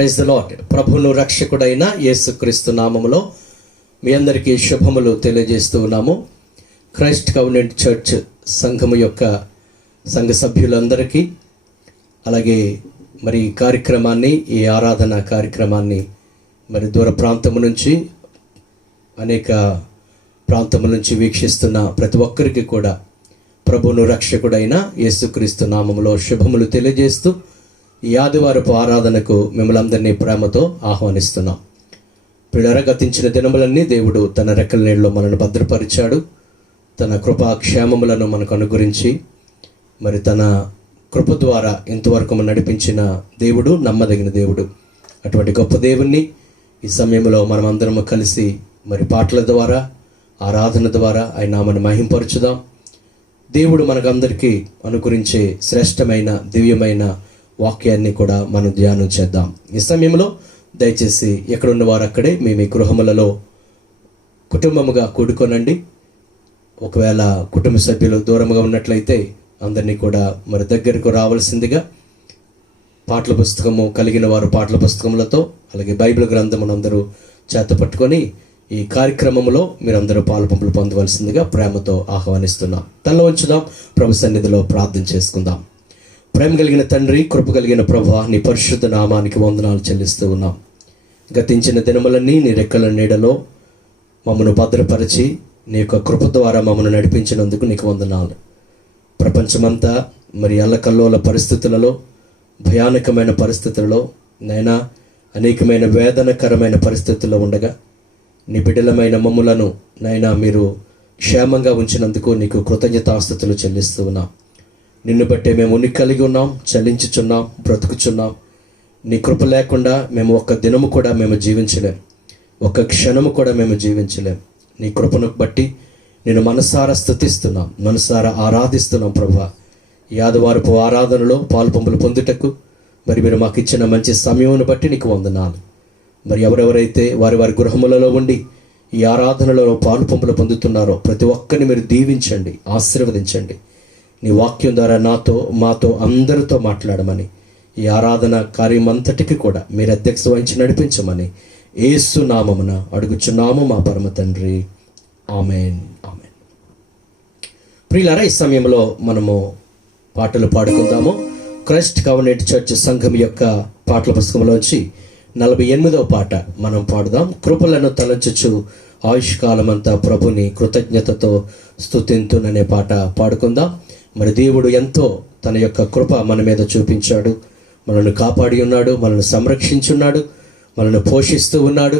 Praise the lord. ప్రభువును రక్షకుడైన యేసుక్రీస్తు నామములో మీ అందరికీ శుభములు తెలియజేస్తూ ఉన్నాము. క్రైస్ట్ కవెనెంట్ చర్చ్ సంఘము యొక్క సంఘ సభ్యులందరికీ, అలాగే మరి ఈ కార్యక్రమాన్ని, ఈ ఆరాధన కార్యక్రమాన్ని మరి దూర ప్రాంతము నుంచి, అనేక ప్రాంతము నుంచి వీక్షిస్తున్న ప్రతి ఒక్కరికి కూడా ప్రభువును రక్షకుడైన యేసుక్రీస్తు నామములో శుభములు తెలియజేస్తూ ఈ ఆదివారపు ఆరాధనకు మిమ్మల్ని అందరినీ ప్రేమతో ఆహ్వానిస్తున్నాం. పిల్లరా, గతించిన దినములన్నీ దేవుడు తన రెక్కల నీడలో మనను భద్రపరిచాడు. తన కృపాక్షేమములను మనకు అనుగురించి మరి తన కృప ద్వారా ఇంతవరకు మనం నడిపించిన దేవుడు నమ్మదగిన దేవుడు. అటువంటి గొప్ప దేవుణ్ణి ఈ సమయంలో మనం అందరము కలిసి మరి పాటల ద్వారా, ఆరాధన ద్వారా ఆయన నామను మహింపరచుదాం. దేవుడు మనకందరికీ అనుగురించే శ్రేష్టమైన దివ్యమైన వాక్యాన్ని కూడా మనం ధ్యానం చేద్దాం. ఈ సమయంలో దయచేసి ఎక్కడున్న వారు అక్కడే మీ గృహములలో కుటుంబముగా కూడుకోనండి. ఒకవేళ కుటుంబ సభ్యులు దూరంగా ఉన్నట్లయితే అందరినీ కూడా మరి దగ్గరకు రావాల్సిందిగా, పాటల పుస్తకము కలిగిన వారు పాటల పుస్తకములతో, అలాగే బైబిల్ గ్రంథమును అందరూ చేత పట్టుకొని ఈ కార్యక్రమంలో మీరందరూ పాలుపంపులు పొందవలసిందిగా ప్రేమతో ఆహ్వానిస్తున్నాం. తల ఉంచుదాం, ప్రభు సన్నిధిలో ప్రార్థన చేసుకుందాం. ప్రేమ కలిగిన తండ్రి, కృప కలిగిన ప్రభువా, నీ పరిశుద్ధ నామానికి వందనాలు చెల్లిస్తూ ఉన్నాం. గతించిన దినములన్నీ నీ రెక్కల నీడలో మమ్మను భద్రపరిచి నీ యొక్క కృప ద్వారా మమ్మను నడిపించినందుకు నీకు వందనాలు. ప్రపంచమంతా మరి అల్లకల్లోల పరిస్థితులలో, భయానకమైన పరిస్థితులలో, నైనా అనేకమైన వేదనకరమైన పరిస్థితుల్లో ఉండగా నీ బిడ్డలమైన మమ్ములను నైనా మీరు క్షేమంగా ఉంచినందుకు నీకు కృతజ్ఞతాస్తుతులు చెల్లిస్తూ ఉన్నాం. నిన్ను బట్టే మేము ఉనికి కలిగి ఉన్నాం, చలించుచున్నాం, బ్రతుకుచున్నాం. నీ కృప లేకుండా మేము ఒక్క దినము కూడా మేము జీవించలేం, ఒక్క క్షణము కూడా మేము జీవించలేం. నీ కృపను బట్టి నేను మనసారా స్తుతిస్తున్నాం, మనసారా ఆరాధిస్తున్నాం. ప్రభువా, ఈ ఆదివారపు ఆరాధనలో పాలుపంపులు పొందుటకు మరి మీరు మాకు ఇచ్చిన మంచి సమయమును బట్టి నీకు వందనాలు. మరి ఎవరెవరైతే వారి వారి గృహములలో ఉండి ఈ ఆరాధనలో పాలుపంపులు పొందుతున్నారో ప్రతి ఒక్కరిని మీరు దీవించండి, ఆశీర్వదించండి. నీ వాక్యం ద్వారా నాతో, మాతో, అందరితో మాట్లాడమని, ఈ ఆరాధన కార్యమంతటికి కూడా మీరు అధ్యక్ష వహించి నడిపించమని యేసు నామమున అడుగుచున్నాము మా పరమ తండ్రి. Amen, amen. ప్రియులారా, ఈ సమయంలో మనము పాటలు పాడుకుందాము. క్రైస్ట్ కవెనెంట్ చర్చ్ సంఘం యొక్క పాటల పుస్తకంలోంచి 48వ పాట మనం పాడుదాం. కృపలను తలంచుచు ఆయుష్కాలమంతా ప్రభుని కృతజ్ఞతతో స్తుతింతుననే పాట పాడుకుందాం. మరి దేవుడు ఎంతో తన యొక్క కృప మన మీద చూపించాడు, మనల్ని కాపాడి ఉన్నాడు, మనల్ని సంరక్షించున్నాడు, మనల్ని పోషిస్తూ ఉన్నాడు.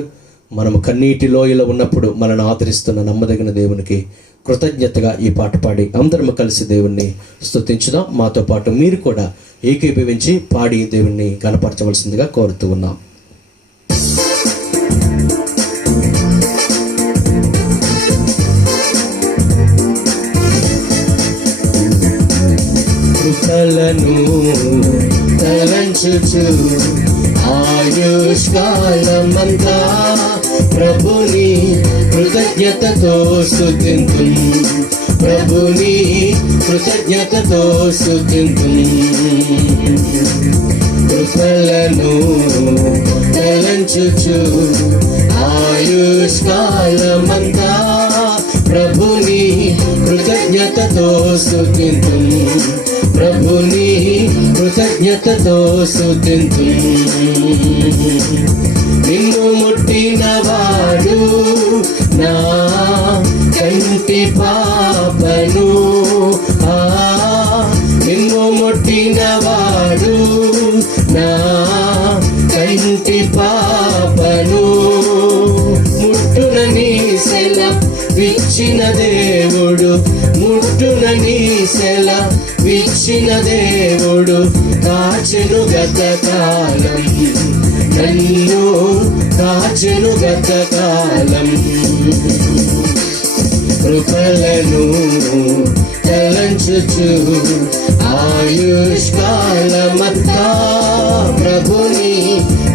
మనము కన్నీటి లోయలో ఉన్నప్పుడు మనల్ని ఆదరిస్తున్న నమ్మదగిన దేవునికి కృతజ్ఞతగా ఈ పాట పాడి అందరము కలిసి దేవుణ్ణి స్తుతించుదాం. మాతో పాటు మీరు కూడా ఏకీభవించి పాడి దేవుణ్ణి కనపరచవలసిందిగా కోరుతూ ఉన్నాం. కృపలను తలంచుచు ఆయుష్కాలమంతా ప్రభుని కృతజ్ఞతతో స్తుతింతు, ప్రభుని కృతజ్ఞతతో స్తుతింతు. కృపలను తలంచుచు ఆయుష్కాలమంతా ప్రభుని కృతజ్ఞతతో స్తుతింతు, ప్రభుని కృతజ్ఞతతో స్తుతింతు. నిన్ను ముట్టినవాడు నా కంటి పాపను, నిన్ను ముట్టినవాడు నా కంటి పాపను. ముట్టునని సెల విచ్చిన దేవుడు, ముట్టునని సెల విచ్చిన దేవుడు, కాచెను గతకాలం నన్ను, కాచెను గతకాలం. కృపలను తలంచుచు ఆయుష్కాలమంతా ప్రభుని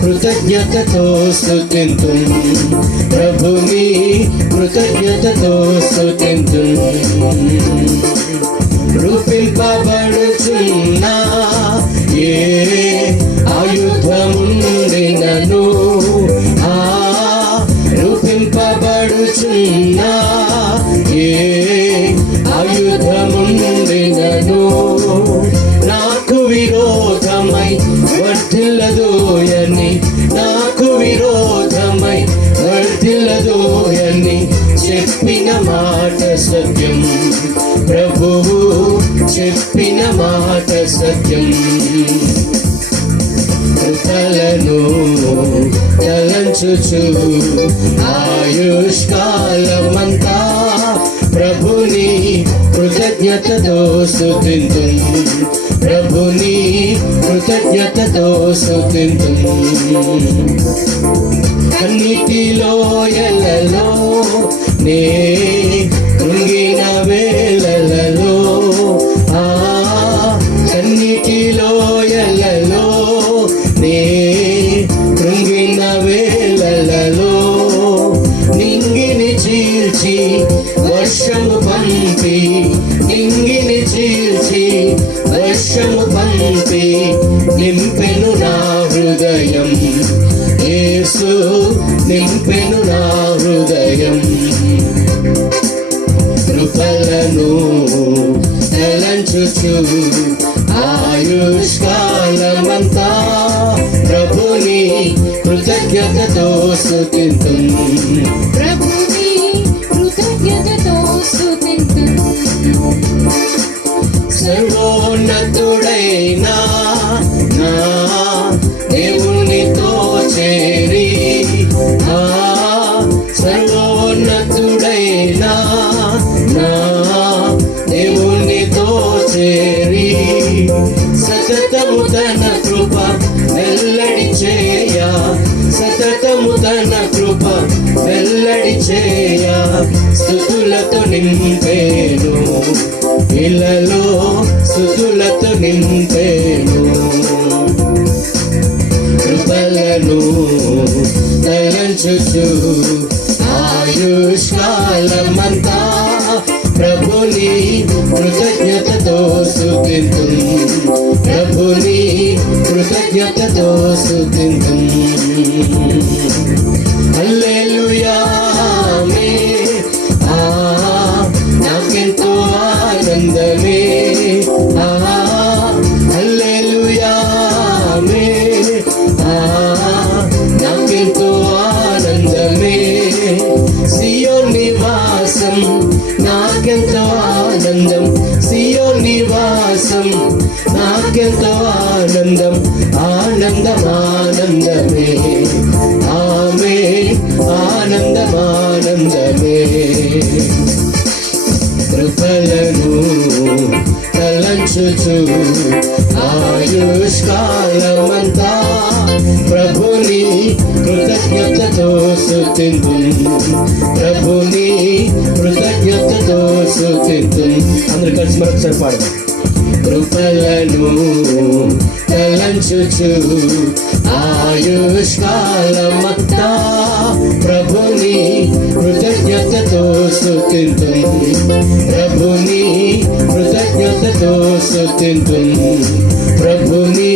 కృతజ్ఞతతో స్తుతింతు, ప్రభుని కృతజ్ఞతతో స్తుతింతు. రూపింపబడుచున్నా ఏ ఆయుధముండిన రూపింపబడుచున్నను రూపింపబడుచున్నా ఏ ఆయుధముండినను నాకు విరోధమై వర్ధిల్లదోయని నాకు విరోధమై వర్ధిల్లదోయని చెప్పిన మాట సత్యం ప్రభువు చెప్పిన మాట సత్యం కృపలను తలంచుచు ఆయుష్కాలమంతా ప్రభుని కృతజ్ఞతతో స్తుతింతుం ప్రభుని కృతజ్ఞతతో స్తుతింతుం అన్నిటిలో ఎలలో నే కృంగిన వేళలలో అన్నిటిలో ఎలలో నే కృంగిన వేళలలో నింగిని చీల్చి వర్షము పంపి నింగిని చీల్చి వర్షము పంపి నింపెను నా హృదయం యేసు నింపెను నా హృదయం కృపలను తలంచుచు ఆయుష్కాలమంతా ప్రభుని కృతజ్ఞతతో స్తుతింతుం ప్రభుని కృతజ్ఞతతో స్తుతింతుం సర్వోన్నతుడైనా నా దేవునితో చేరి సర్వోన్నతుడైనా నా దేవునితో చేరి సతతము తన కృప వెల్లడి చేయ సతతము తన కృప వెల్లడి చేయ స్తుతులతో నింపేను ఇళ్ళలో స్తుతులతో నింపేను కృపలను తలంచుచు ఆయుష్కాలమంతా ప్రభుని కృతజ్ఞతతో స్తుతింతుం ప్రభుని కృతజ్ఞతతో స్తుతింతుం హల్లెలూయా ఆమేన్ నాకెంతో ఆనందమే హల్లెలూయా ఆమేన్ నాకెంతో ఆనందమే సియోన్ నివాసం నాకెంతో ఆనందం సియోన్ నివాసం నాకెంతో ఆనందం ఆనందం ఆనందమే ఆమేన్ ఆనందం ఆనందమే కృపలను తలంచుచు ఆయుష్కాలమంతా ప్రభుని కృతజ్ఞతతో స్తుతింతుం ప్రభుని కృతజ్ఞతతో స్తుతింతుం అందరూ కలిసి మరొకసారి పాడదాం కృపలను తలంచుచు ఆయుష్కాలమంతా ప్రభుని కృతజ్ఞతతో స్తుతింతుం ప్రభుని కృతజ్ఞతతో స్తుతింతుం ప్రభుని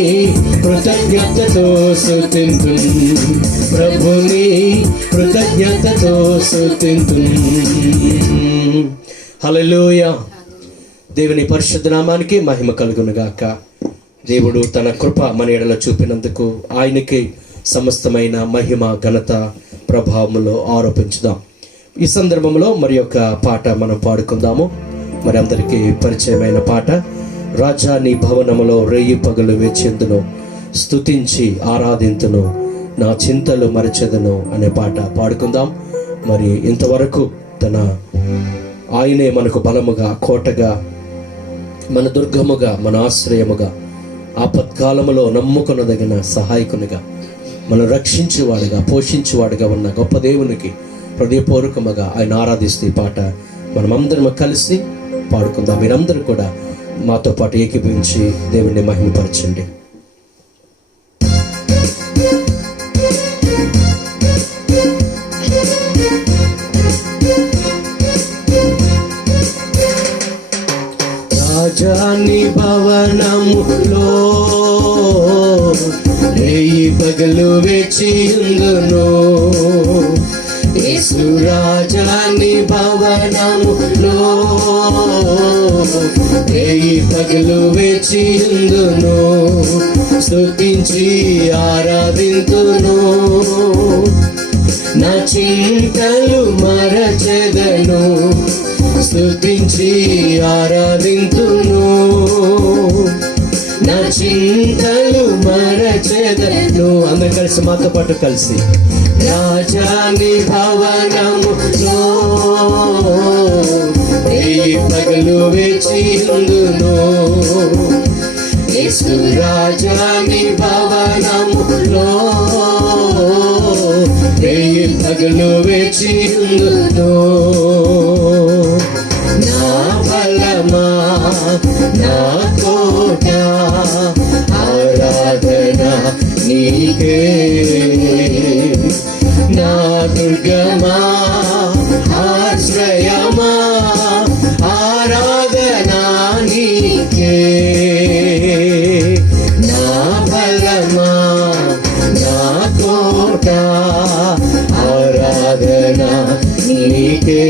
కృతజ్ఞతతో స్తుతింతుం ప్రభుని కృతజ్ఞతతో స్తుతింతుం హల్లెలూయా. దేవుని పరిశుద్ధ నామానికి మహిమ కలుగును గాక. దేవుడు తన కృప మన ఎడల చూపినందుకు ఆయనకి సమస్తమైన మహిమ ఘనత ప్రభావములో ఆరోపించుదాం. ఈ సందర్భంలో మరి యొక్క పాట మనం పాడుకుందాము. మరి అందరికీ పరిచయమైన పాట, రాజా నీ భవనములో రేయి పగలు వేచెందును, స్తుతించి ఆరాధింతును, నా చింతలు మరచెదను అనే పాట పాడుకుందాం. మరి ఇంతవరకు ఆయనే మనకు బలముగా, కోటగా, మన దుర్గముగా, మన ఆశ్రయముగా, ఆపత్కాలములో నమ్ముకొనదగిన సహాయకునిగా, మనం రక్షించేవాడుగా, పోషించేవాడుగా ఉన్న గొప్ప దేవునికి హృదయపూర్వకముగా ఆయన ఆరాధిస్తూ ఈ పాట మనమందరం కలిసి పాడుకుందాం. మీరందరూ కూడా మాతో పాటు ఏకీభవించి దేవుణ్ణి మహిమపరచండి. రాజాని భవనములో రేయి పగలు వేచియుందును యేసు రాజాని భవనములో రేయి పగలు వేచియుందును స్తుతించి ఆరాధింతును నా చింతలు మరచెదను స్తుతించి ఆరాధింతును నా చింతలు మరచెదను. అందరు కలిసి మాతో పాటు కలిసి రాజాని భవనములో రేయి పగలు వేచియుందును యేసు రాజాని భవనములో రేయి పగలు వేచియుందును నా బలమా నా కోట ఆరాధన నీకే నా దుర్గమా ఆశ్రయమా ఆరాధన నీకే నా బలమా నా కోట ఆరాధన నీకే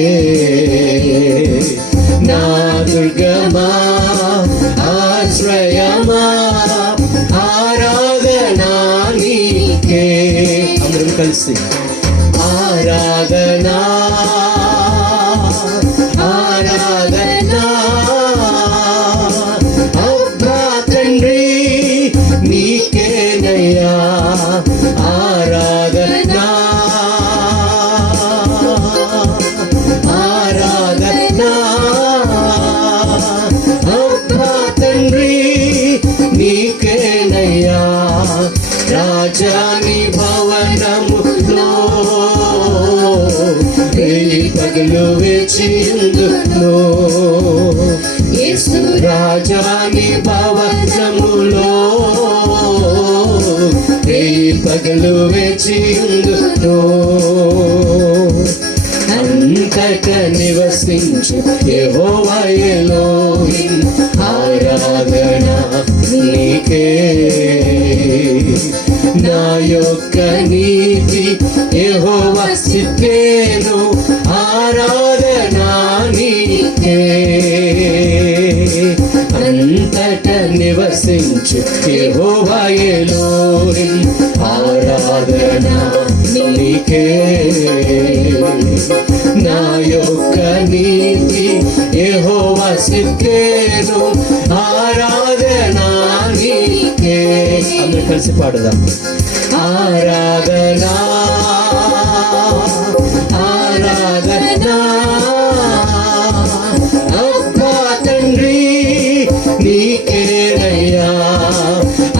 నా దుర్గమా ఆశ్రయమా ఆరాధన నీకే. అందరం కలిసి ఆరాధన ఆరాధన అబ్బా తండ్రి నీకేనయ్యా ఆరాధన ఆరాధన అబ్బా తండ్రి నీకేనయ్యా రాజాని భవనములో రేయి పగలు వేచియుందును యేసు రాజాని భవనములో రేయి పగలు వేచియుందును అంతట నివసించు యెహోవా ఎలోహిం ఆరాధన నీకే నా యొక్క నీతి యెహోవా సిద్కేను ఆరాధన నీకే అంతట నివసించు యెహోవా ఎలోహిం ఆరాధన నీకే నా యొక్క నీతి యెహోవా సిద్కేను ఆరాధన నీకే. అందరూ కలిసి పాడుదాం ఆరాధన ఆరాధన అబ్బా తండ్రి నీకేనయ్యా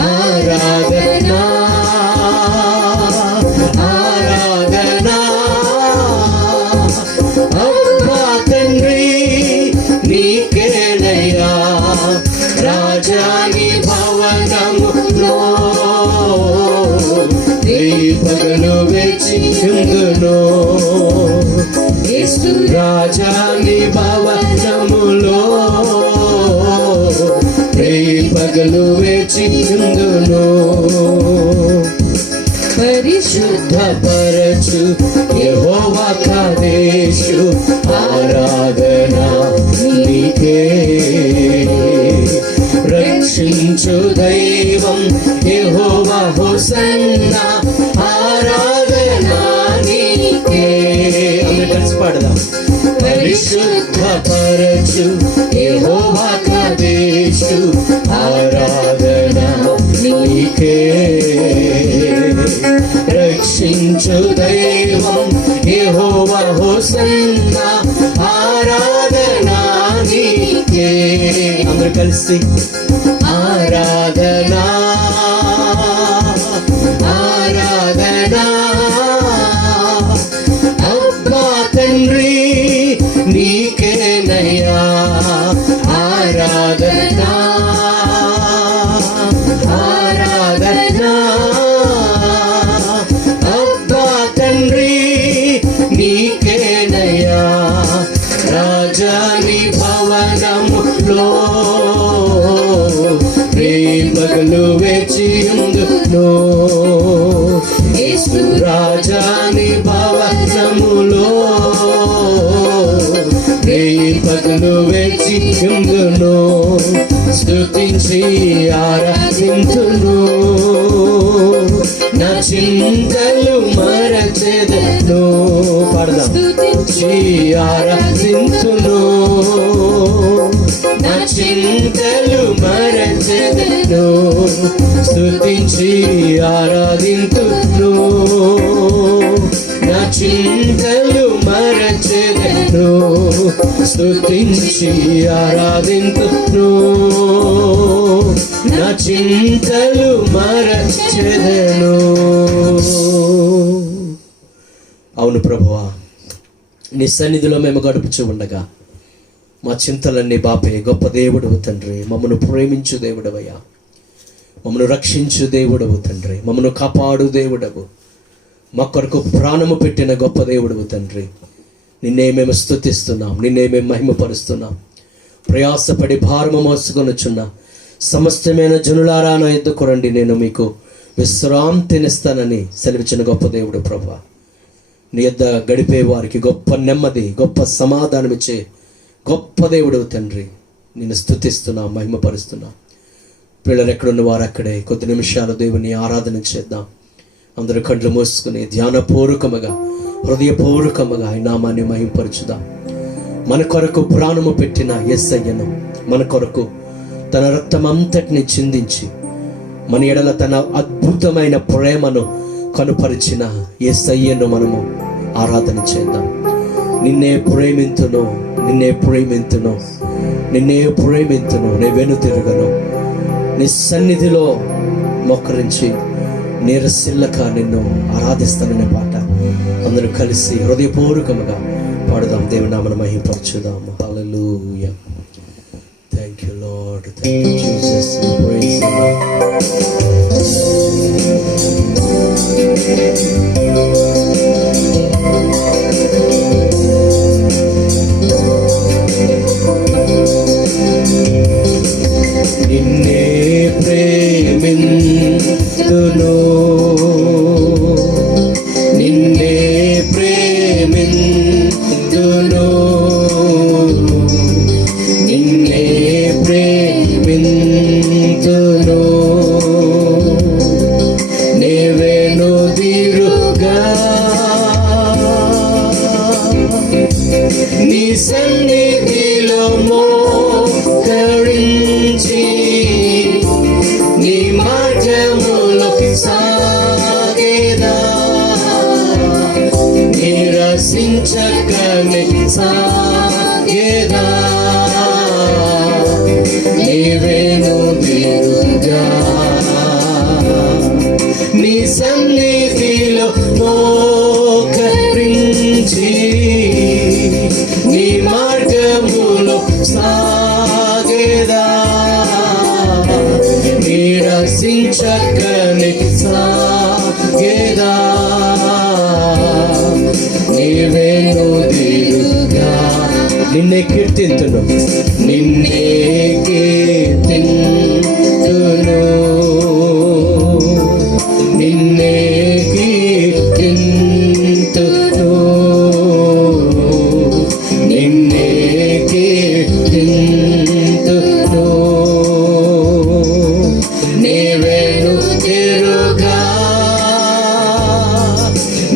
ఆరాధన ఆరాధన అబ్బా తండ్రి నీకేనయ్యా రాజాని భవనములో రేయి పగలు వేచియుందును యేసు రాజాని భవనములో రేయి పగలు వేచియుందును పరిశుద్ధపరచు యెహోవా కాదేశు ఆరాధన నీకే రక్షించు దైవం యెహోవా హోసన్నా ఆరాధన నీకే. అందరూ కలిసి పాడదాం పరిశుద్ధపరచు యెహోవా కాదేశు ఆరాధన నీకే రక్షించు దైవం యెహోవా హోసన్నా ఆరాధన నీకే. అందరూ కలిసి ఆరాధన ఆరాధన అబ్బా తండ్రి నీకేనయ్యా ఆరాధన ఆరాధన అబ్బా తండ్రి నీకేనయ్యా రాజాని భవనములో రేయి పగలు వేచియుందును చేదను యేసు రాజాని భవనములో రేయి పగలు వేచి ఉందును స్తుతించి ఆరాధింతును నా చింతలు మరచెదను పాడదాం స్తుతించి ఆరాధింతును నా చింతలు మరచెదను స్తుతించి ఆరాధింతును నా చింతలు మరచెదను స్తుతించి ఆరాధింతును నా చింతలు మరచెదను. అవును ప్రభువా, నీ సన్నిధిలో మేము గడుపుచూ ఉండగా మా చింతలన్నీ బాపే గొప్ప దేవుడవు తండ్రి. మమ్మను ప్రేమించు దేవుడవయ్యా, మమ్మను రక్షించు దేవుడవు తండ్రి, మమ్మను కాపాడు దేవుడవు, మా కొరకు ప్రాణము పెట్టిన గొప్ప దేవుడవు తండ్రి. నిన్నే మేము స్తుతిస్తున్నాం, నిన్నే మేము మహిమపరుస్తున్నాం. ప్రయాసపడి భారము మోసుకొనుచున్న సమస్తమైన జనులారా నా యొద్దకు రండి, నేను మీకు విశ్రాంతినిస్తానని సెలవిచ్చిన గొప్ప దేవుడు ప్రభువా. నీ యొద్ద గడిపే వారికి గొప్ప నెమ్మది, గొప్ప సమాధానం ఇచ్చే గొప్ప దేవుడు తండ్రి. నిన్ను స్తుతిస్తున్నాం, మహిమపరుస్తున్నాం. పిల్లలు ఎక్కడున్న వారు అక్కడే కొద్ది నిమిషాలు దేవుని ఆరాధన చేద్దాం. అందరూ కళ్ళు మూసుకుని ధ్యానపూర్వకముగా, హృదయపూర్వకముగా ఈ నామాన్ని మహిమపరచుదాం. మన కొరకు ప్రాణము పెట్టిన యేసయ్యను, మన కొరకు తన రక్తమంతటిని చిందించి మన ఎడల తన అద్భుతమైన ప్రేమను కనుపరిచిన యేసయ్యను మనము ఆరాధన చేద్దాం. నిన్నే ప్రేమింతును, నిన్నే ప్రేమింతును, నిన్నే ప్రేమింతును, నే వెనుతిరుగను. నీ సన్నిధిలో మోకరించి నీరసిల్లక నిన్ను ఆరాధిస్తాననే పాట అందరూ కలిసి హృదయపూర్వకముగా పాడుదాం. దేవుని నామమున మహిమపరచుదాం. Hallelujah. Thank you lord, thank you Jesus. Praise the నిన్నే ప్రేమింతును, నిన్నే ప్రేమింతును, నిన్నే ప్రేమింతును, నే వెనుదిరుగా నీ సన్నిధిలో మోకరించి నీ మార్గములో సాగేదా, నిరసించకనే సాగేదా, నీ వెనుదిరుగా నీ సన్నిధిలో మోకరించి నీ మార్గములో సాగేదా, నిరసించకనే సాగేదా, నీ వెనుదిరుగా నిన్నే కీర్తింతును, నిన్నే కీర్తింతును, నిన్నే కీర్తింతును, నిన్నే కీర్తింతును, నీ వెనుదిరుగా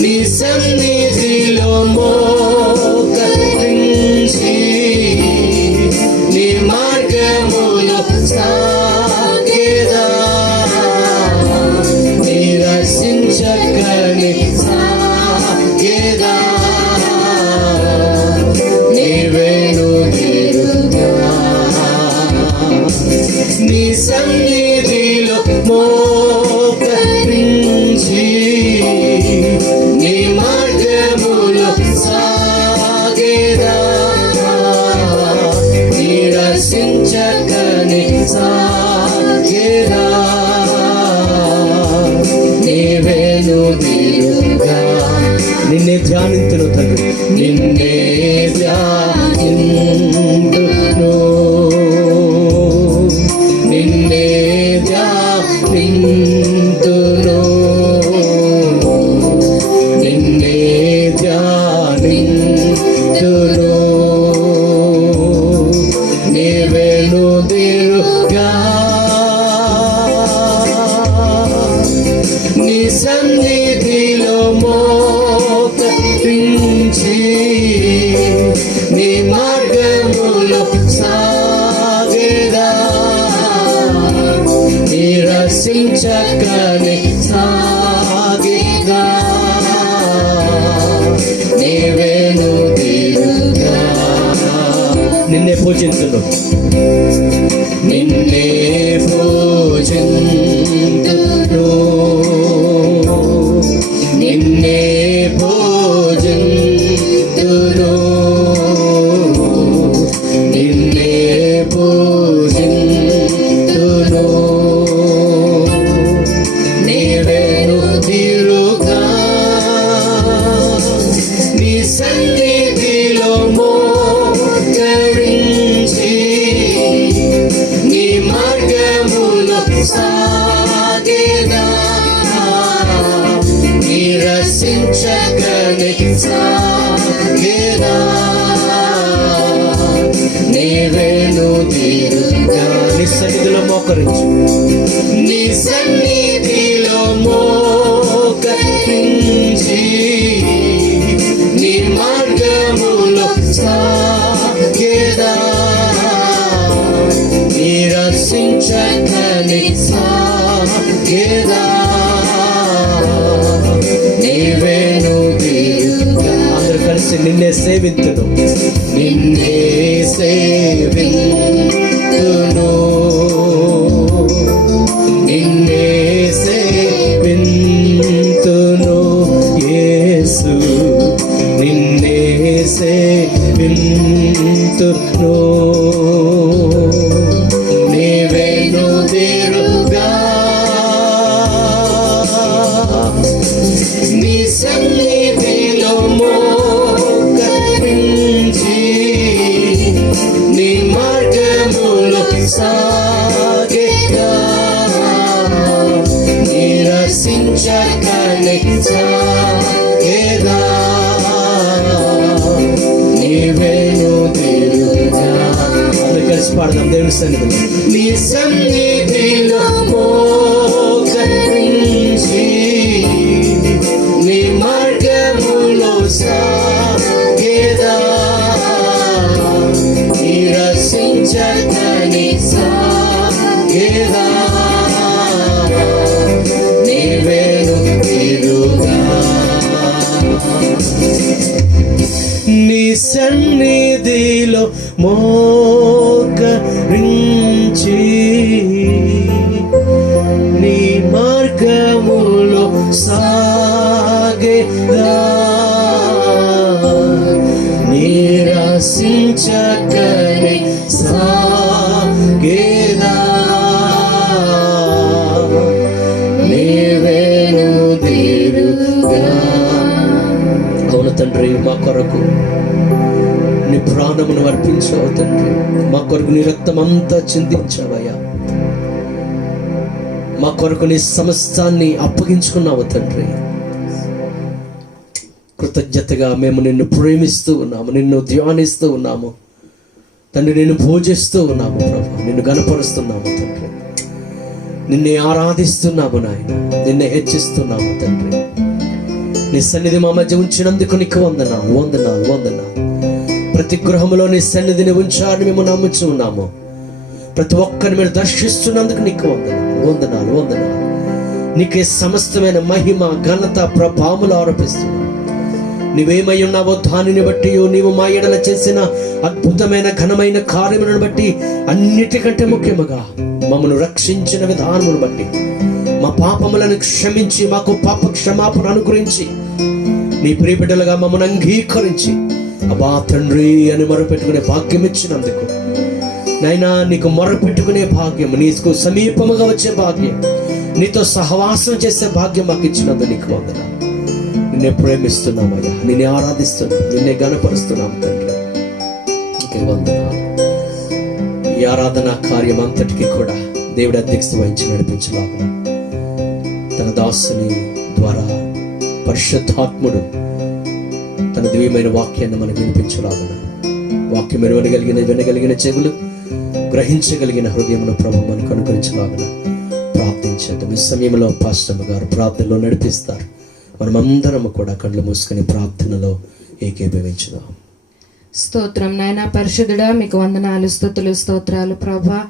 నీ సన్నిధిలో మోకరించి నీ మార్గములో సాగేదా, నిరసించకనే సాగేదా, నీ వెనుదిరుగా నీ సన్నిధిలో మోకరించి నీ మార్గములో సాగేదా, నిరసించకనే సాగేదా, నీ వెనుదిరుగా నిన్నే ధ్యానింతును తండ్రి, నిన్నే ధ్యానింతును, నిన్నే నిరసించకని సాగేదా నీవేను తీరుగా నిన్నే పూజించును నిన్నే పూజింతును నిన్నే పూజింతును నిన్నే పూజింతును నీవేను తీరుగా నీ సన్నిధిలో మోకరించి నీ మార్గములో సాగేదా నిరసించకని సాగేదా నీవేను తీరుగా నీ సన్నిధిలో మోకరించు నీ సన్నిధిలో మోకరించి నీ మార్గములో సాగేదా నిరసించకని సాగేదా నీవేను తీరుగా అందరూ కలిసి నిన్నే సేవింతును నిన్నే సేవింతును నిన్నే సేవింతును యేసు నిన్నే సేవింతును నీవేను తీరుగా నీ సన్నిధిలో మోకరించి నీ మార్గములో సాగేదా నిరసించకని సాగేదా నీవేను తీరుగా అందరూ కలిసి పాడదాం దేవుని సన్నిధిలో నీ సన్నిధిలో మోకరించి నీ మార్గములో సాగేదా నిరసించకని సాగేదా నీవేను తీరుగా నీ సన్నిధిలో మోకరించి నీ మార్గములో సాగేదా నిరసించకని సాగేదా నీవేను తీరుగా అవును తండ్రి మా కొరకు నీ ప్రాణమును అర్పించావు తండ్రి మా కొరకు నీ రక్తం అంతా చిందించావయ్యా మా కొరకు నీ సమస్తాన్ని అప్పగించుకున్నావు తండ్రి కృతజ్ఞతగా మేము నిన్ను ప్రేమిస్తూ ఉన్నాము నిన్ను ధ్యానిస్తూ ఉన్నాము తండ్రి నిన్ను పూజిస్తూ ఉన్నాము ప్రభు నిన్ను గణపరుస్తున్నాము తండ్రి నిన్నే ఆరాధిస్తున్నాము నాయన నిన్నే హెచ్చిస్తున్నాము తండ్రి నీ సన్నిధి మా మధ్య ఉంచినందుకు నీకు వందనాలు వందనాలు వందనాలు ప్రతి గృహంలో నీ సన్నిధిని ఉంచాలని మేము నమ్ముచు ఉన్నాము ప్రతి ఒక్కరిని మీరు దర్శిస్తున్నందుకు నీకు వందనాలు వందనాలు వందనాలు నీకే సమస్తమైన మహిమ ఘనత ప్రభావములు ఆరోపిస్తున్నావు నీవేమై ఉన్నావో దానిని బట్టి నీవు మా ఎడల చేసిన అద్భుతమైన ఘనమైన కార్యములను బట్టి అన్నిటికంటే ముఖ్యముగా మమ్మను రక్షించిన విధానమును బట్టి మా పాపములను క్షమించి మాకు పాప క్షమాపణ అనుగ్రహించి నీ ప్రియబిడ్డలుగా మమ్మల్ని అంగీకరించి అబ్బా తండ్రి అని మొరపెట్టుకునే భాగ్యం ఇచ్చినందుకు నైనా నీకు మొరపెట్టుకునే భాగ్యం నీకు సమీపముగా వచ్చే భాగ్యం నీతో సహవాసం చేసే భాగ్యం మాకు ఇచ్చినందుకు నీకు వందనాలు నిన్నే ప్రేమిస్తున్నామయ్యా నిన్నే ఆరాధిస్తున్నాం నిన్నే గణపరుస్తున్నాం తండ్రి నీకే వందనాలు ఈ ఆరాధన కార్యం అంతటికీ కూడా దేవుడి అధ్యక్షత వహించి నడిపించలాగున తన దాసుని ద్వారా పరిశుద్ధాత్ముడు తన దివ్యమైన వాక్యాన్ని మనకు వినిపించలాగున వాక్యం వినగలిగిన చెవులు గ్రహించగలిగిన హృదయమును ప్రభు మనకు అనుకరించలాగున ప్రార్థించండి ఈ సమయంలో పాస్టర్ గారు ప్రార్థనలో నడిపిస్తారు మనమందరము కూడా కళ్ళు మూసుకొని ప్రార్థనలో ఏకీభవించుదాం. స్తోత్రం నాయన పరిశుద్ధుడా మీకు వందనాలు స్తుతులు స్తోత్రాలు ప్రభా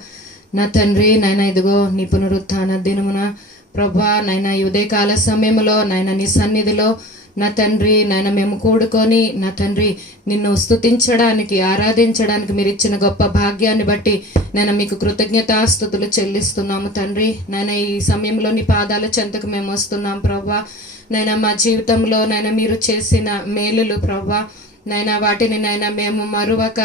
నా తండ్రి నాయన ఇదిగో నీ పునరుత్థాన దినమున ప్రభా నాయన ఈ ఉదయకాల సమయంలో నాయన నీ సన్నిధిలో నా తండ్రి నాయన మేము కూడుకొని నా తండ్రి నిన్ను స్తుతించడానికి ఆరాధించడానికి మీరు ఇచ్చిన గొప్ప భాగ్యాన్ని బట్టి నేను మీకు కృతజ్ఞతాస్తుతులు చెల్లిస్తున్నాము తండ్రి నాయన ఈ సమయంలో నీ పాదాల చెంతకు మేము వస్తున్నాం ప్రభా నాయన మా జీవితంలో నాయన మీరు చేసిన మేలులు ప్రభా నాయన వాటిని నాయన మేము మరువక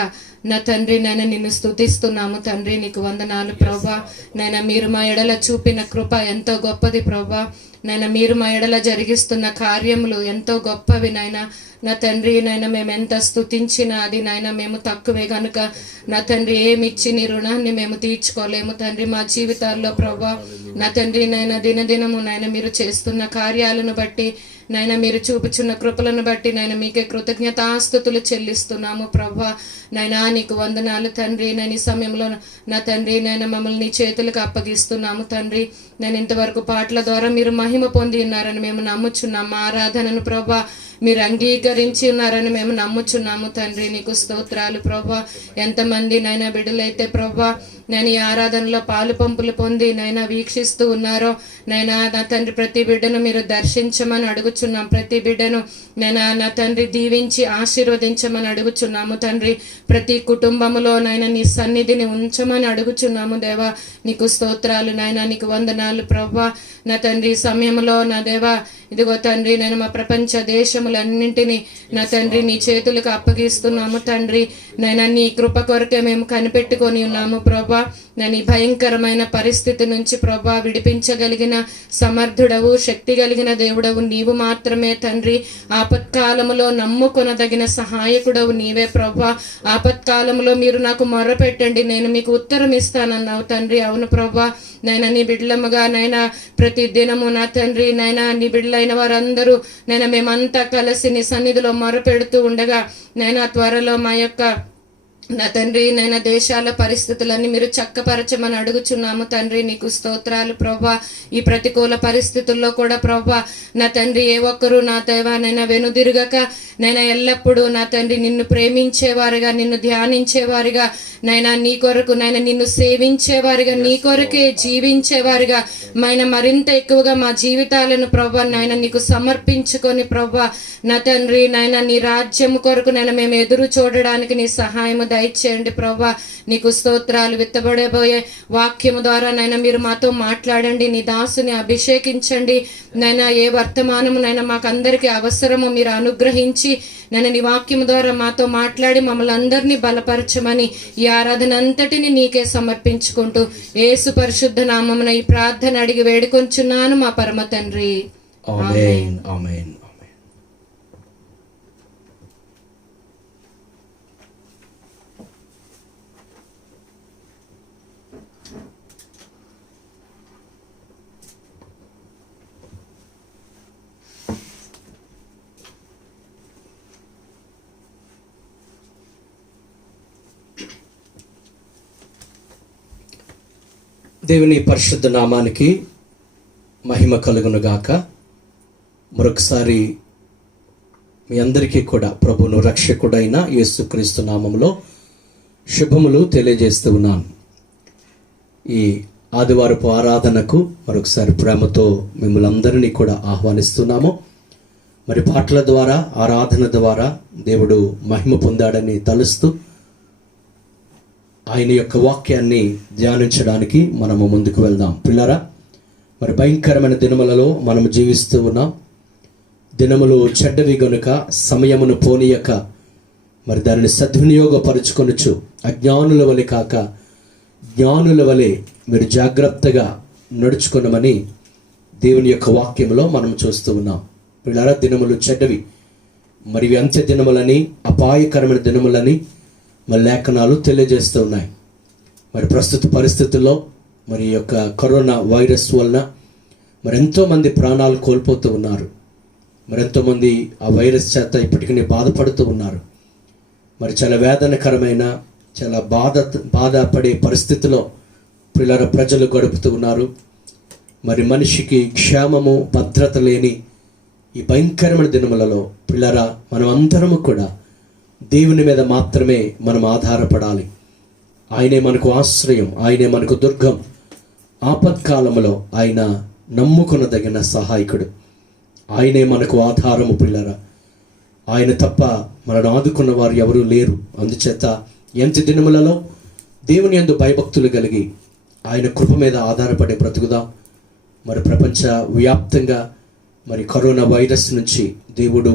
నా తండ్రి నాయన నిన్ను స్తుతిస్తున్నాము తండ్రి నీకు వందనాలు ప్రభా నాయన మీరు మా ఎడల చూపిన కృప ఎంతో గొప్పది ప్రభా నాయన మీరు మా ఎడల జరిగిస్తున్న కార్యములు ఎంతో గొప్పవి నాయన నా తండ్రి నాయన మేము ఎంత స్తుతించినా అది నాయన మేము తక్కువే కనుక నా తండ్రి ఏమిచ్చి నీ రుణాన్ని మేము తీర్చుకోలేము తండ్రి మా జీవితాల్లో ప్రభా నా తండ్రి నాయన దినదినము నాయన మీరు చేస్తున్న కార్యాలను బట్టి నాయన మీరు చూపుచున్న కృపలను బట్టి నాయన మీకే కృతజ్ఞతాస్తుతులు చెల్లిస్తున్నాము ప్రభా నాయనా నీకు వందనాలు తండ్రి నేను ఈ సమయంలో నా తండ్రి నేను మమ్మల్ని నీ చేతులకు అప్పగిస్తున్నాము తండ్రి నేను ఇంతవరకు పాటల ద్వారా మీరు మహిమ పొంది ఉన్నారని మేము నమ్ముచున్నాము ఆరాధనను ప్రభా మీరు అంగీకరించి ఉన్నారని మేము నమ్ముచున్నాము తండ్రి నీకు స్తోత్రాలు ప్రభా ఎంతమంది నైనా బిడ్డలైతే ప్రభా నేను ఈ ఆరాధనలో పాలు పంపులు పొంది నైనా వీక్షిస్తూ ఉన్నారో నైనా నా తండ్రి ప్రతి బిడ్డను మీరు దర్శించమని అడుగుచున్నాం ప్రతి బిడ్డను నైనా నా తండ్రి దీవించి ఆశీర్వదించమని అడుగుచున్నాము తండ్రి ప్రతి కుటుంబములో నైనా నీ సన్నిధిని ఉంచమని అడుగుచున్నాము దేవా నీకు స్తోత్రాలు నైనా నీకు వందనాలు ప్రభా నా తండ్రి సమయంలో నా దేవా ఇదిగో తండ్రి నేను మా ప్రపంచ దేశములన్నింటినీ నా తండ్రి నీ చేతులకు అప్పగిస్తున్నాము తండ్రి నైనా నీ కృప కొరకే మేము కనిపెట్టుకొని ఉన్నాము ప్రభా నేను ఈ భయంకరమైన పరిస్థితి నుంచి ప్రభా విడిపించగలిగిన సమర్థుడవు శక్తి కలిగిన దేవుడవు నీవు మాత్రమే తండ్రి ఆపత్కాలములో నమ్ముకొనదగిన సహాయకుడవు నీవే ప్రభా ఆపత్కాలంలో మీరు నాకు మొర్ర పెట్టండి నేను మీకు ఉత్తరం ఇస్తానన్నావు తండ్రి అవును ప్రభా నైనా నీ బిడ్డలముగా నైనా ప్రతి దినము నా తండ్రి నైనా నీ బిడ్డలైన వారందరూ నైనా మేమంతా కలిసి నీ సన్నిధిలో మొరపెడుతూ ఉండగా నైనా త్వరలో మా యొక్క నా తండ్రి నైనా దేశాల పరిస్థితులన్నీ మీరు చక్కపరచమని అడుగుచున్నాము తండ్రి నీకు స్తోత్రాలు ప్రభా ఈ ప్రతికూల పరిస్థితుల్లో కూడా ప్రభా నా తండ్రి ఏ ఒక్కరూ నా దేవానైనా వెనుదిరగక నైనా ఎల్లప్పుడూ నా తండ్రి నిన్ను ప్రేమించేవారుగా నిన్ను ధ్యానించేవారుగా నైనా నీ కొరకు నైనా నిన్ను సేవించేవారుగా నీ కొరకే జీవించేవారుగా నైనా మరింత ఎక్కువగా మా జీవితాలను ప్రభా నైనా నీకు సమర్పించుకొని ప్రభా నా తండ్రి నైనా నీ రాజ్యము కొరకు నైనా మేము ఎదురు చూడడానికి నీ సహాయము దయచేయండి ప్రభా నీకు స్తోత్రాలు విత్తబడబోయే వాక్యము ద్వారా నైనా మీరు మాతో మాట్లాడండి నీ దాసుని అభిషేకించండి నైనా ఏ వర్తమానము నైనా మాకందరికీ అవసరము మీరు అనుగ్రహించి నైనా నీ వాక్యము ద్వారా మాతో మాట్లాడి మమ్మల్ని అందరినీ బలపరచమని ఈ ఆరాధన అంతటిని నీకే సమర్పించుకుంటూ యేసు పరిశుద్ధ నామమున ఈ ప్రార్థన అడిగి వేడుకొంచున్నాను మా పరమ తండ్రి ఆమేన్ ఆమేన్. దేవుని పరిశుద్ధ నామానికి మహిమ కలుగును గాక. మరొకసారి మీ అందరికీ కూడా ప్రభువును రక్షకుడైన యేసుక్రీస్తు నామములో శుభములు తెలియజేస్తూ ఉన్నాను. ఈ ఆదివారపు ఆరాధనకు మరొకసారి ప్రేమతో మిమ్మల్ని అందరినీ కూడా ఆహ్వానిస్తున్నాము. మరి పాటల ద్వారా ఆరాధన ద్వారా దేవుడు మహిమ పొందాడని తలుస్తూ ఆయన యొక్క వాక్యాన్ని ధ్యానించడానికి మనము ముందుకు వెళ్దాం. పిల్లరా, మరి భయంకరమైన దినములలో మనము జీవిస్తూ ఉన్నాం. దినములు చెడ్డవి గనుక సమయమును పోనీయక మరి దానిని సద్వినియోగపరుచుకొనుచు అజ్ఞానుల వలె కాక జ్ఞానుల వలె మీరు జాగ్రత్తగా నడుచుకునమని దేవుని యొక్క వాక్యంలో మనం చూస్తూ ఉన్నాం. పిల్లరా, దినములు చెడ్డవి, మరి ఇవి అంత్య దినములని అపాయకరమైన దినములని మరి లేఖనాలు తెలియజేస్తూ ఉన్నాయి. మరి ప్రస్తుత పరిస్థితుల్లో మరి యొక్క కరోనా వైరస్ వలన మరి ఎంతోమంది ప్రాణాలు కోల్పోతూ ఉన్నారు. మరి ఎంతోమంది ఆ వైరస్ చేత ఇప్పటికీ బాధపడుతూ ఉన్నారు. మరి చాలా వేదనకరమైన చాలా బాధపడే పరిస్థితిలో పిల్లల ప్రజలు గడుపుతూ ఉన్నారు. మరి మనిషికి క్షేమము భద్రత లేని ఈ భయంకరమైన దినములలో పిల్లరా మనం అందరము కూడా దేవుని మీద మాత్రమే మనం ఆధారపడాలి. ఆయనే మనకు ఆశ్రయం, ఆయనే మనకు దుర్గం. ఆపత్కాలంలో ఆయన నమ్ముకొనదగిన సహాయకుడు, ఆయనే మనకు ఆధారము. పిల్లరా, ఆయన తప్ప మనను ఆదుకున్న వారు ఎవరూ లేరు. అందుచేత ఎంత దినములలో దేవుని యందు భయభక్తులు కలిగి ఆయన కృప మీద ఆధారపడే బ్రతుకుదాం. మరి ప్రపంచ వ్యాప్తంగా మరి కరోనా వైరస్ నుంచి దేవుడు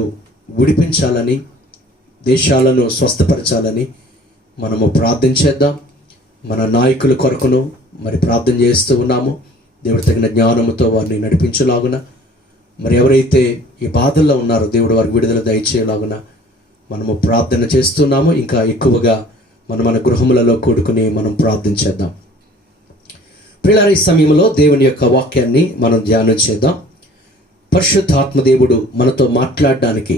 విడిపించాలని, దేశాలను స్వస్థపరచాలని మనము ప్రార్థన చేద్దాం. మన నాయకుల కొరకును మరి ప్రార్థన చేస్తూ ఉన్నాము. దేవుడు తగిన జ్ఞానముతో వారిని నడిపించలాగున, మరి ఎవరైతే ఈ బాధల్లో ఉన్నారో దేవుడు వారికి విడుదల దయచేయలాగున మనము ప్రార్థన చేస్తున్నాము. ఇంకా ఎక్కువగా మన గృహములలో కూడుకుని మనం ప్రార్థన చేద్దాం. ప్రియులారా, ఈ సమయంలో దేవుని యొక్క వాక్యాన్ని మనం ధ్యానం చేద్దాం. పరిశుద్ధాత్మ దేవుడు మనతో మాట్లాడడానికి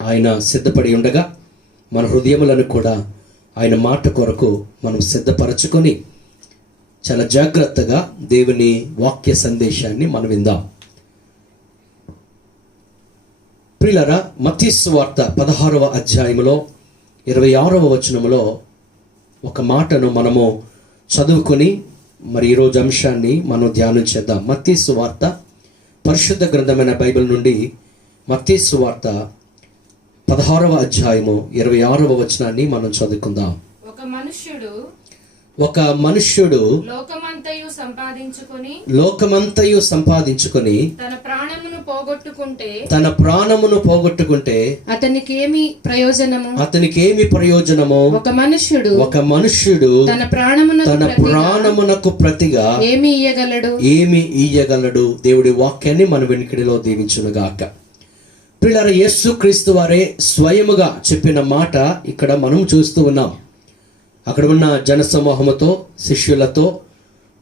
ఆయన సిద్ధపడి ఉండగా మన హృదయములను కూడా ఆయన మాట కొరకు మనం సిద్ధపరచుకొని చాలా జాగ్రత్తగా దేవుని వాక్య సందేశాన్ని మనం విందాం. ప్రియులారా, మత్తయి సువార్త 16వ అధ్యాయములో 26వ వచనములో ఒక మాటను మనము చదువుకొని మరి ఈరోజు అంశాన్ని మనం ధ్యానం చేద్దాం. మత్తయి సువార్త పరిశుద్ధ గ్రంథమైన బైబిల్ నుండి మత్తయి సువార్త 16వ అధ్యాయము 26వ వచనాన్ని మనం చదువుకుందాం. ఒక మనుష్యుడు లోకమంతయు సంపాదించుకొని తన ప్రాణమును పోగొట్టుకుంటే అతనికి ఏమి ప్రయోజనము? ఒక మనుష్యుడు తన ప్రాణమునకు ప్రతిగా ఏమి ఇయ్యగలడు? దేవుడి వాక్యాన్ని మన వెనుకడిలో దీవించునుగాక. ప్రియులారా, యేసుక్రీస్తు వారే స్వయముగా చెప్పిన మాట ఇక్కడ మనం చూస్తూ ఉన్నాం. అక్కడ ఉన్న జనసమూహముతో, శిష్యులతో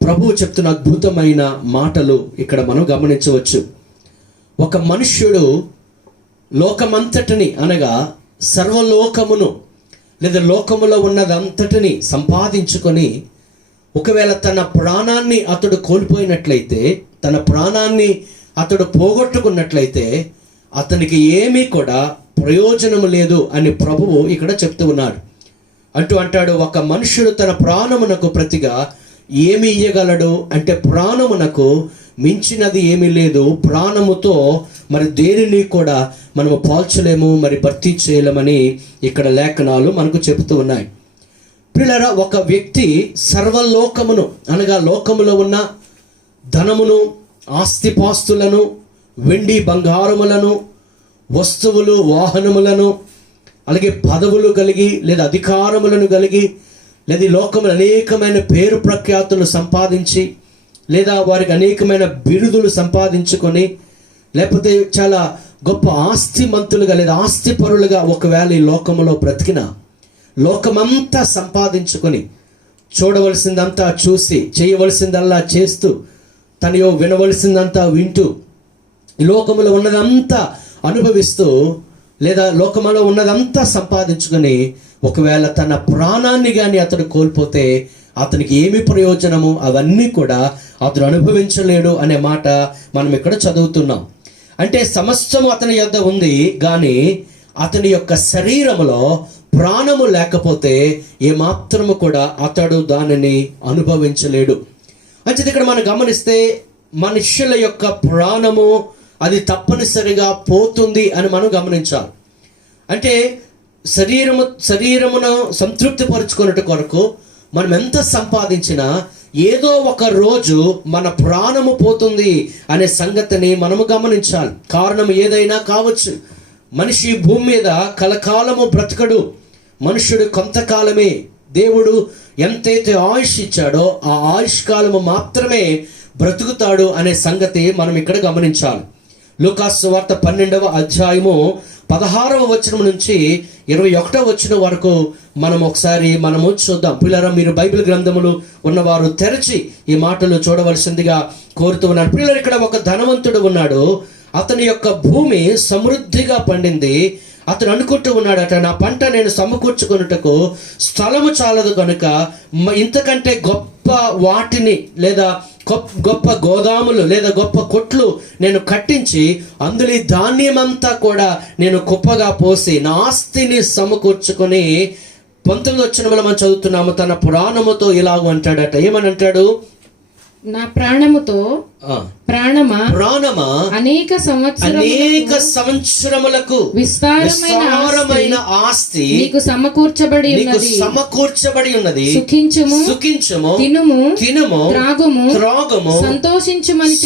ప్రభువు చెప్తున్న అద్భుతమైన మాటలు ఇక్కడ మనం గమనించవచ్చు. ఒక మనుష్యుడు లోకమంతటిని, అనగా సర్వలోకమును లేదా లోకములో ఉన్నదంతటిని సంపాదించుకొని ఒకవేళ తన ప్రాణాన్ని అతడు కోల్పోయినట్లయితే, తన ప్రాణాన్ని అతడు పోగొట్టుకున్నట్లయితే అతనికి ఏమీ కూడా ప్రయోజనం లేదు అని ప్రభువు ఇక్కడ చెప్తూ ఉన్నాడు. అంటాడు, ఒక మనుష్యుడు తన ప్రాణమునకు ప్రతిగా ఏమి ఇయ్యగలడు అంటే, ప్రాణమునకు మించినది ఏమీ లేదు. ప్రాణముతో మరి దేనిని కూడా మనము పోల్చలేము, మరి భర్తీ చేయలేమని ఇక్కడ లేఖనాలు మనకు చెబుతూ ఉన్నాయి. ప్రియులారా, ఒక వ్యక్తి సర్వలోకమును, అనగా లోకములో ఉన్న ధనమును, ఆస్తిపాస్తులను, వెండి బంగారములను, వస్తువులు, వాహనములను, అలాగే పదవులు కలిగి లేదా అధికారములను కలిగి లేదా లోకములు అనేకమైన పేరు ప్రఖ్యాతులు సంపాదించి లేదా వారికి అనేకమైన బిరుదులు సంపాదించుకొని లేకపోతే చాలా గొప్ప ఆస్తిమంతులుగా లేదా ఆస్తిపరులుగా ఒకవేళ ఈ లోకములో బ్రతికిన, లోకమంతా సంపాదించుకొని చూడవలసిందంతా చూసి చేయవలసిందల్లా చేస్తూ తనయో వినవలసిందంతా వింటూ ఈ లోకములో ఉన్నదంతా అనుభవిస్తూ లేదా లోకములో ఉన్నదంతా సంపాదించుకొని ఒకవేళ తన ప్రాణాన్ని కానీ అతడు కోల్పోతే అతనికి ఏమి ప్రయోజనము? అవన్నీ కూడా అతడు అనుభవించలేడు అనే మాట మనం ఇక్కడ చదువుతున్నాం. అంటే సమస్తము అతని యొద్ద ఉంది, కానీ అతని యొక్క శరీరములో ప్రాణము లేకపోతే ఏమాత్రము కూడా అతడు దానిని అనుభవించలేడు. అంటే ఇక్కడ మనం గమనిస్తే మనుష్యుల యొక్క ప్రాణము అది తప్పనిసరిగా పోతుంది అని మనం గమనించాలి. అంటే శరీరమును సంతృప్తి పరుచుకున్నట్టు కొరకు మనం ఎంత సంపాదించినా ఏదో ఒక రోజు మన ప్రాణము పోతుంది అనే సంగతిని మనము గమనించాలి. కారణం ఏదైనా కావచ్చు. మనిషి భూమి మీద కలకాలము బ్రతకడు. మనుష్యుడు కొంతకాలమే. దేవుడు ఎంతైతే ఆయుష్ ఇచ్చాడో ఆ ఆయుష్ కాలము మాత్రమే బ్రతుకుతాడు అనే సంగతి మనం ఇక్కడ గమనించాలి. లూకాసు సువార్త 12వ అధ్యాయము 16వ వచనం నుంచి 21వ వచనం వరకు మనం ఒకసారి మనము చూద్దాం. పిల్లరా, మీరు బైబిల్ గ్రంథములు ఉన్నవారు తెరచి ఈ మాటలు చూడవలసిందిగా కోరుతూ ఉన్నాను. పిల్లలు, ఇక్కడ ఒక ధనవంతుడు ఉన్నాడు. అతని యొక్క భూమి సమృద్ధిగా పండింది. అతను అనుకుంటూ ఉన్నాడట, నా పంట నేను సమకూర్చుకున్నటకు స్థలము చాలదు కనుక ఇంతకంటే గొప్ప వాటిని లేదా గొప్ప గోదాములు లేదా గొప్ప కొట్లు నేను కట్టించి అందులో ధాన్యమంతా కూడా నేను కుప్పగా పోసి నా ఆస్తిని సమకూర్చుకొని 19వ వచనంలో మనం చదువుతున్నాము, తన ప్రాణముతో ఇలాగ అంటాడట. ఏమని అంటాడు? నా ప్రాణముతో ప్రాణమా అనేక సంవత్సరములకు విస్తారమైన ఆస్తి నీకు సమకూర్చబడి ఉన్నది. సుఖించుము, తినుము, త్రాగుము, సంతోషించుమని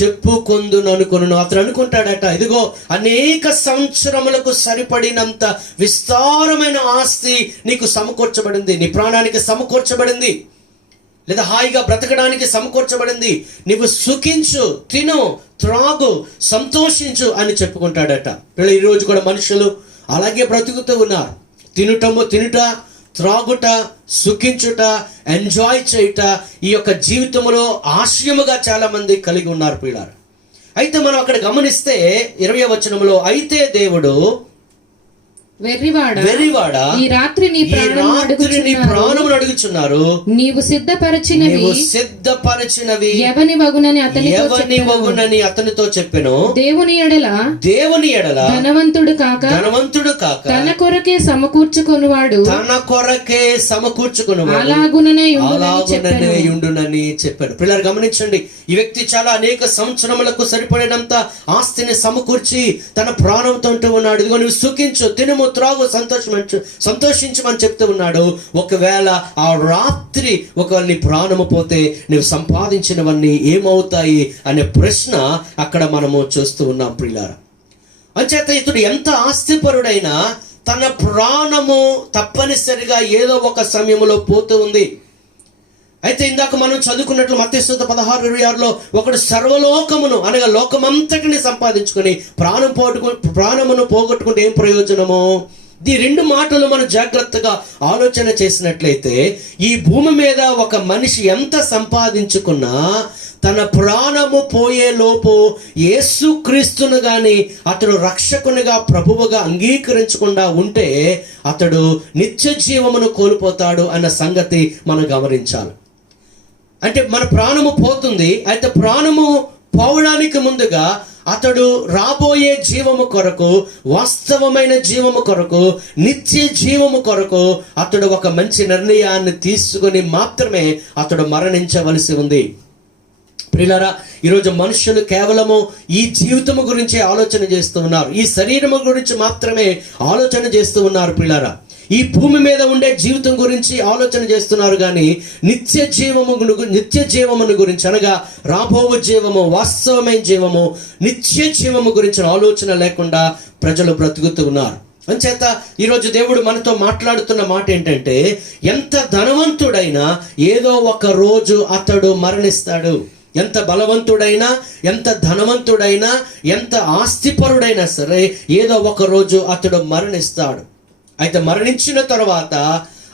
చెప్పుకొందుననుకొను. అతను అనుకుంటాడట, ఇదిగో అనేక సంవత్సరములకు సరిపడినంత విస్తారమైన ఆస్తి నీకు సమకూర్చబడింది, నీ ప్రాణానికి సమకూర్చబడింది, లేదా హాయిగా బ్రతకడానికి సమకూర్చబడింది. నీవు సుఖించు, తిను, త్రాగు, సంతోషించు అని చెప్పుకుంటాడట. ఈ రోజు కూడా మనుషులు అలాగే బ్రతుకుతూ ఉన్నారు. తినుట, త్రాగుట, సుఖించుట, ఎంజాయ్ చేయుట ఈ యొక్క జీవితంలో ఆశయముగా చాలా మంది కలిగి ఉన్నారు పిల్లారు. అయితే మనం అక్కడ గమనిస్తే 20వ వచనంలో, అయితే దేవుడు వెర్రివాడా, ఈ రాత్రి నీ ప్రాణమును అడుగుచున్నారు, నీవు సిద్ధపరచినవి ఎవని వగునని అతనితో చెప్పెను. దేవుని ఎడల ధనవంతుడు కాక తన కొరకే సమకూర్చుకొనువాడు అలాగుననే ఉండునని చెప్పాడు. పిల్లలు గమనించండి, ఈ వ్యక్తి చాలా అనేక సంవత్సరములకు సరిపడినంత ఆస్తిని సమకూర్చి తన ప్రాణంతో ఉంటూ ఉన్నాడు. ఇదిగో నువ్వు సుఖించు, తినుము, త్రాగు, సంతోషించమని చెప్తూ ఉన్నాడు. ఒకవేళ ఆ రాత్రి ఒకవేళ నీ ప్రాణము పోతే నువ్వు సంపాదించినవన్నీ ఏమవుతాయి అనే ప్రశ్న అక్కడ మనము చూస్తూ ఉన్నాం ప్రియులారా. అంచేత ఇతడు ఎంత ఆస్తిపరుడైనా తన ప్రాణము తప్పనిసరిగా ఏదో ఒక సమయంలో పోతూ ఉంది. అయితే ఇందాక మనం చదువుకున్నట్లు మత్తయి సువార్త 16:26లో ఒకడు సర్వలోకమును అనగా లోకమంతటిని సంపాదించుకొని ప్రాణమును పోగొట్టుకుంటే ఏం ప్రయోజనము? ఈ రెండు మాటలు మనం జాగ్రత్తగా ఆలోచన చేసినట్లయితే ఈ భూమి మీద ఒక మనిషి ఎంత సంపాదించుకున్నా తన ప్రాణము పోయే లోపు యేసుక్రీస్తును గాని అతడు రక్షకునిగా ప్రభువుగా అంగీకరించకుండా ఉంటే అతడు నిత్య జీవమును కోల్పోతాడు అన్న సంగతి మనం గమనించాలి. అంటే మన ప్రాణము పోతుంది. అయితే ప్రాణము పోవడానికి ముందుగా అతడు రాబోయే జీవము కొరకు, వాస్తవమైన జీవము కొరకు, నిత్య జీవము కొరకు అతడు ఒక మంచి నిర్ణయాన్ని తీసుకుని మాత్రమే అతడు మరణించవలసి ఉంది. ప్రియులారా, ఈరోజు మనుషులు కేవలము ఈ జీవితము గురించి ఆలోచన చేస్తూ ఉన్నారు, ఈ శరీరము గురించి మాత్రమే ఆలోచన చేస్తూ ఉన్నారు. ప్రియులారా, ఈ భూమి మీద ఉండే జీవితం గురించి ఆలోచన చేస్తున్నారు కానీ నిత్య జీవమును గురించి అనగా రాబోవు జీవము, వాస్తవమైన జీవము, నిత్య జీవము గురించిన ఆలోచన లేకుండా ప్రజలు బ్రతుకుతూ ఉన్నారు. అంచేత ఈరోజు దేవుడు మనతో మాట్లాడుతున్న మాట ఏంటంటే, ఎంత ధనవంతుడైనా ఏదో ఒక రోజు అతడు మరణిస్తాడు. ఎంత బలవంతుడైనా, ఎంత ధనవంతుడైనా, ఎంత ఆస్తిపరుడైనా సరే ఏదో ఒక రోజు అతడు మరణిస్తాడు. అయితే మరణించిన తర్వాత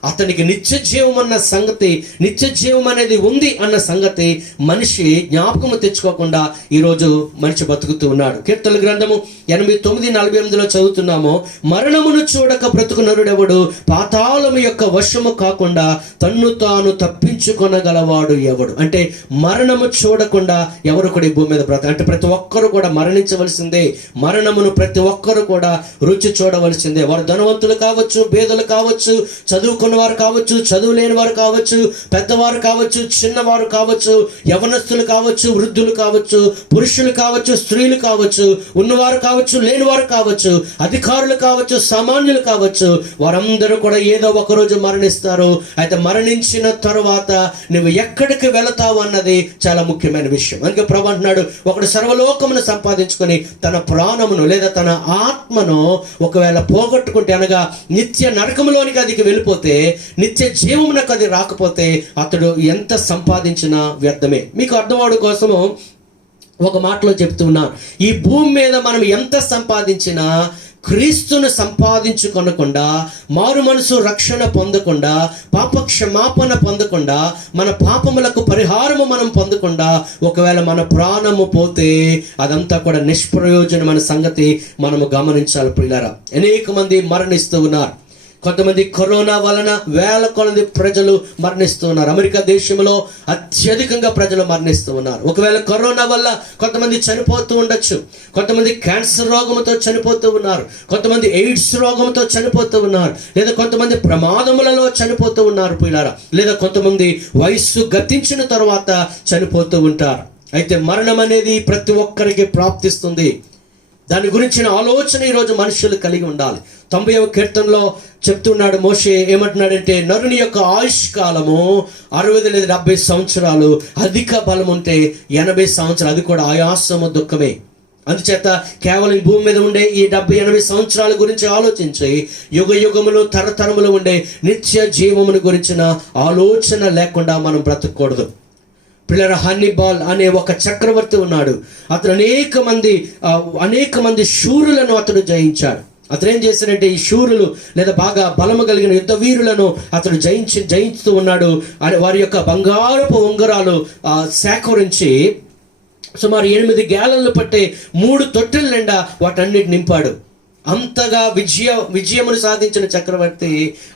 అతనికి నిత్య జీవం అన్న సంగతి, నిత్య జీవం అనేది ఉంది అన్న సంగతి మనిషి జ్ఞాపకము తెచ్చుకోకుండా ఈరోజు మనిషి బతుకుతూ ఉన్నాడు. కీర్తనల గ్రంథము 89:48లో చదువుతున్నాము, మరణమును చూడక బ్రతుకు నరుడెవడు, పాతాళము యొక్క వశము కాకుండా తన్ను తాను తప్పించుకొనగలవాడు ఎవడు. అంటే మరణము చూడకుండా ఎవరు కూడా ఈ భూమి మీద అంటే ప్రతి ఒక్కరు కూడా మరణించవలసిందే. మరణమును ప్రతి ఒక్కరు కూడా రుచి చూడవలసిందే. వారు ధనవంతులు కావచ్చు, పేదలు కావచ్చు, చదువుకున్నవారు కావచ్చు, చదువు లేని వారు కావచ్చు, పెద్దవారు కావచ్చు, చిన్నవారు కావచ్చు, యవనస్తులు కావచ్చు, వృద్ధులు కావచ్చు, పురుషులు కావచ్చు, స్త్రీలు కావచ్చు, ఉన్నవారు కావచ్చు, లేనివారు కావచ్చు, అధికారులు కావచ్చు, సామాన్యులు కావచ్చు, వారందరూ కూడా ఏదో ఒక రోజు మరణిస్తారు. అయితే మరణించిన తరువాత నువ్వు ఎక్కడికి వెళతావు అన్నది చాలా ముఖ్యమైన విషయం. అందుకే ప్రభువు అంటున్నాడు, ఒకడు సర్వలోకమును సంపాదించుకొని తన ప్రాణమును లేదా తన ఆత్మను ఒకవేళ పోగొట్టుకుంటే అనగా నిత్య నరకములోనికి అది వెళ్ళిపోతే, నిత్య జీవమునకు అది రాకపోతే అతడు ఎంత సంపాదించినా వ్యర్థమే. మీకు అర్థమవడం కోసము ఒక మాటలో చెప్తున్నా, ఈ భూమి మీద మనం ఎంత సంపాదించినా క్రీస్తును సంపాదించుకొనకుండా, మారు మనసు రక్షణ పొందకుండా, పాప క్షమాపణ పొందకుండా, మన పాపములకు పరిహారము మనం పొందకుండా ఒకవేళ మన ప్రాణము పోతే అదంతా కూడా నిష్ప్రయోజనమైన సంగతి మనము గమనించాలి ప్రియులారా. అనేక మంది మరణిస్తూ ఉన్నారు. కొంతమంది కరోనా వలన వేల కొలది ప్రజలు మరణిస్తూ ఉన్నారు. అమెరికా దేశంలో అత్యధికంగా ప్రజలు మరణిస్తూ ఉన్నారు. ఒకవేళ కరోనా వల్ల కొంతమంది చనిపోతూ ఉండొచ్చు, కొంతమంది క్యాన్సర్ రోగంతో చనిపోతూ ఉన్నారు, కొంతమంది ఎయిడ్స్ రోగంతో చనిపోతూ ఉన్నారు, లేదా కొంతమంది ప్రమాదములలో చనిపోతూ ఉన్నారు పిల్లారా, లేదా కొంతమంది వయస్సు గతించిన తర్వాత చనిపోతూ ఉంటారు. అయితే మరణం అనేది ప్రతి ఒక్కరికి ప్రాప్తిస్తుంది. దాని గురించిన ఆలోచన ఈరోజు మనుషులు కలిగి ఉండాలి. 90వ కీర్తనలో చెప్తున్నాడు మోషే, ఏమంటున్నాడంటే, నరుని యొక్క ఆయుష్ కాలము 60 లేదా 70 సంవత్సరాలు, అధిక బలం ఉంటే 80 సంవత్సరాలు, అది కూడా ఆయాసము దుఃఖమే. అందుచేత కేవలం ఈ భూమి మీద ఉండే ఈ 70-80 సంవత్సరాల గురించి ఆలోచించి యుగ యుగములు తరతరములు ఉండే నిత్య జీవమును గురించిన ఆలోచన లేకుండా మనం బ్రతకూడదు. పిల్లల హన్నిబాల్ అనే ఒక చక్రవర్తి ఉన్నాడు. అతను అనేక మంది శూరులను అతడు జయించాడు. అతను ఏం చేశాడంటే, ఈ శూరులు లేదా బాగా బలము కలిగిన యుద్ధ వీరులను అతడు జయిస్తూ ఉన్నాడు. వారి యొక్క బంగారపు ఉంగరాలు సేకరించి సుమారు 8 గ్యాలన్లు పట్టే 3 తొట్టెల నిండా వాటన్నిటి నింపాడు. అంతగా విజయమును సాధించిన చక్రవర్తి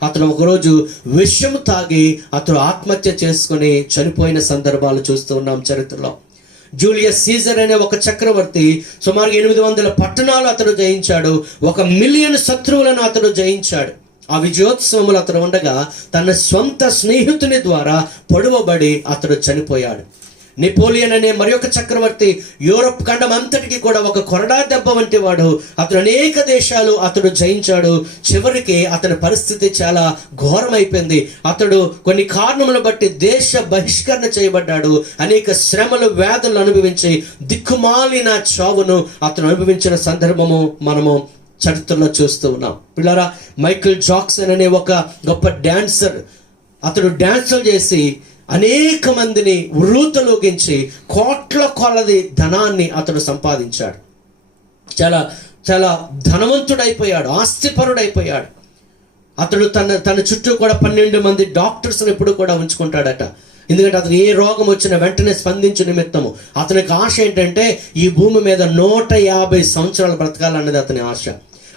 అతను ఒకరోజు విషము తాగి అతను ఆత్మహత్య చేసుకుని చనిపోయిన సందర్భాలు చూస్తూ ఉన్నాం చరిత్రలో. జూలియస్ సీజర్ అనే ఒక చక్రవర్తి సుమారు 800 పట్టణాలు అతను జయించాడు. 1 మిలియన్ శత్రువులను అతను జయించాడు. ఆ విజయోత్సవములు అతను ఉండగా తన స్వంత స్నేహితుని ద్వారా పొడవబడి అతడు చనిపోయాడు. నెపోలియన్ అనే మరి ఒక చక్రవర్తి యూరప్ ఖండం అంతటికి కూడా ఒక కొరడా దెబ్బ వంటి వాడు. అతను అనేక దేశాలు అతడు జయించాడు. చివరికి అతని పరిస్థితి చాలా ఘోరమైపోయింది. అతడు కొన్ని కారణములను బట్టి దేశ బహిష్కరణ చేయబడ్డాడు. అనేక శ్రమలు వ్యాధులను అనుభవించి దిక్కుమాలిన చావును అతను అనుభవించిన సందర్భము మనము చరిత్రలో చూస్తూ ఉన్నాం. పిల్లరా, మైకేల్ జాక్సన్ అనే ఒక గొప్ప డాన్సర్, అతడు డాన్సులు చేసి అనేక మందిని వృతలోకించి కోట్ల కొలది ధనాన్ని అతడు సంపాదించాడు. చాలా చాలా ధనవంతుడైపోయాడు, ఆస్తిపరుడైపోయాడు. అతడు తన చుట్టూ కూడా 12 మంది డాక్టర్స్ని ఎప్పుడు కూడా ఉంచుకుంటాడట. ఎందుకంటే అతను ఏ రోగం వచ్చినా వెంటనే స్పందించే నిమిత్తము అతనికి ఆశ ఏంటంటే, ఈ భూమి మీద 150 సంవత్సరాలు బ్రతకాలన్నది అతని ఆశ.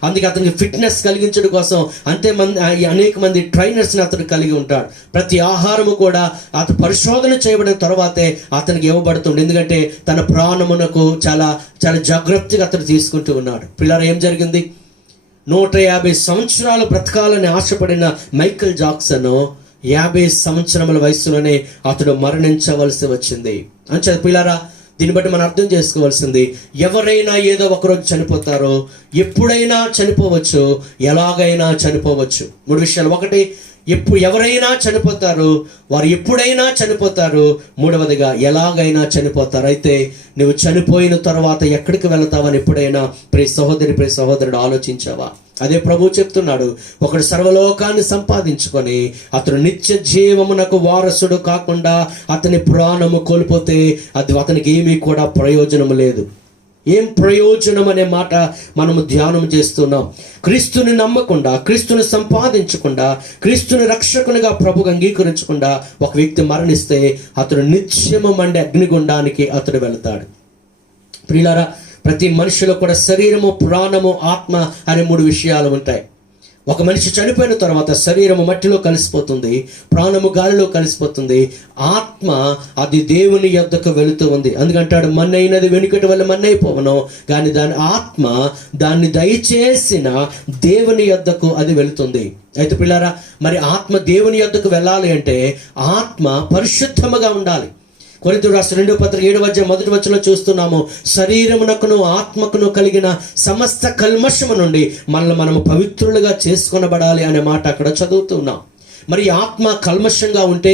అందుకే అతనికి ఫిట్నెస్ కలిగించడం కోసం అనేక మంది ట్రైనర్స్ని అతను కలిగి ఉంటాడు. ప్రతి ఆహారము కూడా అతను పరిశోధన చేయబడిన తర్వాతే అతనికి ఇవ్వబడుతుంది. ఎందుకంటే తన ప్రాణమునకు చాలా చాలా జాగ్రత్తగా అతను తీసుకుంటూ ఉన్నాడు. పిల్లలు, ఏం జరిగింది? 150 సంవత్సరాలు బ్రతకాలని ఆశపడిన మైకేల్ జాక్సన్ 50 సంవత్సరముల వయసులోనే అతడు మరణించవలసి వచ్చింది. అంచేత పిల్లరా, దీన్ని బట్టి మనం అర్థం చేసుకోవాల్సింది, ఎవరైనా ఏదో ఒకరోజు చనిపోతారో, ఎప్పుడైనా చనిపోవచ్చు, ఎలాగైనా చనిపోవచ్చు. 3 విషయాలు. 1, ఎవరైనా చనిపోతారు, వారు ఎప్పుడైనా చనిపోతారు. 3వదిగా, ఎలాగైనా చనిపోతారు. అయితే నువ్వు చనిపోయిన తర్వాత ఎక్కడికి వెళతావని ఎప్పుడైనా ప్రియ సహోదరుడు ఆలోచించావా? అదే ప్రభు చెప్తున్నాడు, ఒకడు సర్వలోకాన్ని సంపాదించుకొని అతను నిత్య జీవమునకు వారసుడు కాకుండా అతని ప్రాణము కోల్పోతే అది అతనికి ఏమీ కూడా ప్రయోజనం లేదు. ఏం ప్రయోజనం అనే మాట మనము ధ్యానం చేస్తున్నాం. క్రీస్తుని నమ్మకుండా, క్రీస్తుని సంపాదించకుండా, క్రీస్తుని రక్షకునిగా ప్రభుగా అంగీకరించకుండా ఒక వ్యక్తి మరణిస్తే అతడు నిత్యము మండే అగ్నిగుండానికి అతడు వెళతాడు. ప్రియులారా, ప్రతి మనిషిలో కూడా శరీరము, ప్రాణము, ఆత్మ అనే 3 విషయాలు ఉంటాయి. ఒక మనిషి చనిపోయిన తర్వాత శరీరము మట్టిలో కలిసిపోతుంది, ప్రాణము గాలిలో కలిసిపోతుంది, ఆత్మ అది దేవుని యొద్దకు వెళుతూ ఉంది. అందుకంటాడు, మన్నైనది వెనుకటి వల్ల మన్నైపోవను, కానీ దాని ఆత్మ దాన్ని దయచేసిన దేవుని యొద్దకు అది వెళుతుంది. అయితే పిల్లారా, మరి ఆత్మ దేవుని యొద్దకు వెళ్ళాలి అంటే ఆత్మ పరిశుద్ధముగా ఉండాలి. కొరింథీయులకు రాసిన 2వ పత్రిక 7వ అధ్యాయం 1వ వచనంలో చూస్తున్నాము, శరీరమునకును ఆత్మకును కలిగిన సమస్త కల్మషము నుండి మనము పవిత్రులుగా చేసుకొనబడాలి అనే మాట అక్కడ చదువుతున్నాం. మరి ఆత్మ కల్మషంగా ఉంటే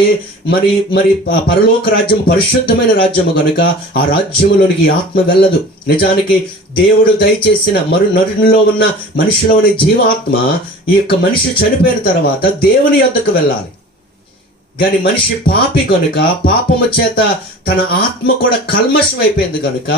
మరి పరలోక రాజ్యం పరిశుద్ధమైన రాజ్యము కనుక ఆ రాజ్యములోనికి ఆత్మ వెళ్ళదు. నిజానికి దేవుడు దయచేసిన నరునిలో ఉన్న మనిషిలో ఉన్న జీవాత్మ ఈ యొక్క మనిషి చనిపోయిన తర్వాత దేవుని యొద్దకు వెళ్ళాలి. కానీ మనిషి పాపి కనుక, పాపము చేత తన ఆత్మ కూడా కల్మషం అయిపోయింది కనుక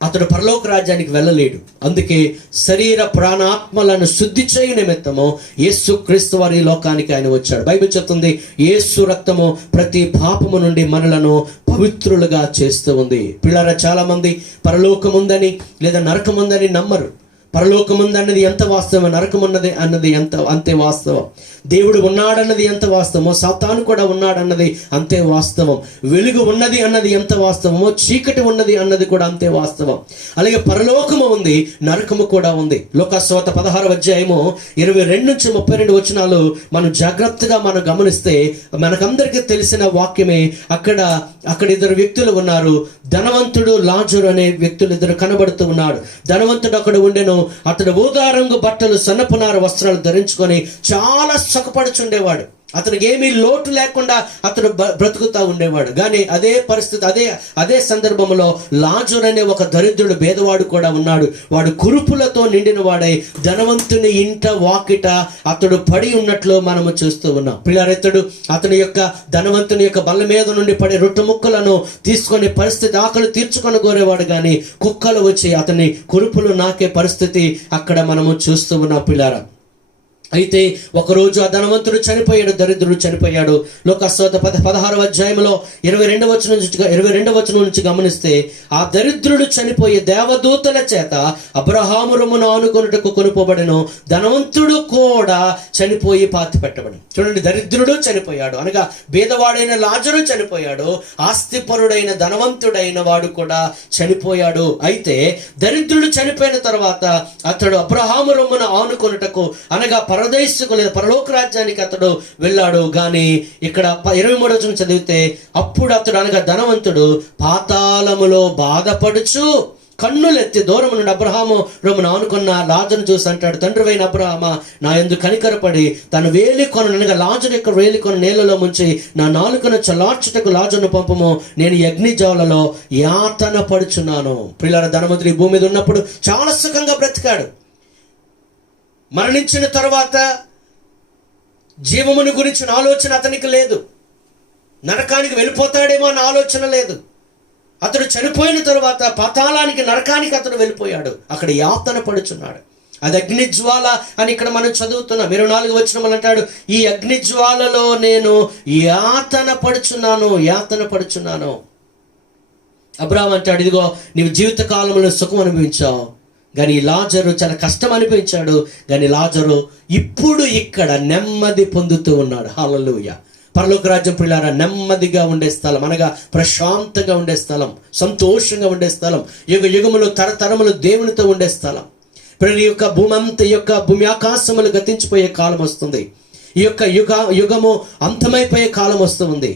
అతడు పరలోక రాజ్యానికి వెళ్ళలేడు. అందుకే శరీర ప్రాణాత్మలను శుద్ధి చేయ నిమిత్తము యేసు క్రీస్తు వారి లోకానికి ఆయన వచ్చాడు. బైబిల్ చెప్తుంది, యేసు రక్తము ప్రతి పాపము నుండి మనలను పవిత్రులుగా చేస్తూ ఉంది. పిల్లరా, చాలా మంది పరలోకం ఉందని లేదా నరకం ఉందని నమ్మరు. పరలోకముందు అన్నది ఎంత వాస్తవం, నరకం ఉన్నది అన్నది అంతే వాస్తవం. దేవుడు ఉన్నాడన్నది ఎంత వాస్తవమో, సాతాను కూడా ఉన్నాడన్నది అంతే వాస్తవం. వెలుగు ఉన్నది అన్నది ఎంత వాస్తవమో, చీకటి ఉన్నది అన్నది కూడా అంతే వాస్తవం. అలాగే పరలోకము ఉంది, నరకము కూడా ఉంది. లోకాసువార్త 16వ అధ్యాయము 22 నుంచి 32 వచనాలు మనం జాగ్రత్తగా మనం గమనిస్తే మనకందరికీ తెలిసిన వాక్యమే. అక్కడ ఇద్దరు వ్యక్తులు ఉన్నారు. ధనవంతుడు, లాజరు అనే వ్యక్తులు ఇద్దరు కనబడుతూ ఉన్నాడు. ధనవంతుడు అక్కడ ఉండెను. అతడు ఊదా రంగు బట్టలు, సన్నపునార వస్త్రాలు ధరించుకొని చాలా సుఖపడుచుండేవాడు. అతనికి ఏమీ లోటు లేకుండా అతడు బ్రతుకుతా ఉండేవాడు. కానీ అదే పరిస్థితి, అదే సందర్భంలో లాజరు అనే ఒక దరిద్రుడు, భేదవాడు కూడా ఉన్నాడు. వాడు కురుపులతో నిండిన వాడై ధనవంతుని ఇంట వాకిట అతడు పడి ఉన్నట్లు మనము చూస్తూ ఉన్నాం. పిల్లారెత్తడు అతని యొక్క ధనవంతుని యొక్క బల్ల మీద నుండి పడే రొట్టె ముక్కలను తీసుకొని పరిస్థితి, ఆకలి తీర్చుకొని కోరేవాడు. కానీ కుక్కలు వచ్చి అతని కురుపులు నాకే పరిస్థితి అక్కడ మనము చూస్తూ ఉన్నాం పిల్లారా. అయితే ఒకరోజు ఆ ధనవంతుడు చనిపోయాడు, దరిద్రుడు చనిపోయాడు. లోకాసువార్త 16వ అధ్యాయంలో 22వ వచనం నుంచి గమనిస్తే, ఆ దరిద్రుడు చనిపోయే దేవదూతల చేత అబ్రహాము రొమ్మును ఆనుకొనుటకు కొనుపోబడెను. ధనవంతుడు కూడా చనిపోయి పాతి పెట్టబడి. చూడండి, దరిద్రుడు చనిపోయాడు అనగా భేదవాడైన లాజరు చనిపోయాడు, ఆస్తిపరుడైన ధనవంతుడైన వాడు కూడా చనిపోయాడు. అయితే దరిద్రుడు చనిపోయిన తర్వాత అతడు అబ్రహాము రొమ్మును ఆనుకొనుటకు అనగా పరదేశకు లేదా పరలోక రాజ్యానికి అతడు వెళ్ళాడు. కానీ ఇక్కడ 23వ వచనం చదివితే, అప్పుడు అతడు అనగా ధనవంతుడు పాతాళములో బాధపడుచు కన్నులెత్తి దూరం నుండి అబ్రహాము రొమ్మును ఆనుకున్న లాజరును చూసి అంటాడు, తండ్రివైన అబ్రహామా, నా యందు కనికరపడి తన వేలికొన అనగా లాజరు యొక్క వేలికొన నేలలో ముంచి నా నాలుకను చల్లార్చుటకు లాజరును పంపము, నేను అగ్ని జ్వాలలో యాతన పడుచున్నాను. ప్రియులారా, ధనవంతుడు ఈ భూమి మీద ఉన్నప్పుడు చాలా సుఖంగా బ్రతికాడు. మరణించిన తర్వాత జీవమును గురించిన ఆలోచన అతనికి లేదు. నరకానికి వెళ్ళిపోతాడేమో అన్న ఆలోచన లేదు. అతడు చనిపోయిన తరువాత పాతాళానికి, నరకానికి అతడు వెళ్ళిపోయాడు. అక్కడ యాతన పడుచున్నాడు. అది అగ్నిజ్వాల అని ఇక్కడ మనం చదువుతున్నాం. 24వ వచనం అంటాడు, ఈ అగ్నిజ్వాలలో నేను యాతన పడుచున్నాను. అబ్రహాము అంటాడు, ఇదిగో నీవు జీవిత కాలంలో సుఖం అనుభవించావు, కానీ లాజరు చాలా కష్టం అనిపించాడు. కానీ లాజరు ఇప్పుడు ఇక్కడ నెమ్మది పొందుతూ ఉన్నాడు. హల్లెలూయా. పరలోక రాజ్యం ప్రియులారా, నెమ్మదిగా ఉండే స్థలం అనగా ప్రశాంతంగా ఉండే స్థలం, సంతోషంగా ఉండే స్థలం, యుగములు తరతరములు దేవునితో ఉండే స్థలం. ఈ యొక్క భూమి ఆకాశములు గతించిపోయే కాలం వస్తుంది. ఈ యొక్క యుగము అంతమైపోయే కాలం వస్తుంది.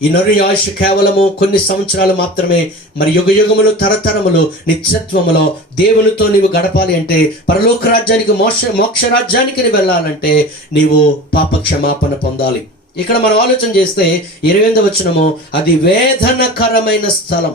ఈ నరు ఆయుష్ కేవలము కొన్ని సంవత్సరాలు మాత్రమే. మరి యుగములు తరతరములు నిత్యత్వములో దేవునితో నీవు గడపాలి అంటే, పరలోక రాజ్యానికి, మోక్ష రాజ్యానికి నీవు వెళ్ళాలంటే నీవు పాప క్షమాపణ పొందాలి. ఇక్కడ మనం ఆలోచన చేస్తే 28వ వచనము, అది వేదనకరమైన స్థలం.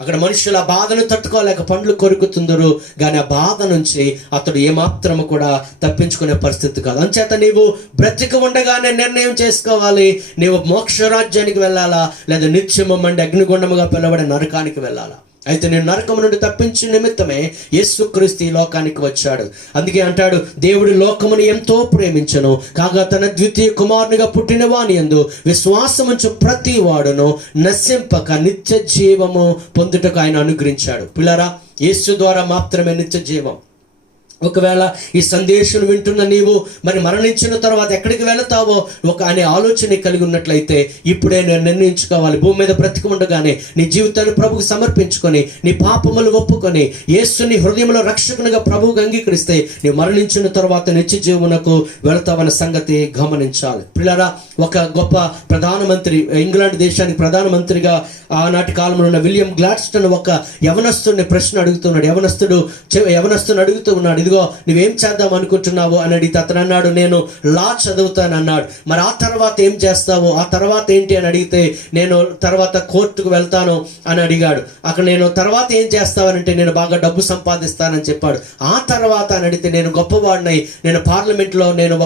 అక్కడ మనుషులు ఆ బాధను తట్టుకోలేక పండ్లు కొరుకుతుందరు. కానీ ఆ బాధ నుంచి అతడు ఏమాత్రము కూడా తప్పించుకునే పరిస్థితి కాదు. అంచేత నీవు బ్రతికి ఉండగానే నిర్ణయం చేసుకోవాలి, నీవు మోక్ష రాజ్యానికి వెళ్ళాలా లేదా నిత్యము మండి అగ్నిగుండముగా పిలవడే నరకానికి వెళ్ళాలా. అయితే నేను నరకము నుండి తప్పించే నిమిత్తమే యేసుక్రీస్తు ఈ లోకానికి వచ్చాడు. అందుకే అంటాడు, దేవుడు లోకమును ఎంతో ప్రేమించెను, కాగా తన ద్వితీయ కుమారునిగా పుట్టిన వాని యందు విశ్వాసముంచు ప్రతి వాడును నశింపక నిత్య జీవము పొందుటకు ఆయన అనుగ్రహించాడు. పిల్లరా, యేసు ద్వారా మాత్రమే నిత్య జీవం. ఒకవేళ ఈ సందేశం వింటున్న నీవు మరి మరణించిన తర్వాత ఎక్కడికి వెళతావో అనే ఆలోచన కలిగి ఉన్నట్లయితే ఇప్పుడే నేను నిర్ణయించుకోవాలి. భూమి మీద బ్రతికి ఉండగానే నీ జీవితాన్ని ప్రభువుకు సమర్పించుకొని, నీ పాపములు ఒప్పుకొని, యేసుని హృదయంలో రక్షకునిగా ప్రభువుకు అంగీకరిస్తే నీవు మరణించిన తర్వాత నిత్య జీవమునకు వెళతావన్న సంగతి గమనించాలి. పిల్లరా, ఒక గొప్ప ప్రధానమంత్రి, ఇంగ్లాండ్ దేశానికి ప్రధానమంత్రిగా ఆనాటి కాలంలో ఉన్న విలియం గ్లాడ్స్టన్ ఒక యవనస్తుడిని ప్రశ్న అడుగుతున్నాడు. యవనస్తుని అడుగుతూ ఉన్నాడు, ఇదిగో నువ్వేం చేద్దాం అనుకుంటున్నావు అని అడిగితే అతను అన్నాడు, నేను లా చదువుతాను అన్నాడు. మరి ఆ తర్వాత ఏం చేస్తావు, ఆ తర్వాత ఏంటి అని అడిగితే, నేను తర్వాత కోర్టుకు వెళ్తాను అని అడిగాడు. అక్కడ నేను తర్వాత ఏం చేస్తావనంటే, నేను బాగా డబ్బు సంపాదిస్తానని చెప్పాడు. ఆ తర్వాత అని అడిగితే, నేను గొప్పవాడినై నేను పార్లమెంట్లో నేను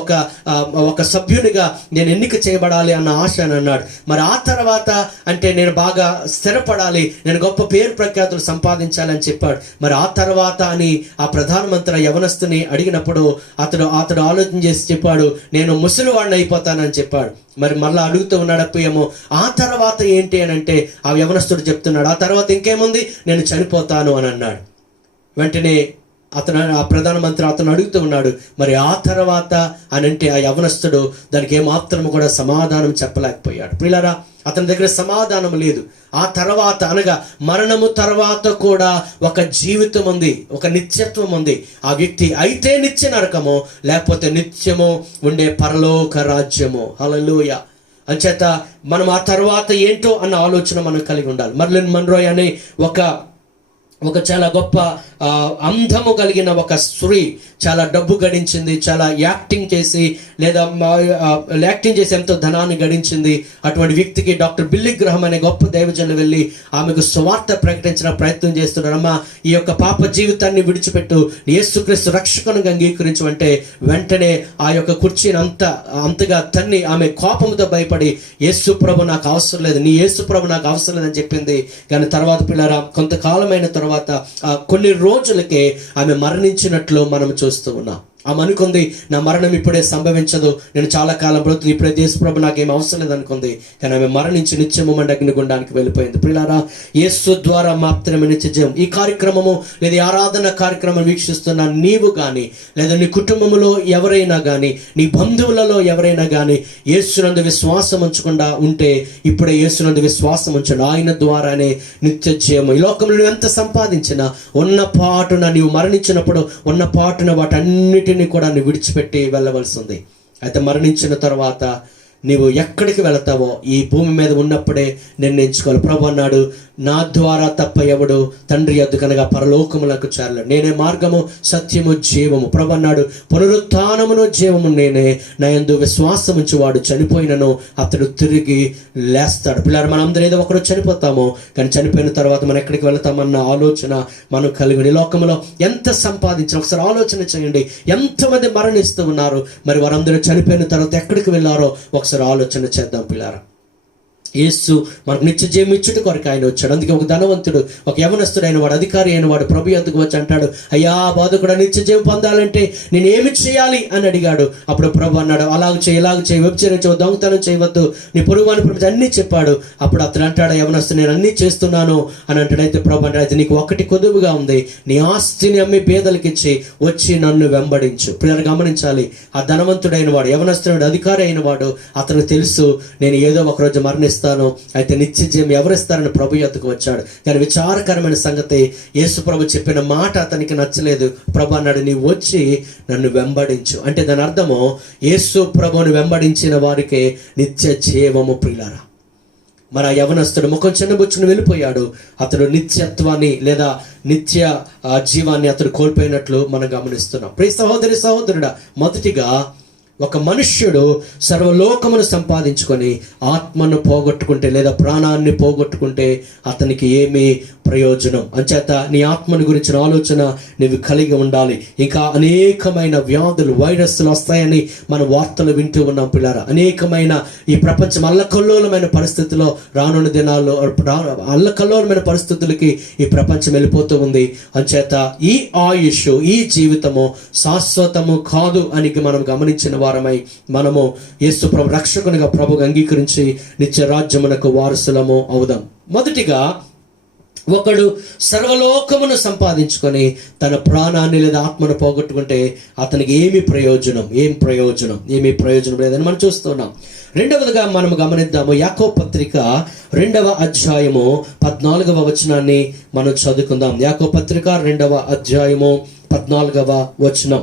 ఒక సభ్యునిగా నేను ఎన్నిక చేయబడాలి అన్న ఆశ అని అన్నాడు. మరి ఆ తర్వాత అంటే నేను బాగా స్థిరపడాలి, నేను గొప్ప పేరు ప్రఖ్యాతులు సంపాదించాలని చెప్పాడు. మరి ఆ తర్వాత అని ఆ ప్రధానమంత్రి యవనస్తుని అడిగినప్పుడు అతడు ఆలోచన చేసి చెప్పాడు, నేను ముసలివాడిని అయిపోతానని చెప్పాడు. మరి మళ్ళీ అడుగుతూ ఉన్నాడేమో, ఆ తర్వాత ఏంటి అని అంటే ఆ యవనస్తుడు చెప్తున్నాడు, ఆ తర్వాత ఇంకేముంది, నేను చనిపోతాను అని అన్నాడు. వెంటనే ఆ ప్రధానమంత్రి అతను అడుగుతూ ఉన్నాడు, మరి ఆ తర్వాత అని అంటే ఆ యవనస్తుడు దానికి ఏమాత్రం కూడా సమాధానం చెప్పలేకపోయాడు. ప్రియులారా, అతని దగ్గర సమాధానం లేదు. ఆ తర్వాత అనగా మరణము తర్వాత కూడా ఒక జీవితం ఉంది, ఒక నిత్యత్వం ఉంది. ఆ వ్యక్తి అయితే నిత్య నరకము, లేకపోతే నిత్యము ఉండే పరలోక రాజ్యము. హల్లెలూయా. అంచేత మనం ఆ తర్వాత ఏంటో అన్న ఆలోచన మనం కలిగి ఉండాలి. మర్లిన్ మన్రోయ్ అనే ఒక చాలా గొప్ప అందము కలిగిన ఒక స్త్రీ చాలా డబ్బు గడించింది, చాలా యాక్టింగ్ చేసి ఎంతో ధనాన్ని గడించింది. అటువంటి వ్యక్తికి డాక్టర్ బిల్లీ గ్రహం అనే గొప్ప దైవజనులు వెళ్ళి ఆమెకు సువార్త ప్రకటించిన ప్రయత్నం చేస్తున్నారు. అమ్మా, ఈ యొక్క పాప జీవితాన్ని విడిచిపెట్టు, యేసుక్రీస్తు రక్షకునిగా అంగీకరించమంటే వెంటనే ఆ యొక్క కుర్చీని అంతగా తన్ని ఆమె కోపంతో భయపడి, యేసు ప్రభు నాకు అవసరం లేదు, నీ యేసు ప్రభు నాకు అవసరం లేదని చెప్పింది. కానీ తర్వాత పిల్లరా, కొంతకాలమైన తర్వాత కొన్ని రోజులకే ఆమె మరణించినట్లు మనం చూస్తూ ఉన్నాం. ఆమె అనుకుంది, నా మరణం ఇప్పుడే సంభవించదు, నేను చాలా కాలం బ్రతుకు, ఇప్పుడే యేసుప్రభు నాకేం అవసరం లేదనుకుంది. కానీ ఆమె మరణించి నిత్యము అగ్నిగుండానికి వెళ్ళిపోయింది. ప్రియులారా, యేసు ద్వారా మాత్రమే నిత్య జీవం. ఈ కార్యక్రమము లేదా ఆరాధన కార్యక్రమం వీక్షిస్తున్న నీవు కానీ, లేదా నీ కుటుంబంలో ఎవరైనా కానీ, నీ బంధువులలో ఎవరైనా కానీ యేసునందు విశ్వాసం ఉంచకుండా ఉంటే ఇప్పుడే యేసునందు విశ్వాసం ఉంచండి. ఆయన ద్వారానే నిత్య జీవం. ఈ లోకంలో నువ్వు ఎంత సంపాదించినా ఉన్న పాటున నీవు మరణించినప్పుడు ఉన్న పాటున వాటన్నిటి కూడా నువ్వు విడిచిపెట్టి వెళ్ళవలసి ఉంది. అయితే మరణించిన తర్వాత నీవు ఎక్కడికి వెళతావో ఈ భూమి మీద ఉన్నప్పుడే నిర్ణయించుకోవాలి. ప్రభు అన్నాడు, నా ద్వారా తప్ప ఎవడు తండ్రి యొద్దకనగా పరలోకములకు చేరలేడు, నేనే మార్గము సత్యము జీవము. ప్రభు అన్నాడు, పునరుత్థానమును జీవము నేనే, నా యందు విశ్వాసం ఉంచి వాడు చనిపోయినను అతడు తిరిగి లేస్తాడు. పిల్లలు, మనందరూ ఏదో ఒకరు చనిపోతాము, కానీ చనిపోయిన తర్వాత మనం ఎక్కడికి వెళతామన్న ఆలోచన మనం కలిగి ఈ లోకంలో ఎంత సంపాదించిన ఒకసారి ఆలోచన చేయండి. ఎంతమంది మరణిస్తూ ఉన్నారు, మరి వారందరూ చనిపోయిన తర్వాత ఎక్కడికి వెళ్ళారో ఒకసారి ఆలోచన చేద్దాం. పిల్లారా, యేసు మనకు నిత్య జీవం ఇచ్చుట కొరకు ఆయన వచ్చాడు. అందుకే ఒక ధనవంతుడు, ఒక యవనస్తుడు అయిన వాడు, అధికారి అయిన వాడు ప్రభు యొద్దకు వచ్చి అంటాడు, అయ్యా బాధకుడా, నిత్య జీవం పొందాలంటే నేను ఏమి చేయాలి అని అడిగాడు. అప్పుడు ప్రభు అన్నాడు, అలాగ చేయి, ఇలాగ చేయి, వ్యభిచారం చేయవద్దు, దొంగతనం చేయవద్దు, నీ పొరుగువాని ప్రభు అన్నీ చెప్పాడు. అప్పుడు అతను అంటాడు, యవనస్తుడు, నేను అన్నీ చేస్తున్నాను అని అంటాడు. అయితే ప్రభు అంటాడు, అయితే నీకు ఒకటి కొదువుగా ఉంది, నీ ఆస్తిని అమ్మి పేదలకు ఇచ్చి వచ్చి నన్ను వెంబడించు. పిల్లలు గమనించాలి, ఆ ధనవంతుడైన వాడు, యవనస్తుడు, అధికారి అయిన వాడు, అతను తెలుసు నేను ఏదో ఒకరోజు మరణిస్తాను, అయితే నిత్య జీవం ఎవరిస్తారని ప్రభు యొద్దకు వచ్చాడు. కానీ విచారకరమైన సంగతి, యేసు ప్రభు చెప్పిన మాట అతనికి నచ్చలేదు. ప్రభు అన్నాడు, నీవు వచ్చి నన్ను వెంబడించు. అంటే దాని అర్థము, యేసు ప్రభువుని వెంబడించిన వారికి నిత్య జీవము. ప్రియులారా, మరి ఆ యవనస్తుడు ముఖం చిన్నబుచ్చును వెళ్ళిపోయాడు. అతడు నిత్యత్వాన్ని లేదా నిత్య జీవాన్ని అతడు కోల్పోయినట్లు మనం గమనిస్తున్నాం. ప్రియ సహోదరి సహోదరుడా, మొదటిగా ఒక మనుష్యుడు సర్వలోకమును సంపాదించుకొని ఆత్మను పోగొట్టుకుంటే లేదా ప్రాణాన్ని పోగొట్టుకుంటే అతనికి ఏమీ ప్రయోజనం. అంచేత నీ ఆత్మని గురించిన ఆలోచన నీవు కలిగి ఉండాలి. ఇంకా అనేకమైన వ్యాధులు, వైరస్లు వస్తాయని మన వార్తలు వింటూ ఉన్నాం. పిల్లారా, అనేకమైన ఈ ప్రపంచం అల్లకల్లోలమైన పరిస్థితుల్లో రానున్న దినాల్లో అల్లకల్లోలమైన పరిస్థితులకి ఈ ప్రపంచం వెళ్ళిపోతూ ఉంది. అంచేత ఈ ఆయుష్, ఈ జీవితము శాశ్వతము కాదు అని మనం గమనించిన వారమై మనము యేసు ప్రభు రక్షకునిగా ప్రభువుగా అంగీకరించి నిత్య రాజ్యమునకు వారసులము అవుదాం. మొదటిగా, ఒకడు సర్వలోకమును సంపాదించుకొని తన ప్రాణాన్ని లేదా ఆత్మను పోగొట్టుకుంటే అతనికి ఏమి ప్రయోజనం లేదని మనం చూస్తున్నాం. రెండవదిగా మనం గమనిద్దాము, యాకోబు పత్రిక 2వ అధ్యాయము 14వ వచనాన్ని మనం చదువుకుందాం. యాకోబు పత్రిక 2వ అధ్యాయము 14వ వచనం.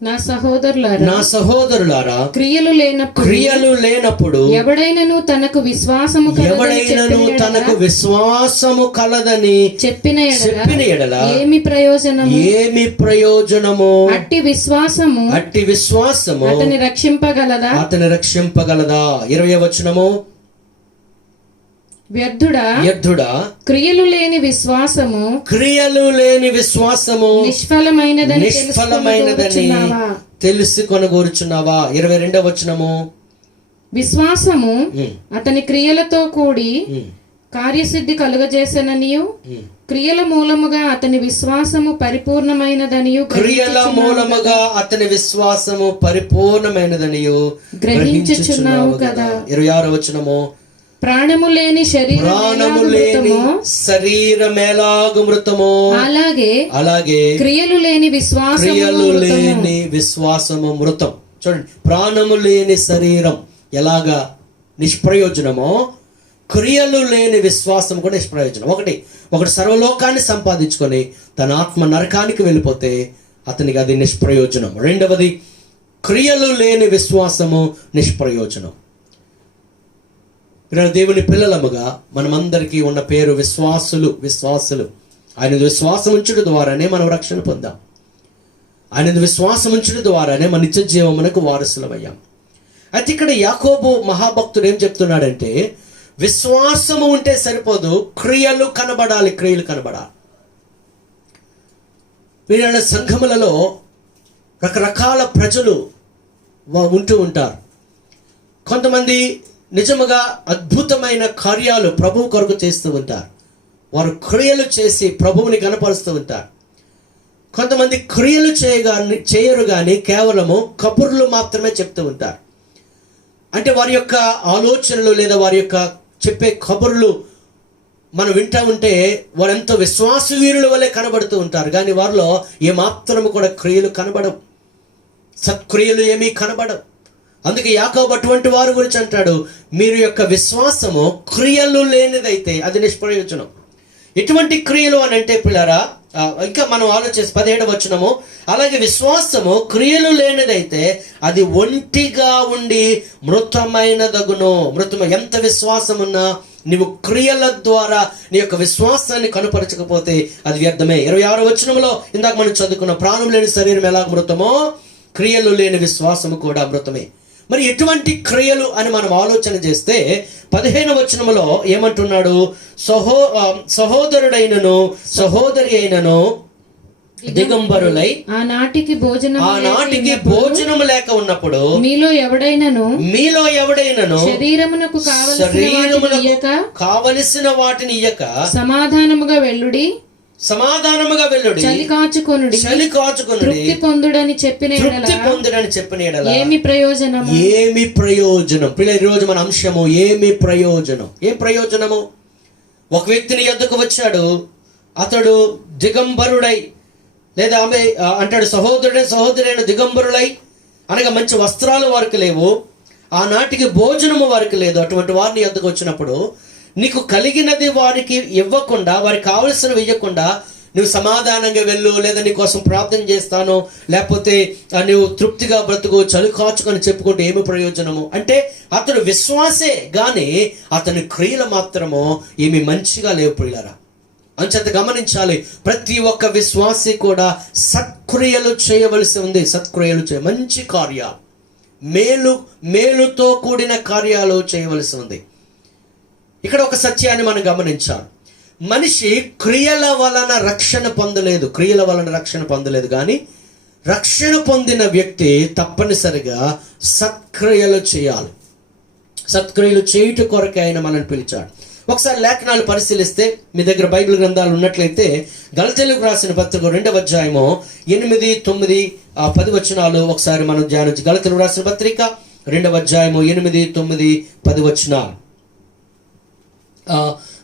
నా సహోదరులారా, క్రియలు లేనప్పుడు ఎవడైనను తనకు విశ్వాసము కలదని చెప్పిన ఎడల ఏమి ప్రయోజనము? అట్టి విశ్వాసము అతని రక్షింపగలదా? 20వ వచనము, వ్యర్థుడా క్రియలు లేని విశ్వాసము నిష్ఫలమైనదని తెలుసుకొనగోరుచున్నావా? 22వ వచనము, విశ్వాసము అతని క్రియలతో కూడి కార్యసిద్ధి కలుగజేసననియు క్రియల మూలముగా అతని విశ్వాసము పరిపూర్ణమైనదనియు గ్రహించుచున్నావు కదా. 26వ వచనము, ప్రాణము లేని శరీరం ఎలాగు మృతమో అలాగే క్రియలు లేని విశ్వాసము మృతం. చూడండి, ప్రాణము లేని శరీరం ఎలాగా నిష్ప్రయోజనమో, క్రియలు లేని విశ్వాసం కూడా నిష్ప్రయోజనం. ఒకటి సర్వలోకాన్ని సంపాదించుకొని తన ఆత్మ నరకానికి వెళ్ళిపోతే అతనికి అది నిష్ప్రయోజనం. రెండవది, క్రియలు లేని విశ్వాసము నిష్ప్రయోజనం. దేవుని పిల్లలముగా మనమందరికీ ఉన్న పేరు విశ్వాసులు. ఆయన విశ్వాసం ఉంచడం ద్వారానే మనం రక్షణ పొందాం. ఆయన విశ్వాసం ఉంచడం ద్వారానే మన నిత్య జీవమునకు వారసులమయ్యాం. అయితే ఇక్కడ యాకోబు మహాభక్తుడు ఏం చెప్తున్నాడంటే, విశ్వాసము ఉంటే సరిపోదు, క్రియలు కనబడాలి. వీళ్ళ సంఘములలో రకరకాల ప్రజలు ఉంటూ ఉంటారు. కొంతమంది నిజముగా అద్భుతమైన కార్యాలు ప్రభువు కొరకు చేస్తూ ఉంటారు. వారు క్రియలు చేసి ప్రభువుని గణపరుస్తూ ఉంటారు. కొంతమంది క్రియలు చేయరు కానీ కేవలము కబుర్లు మాత్రమే చెప్తూ ఉంటారు. అంటే వారి యొక్క ఆలోచనలు లేదా వారి యొక్క చెప్పే కబుర్లు మనం వింటూ ఉంటే వారు ఎంతో విశ్వాసవీరుల వలె కనబడుతూ ఉంటారు. కానీ వారిలో ఏమాత్రము కూడా క్రియలు కనబడవు, సత్క్రియలు ఏమీ కనబడవు. అందుకే యాకోబు అటువంటి వారి గురించి అంటాడు, మీరు యొక్క విశ్వాసము క్రియలు లేనిదైతే అది నిష్ప్రయోజనం. ఎటువంటి క్రియలు అని అంటే పిల్లరా, ఇంకా మనం ఆలోచిస్తే 17వ వచనము, అలాగే విశ్వాసము క్రియలు లేనిదైతే అది ఒంటిగా ఉండి మృతమైనదగును. ఎంత విశ్వాసం ఉన్నా నీవు క్రియల ద్వారా నీ యొక్క విశ్వాసాన్ని కనుపరచకపోతే అది వ్యర్థమే. 26వ వచనంలో ఇందాక మనం చదువుకున్న, ప్రాణం లేని శరీరం ఎలా మృతమో క్రియలు లేని విశ్వాసము కూడా మృతమే. మరి ఎటువంటి క్రియలు అని మనం ఆలోచన చేస్తే 15వ వచనంలో ఏమంటున్నాడు, సహోదరుడైనను సహోదరి అయినను దిగంబరులై ఆనాటికి భోజనము లేక ఉన్నప్పుడు మీలో ఎవడైనను శరీరమునకు కావలసిన వాటిని ఇయ్యక సమాధానముగా వెళ్ళుడి, చలి కాచుకొనుడి, తృప్తి పొందుడని చెప్పిన ఏమి ప్రయోజనం. పిల్ల, ఈరోజు మన అంశము ఏం ప్రయోజనము. ఒక వ్యక్తిని యొద్దకు వచ్చాడు, అతడు దిగంబరుడై, లేదా ఆమె అంటాడు సహోదరుడైన దిగంబరులై, అనగా మంచి వస్త్రాలు వారికి లేవు, ఆనాటికి భోజనము వారికి లేదు. అటువంటి వారిని యొద్దకు వచ్చినప్పుడు నీకు కలిగినది వారికి ఇవ్వకుండా, వారికి కావలసినవి ఇవ్వకుండా నువ్వు సమాధానంగా వెళ్ళు, లేదా నీ కోసం ప్రార్థన చేస్తాను, లేకపోతే నువ్వు తృప్తిగా బ్రతుకు, చలి కాచుకొని చెప్పుకుంటే ఏమి ప్రయోజనము. అంటే అతడు విశ్వాసే కానీ అతని క్రియలు మాత్రము ఏమి మంచిగా లేవు ప్రియులారా. అంచేత గమనించాలి, ప్రతి ఒక్క విశ్వాసి కూడా సత్క్రియలు చేయవలసి ఉంది. మంచి కార్యాలు, మేలుతో కూడిన కార్యాలు చేయవలసి ఉంది. ఇక్కడ ఒక సత్యాన్ని మనం గమనించాలి, మనిషి క్రియల వలన రక్షణ పొందలేదు కానీ రక్షణ పొందిన వ్యక్తి తప్పనిసరిగా సత్క్రియలు చేయాలి. సత్క్రియలు చేయుట కొరకే ఆయన మనల్ని పిలిచాడు. ఒకసారి లేఖనాలు పరిశీలిస్తే, మీ దగ్గర బైబిల్ గ్రంథాలు ఉన్నట్లయితే గలతీయులకు రాసిన పత్రిక 2వ అధ్యాయము 8, 9, 10 వచనాలు ఒకసారి మనం ధ్యానించి. గలతీయులకు రాసిన పత్రిక 2వ అధ్యాయము 8, 9, 10 వచనాలు.